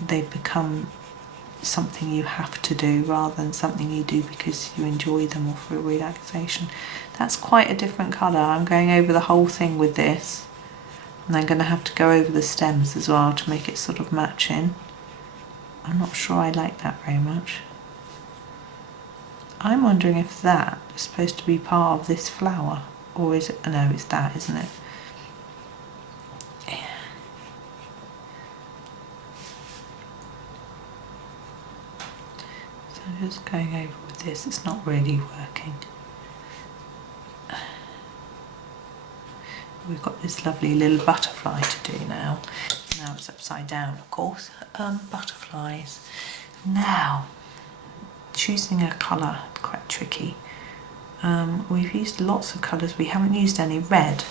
they become something you have to do rather than something you do because you enjoy them or for relaxation. That's quite a different colour. I'm going over the whole thing with this, and I'm going to have to go over the stems as well to make it sort of matching. I'm not sure I like that very much. I'm wondering if that is supposed to be part of this flower, or is it? No, it's that, isn't it? Yeah. So I'm just going over with this. It's not really working. We've got this lovely little butterfly to do now. Now it's upside down, of course. Butterflies. Now, choosing a colour, quite tricky. We've used lots of colours. We haven't used any red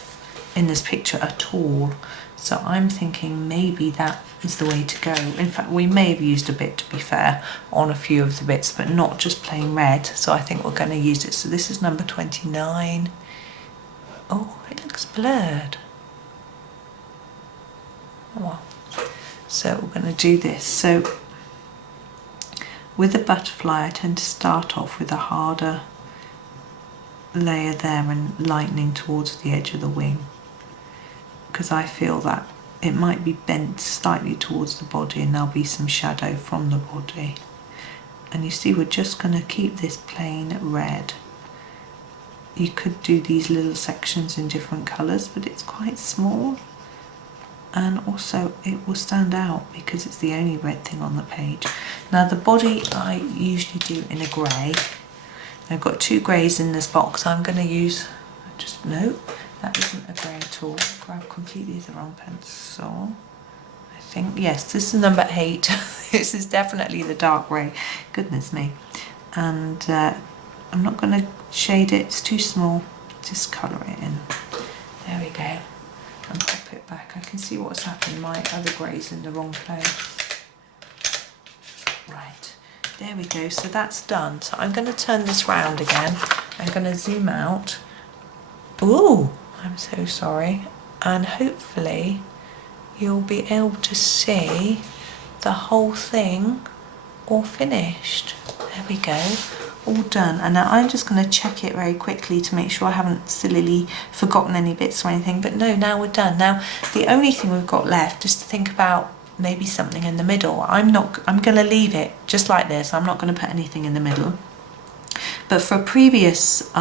in this picture at all. So I'm thinking maybe that is the way to go. In fact, we may have used a bit, to be fair, on a few of the bits, but not just plain red. So I think we're going to use it. So this is number 29. Oh, it looks blurred. Oh well. So we're going to do this. So with the butterfly, I tend to start off with a harder layer there and lightening towards the edge of the wing, because I feel that it might be bent slightly towards the body and there'll be some shadow from the body. And you see, we're just going to keep this plain red. You could do these little sections in different colours, but it's quite small, and also it will stand out because it's the only red thing on the page. Now the body I usually do in a grey. I've got two greys in this box. I'm going to use, no, that isn't a grey at all. I grabbed completely the wrong pencil. I think, yes, this is number 8. This is definitely the dark grey. Goodness me. And I'm not going to shade it, it's too small. Just colour it in. There we go. And pop it back. I can see what's happened. My other grey's in the wrong place. Right. There we go, so that's done. So I'm going to turn this round again. I'm going to zoom out. Ooh, I'm so sorry. And hopefully you'll be able to see the whole thing all finished. There we go. all done. And now I'm just going to check it very quickly to make sure I haven't sillily forgotten any bits or anything, but no, now we're done. Now the only thing we've got left is to think about maybe something in the middle. I'm going to leave it just like this. I'm not going to put anything in the middle. But for a previous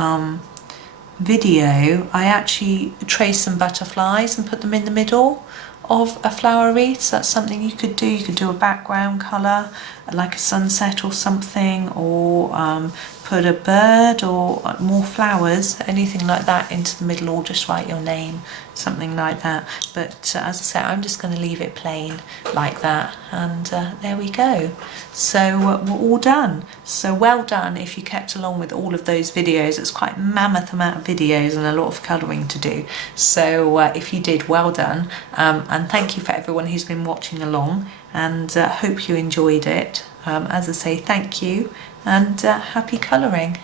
video, I actually traced some butterflies and put them in the middle of a flower wreath. So that's something you could do. You could do a background colour like a sunset or something, or put a bird or more flowers, anything like that into the middle, or just write your name, something like that. But as I say, I'm just going to leave it plain like that, and there we go. So we're all done. So well done if you kept along with all of those videos. It's quite a mammoth amount of videos and a lot of colouring to do. So if you did, well done, and thank you for everyone who's been watching along, and hope you enjoyed it. As I say, thank you, and happy colouring.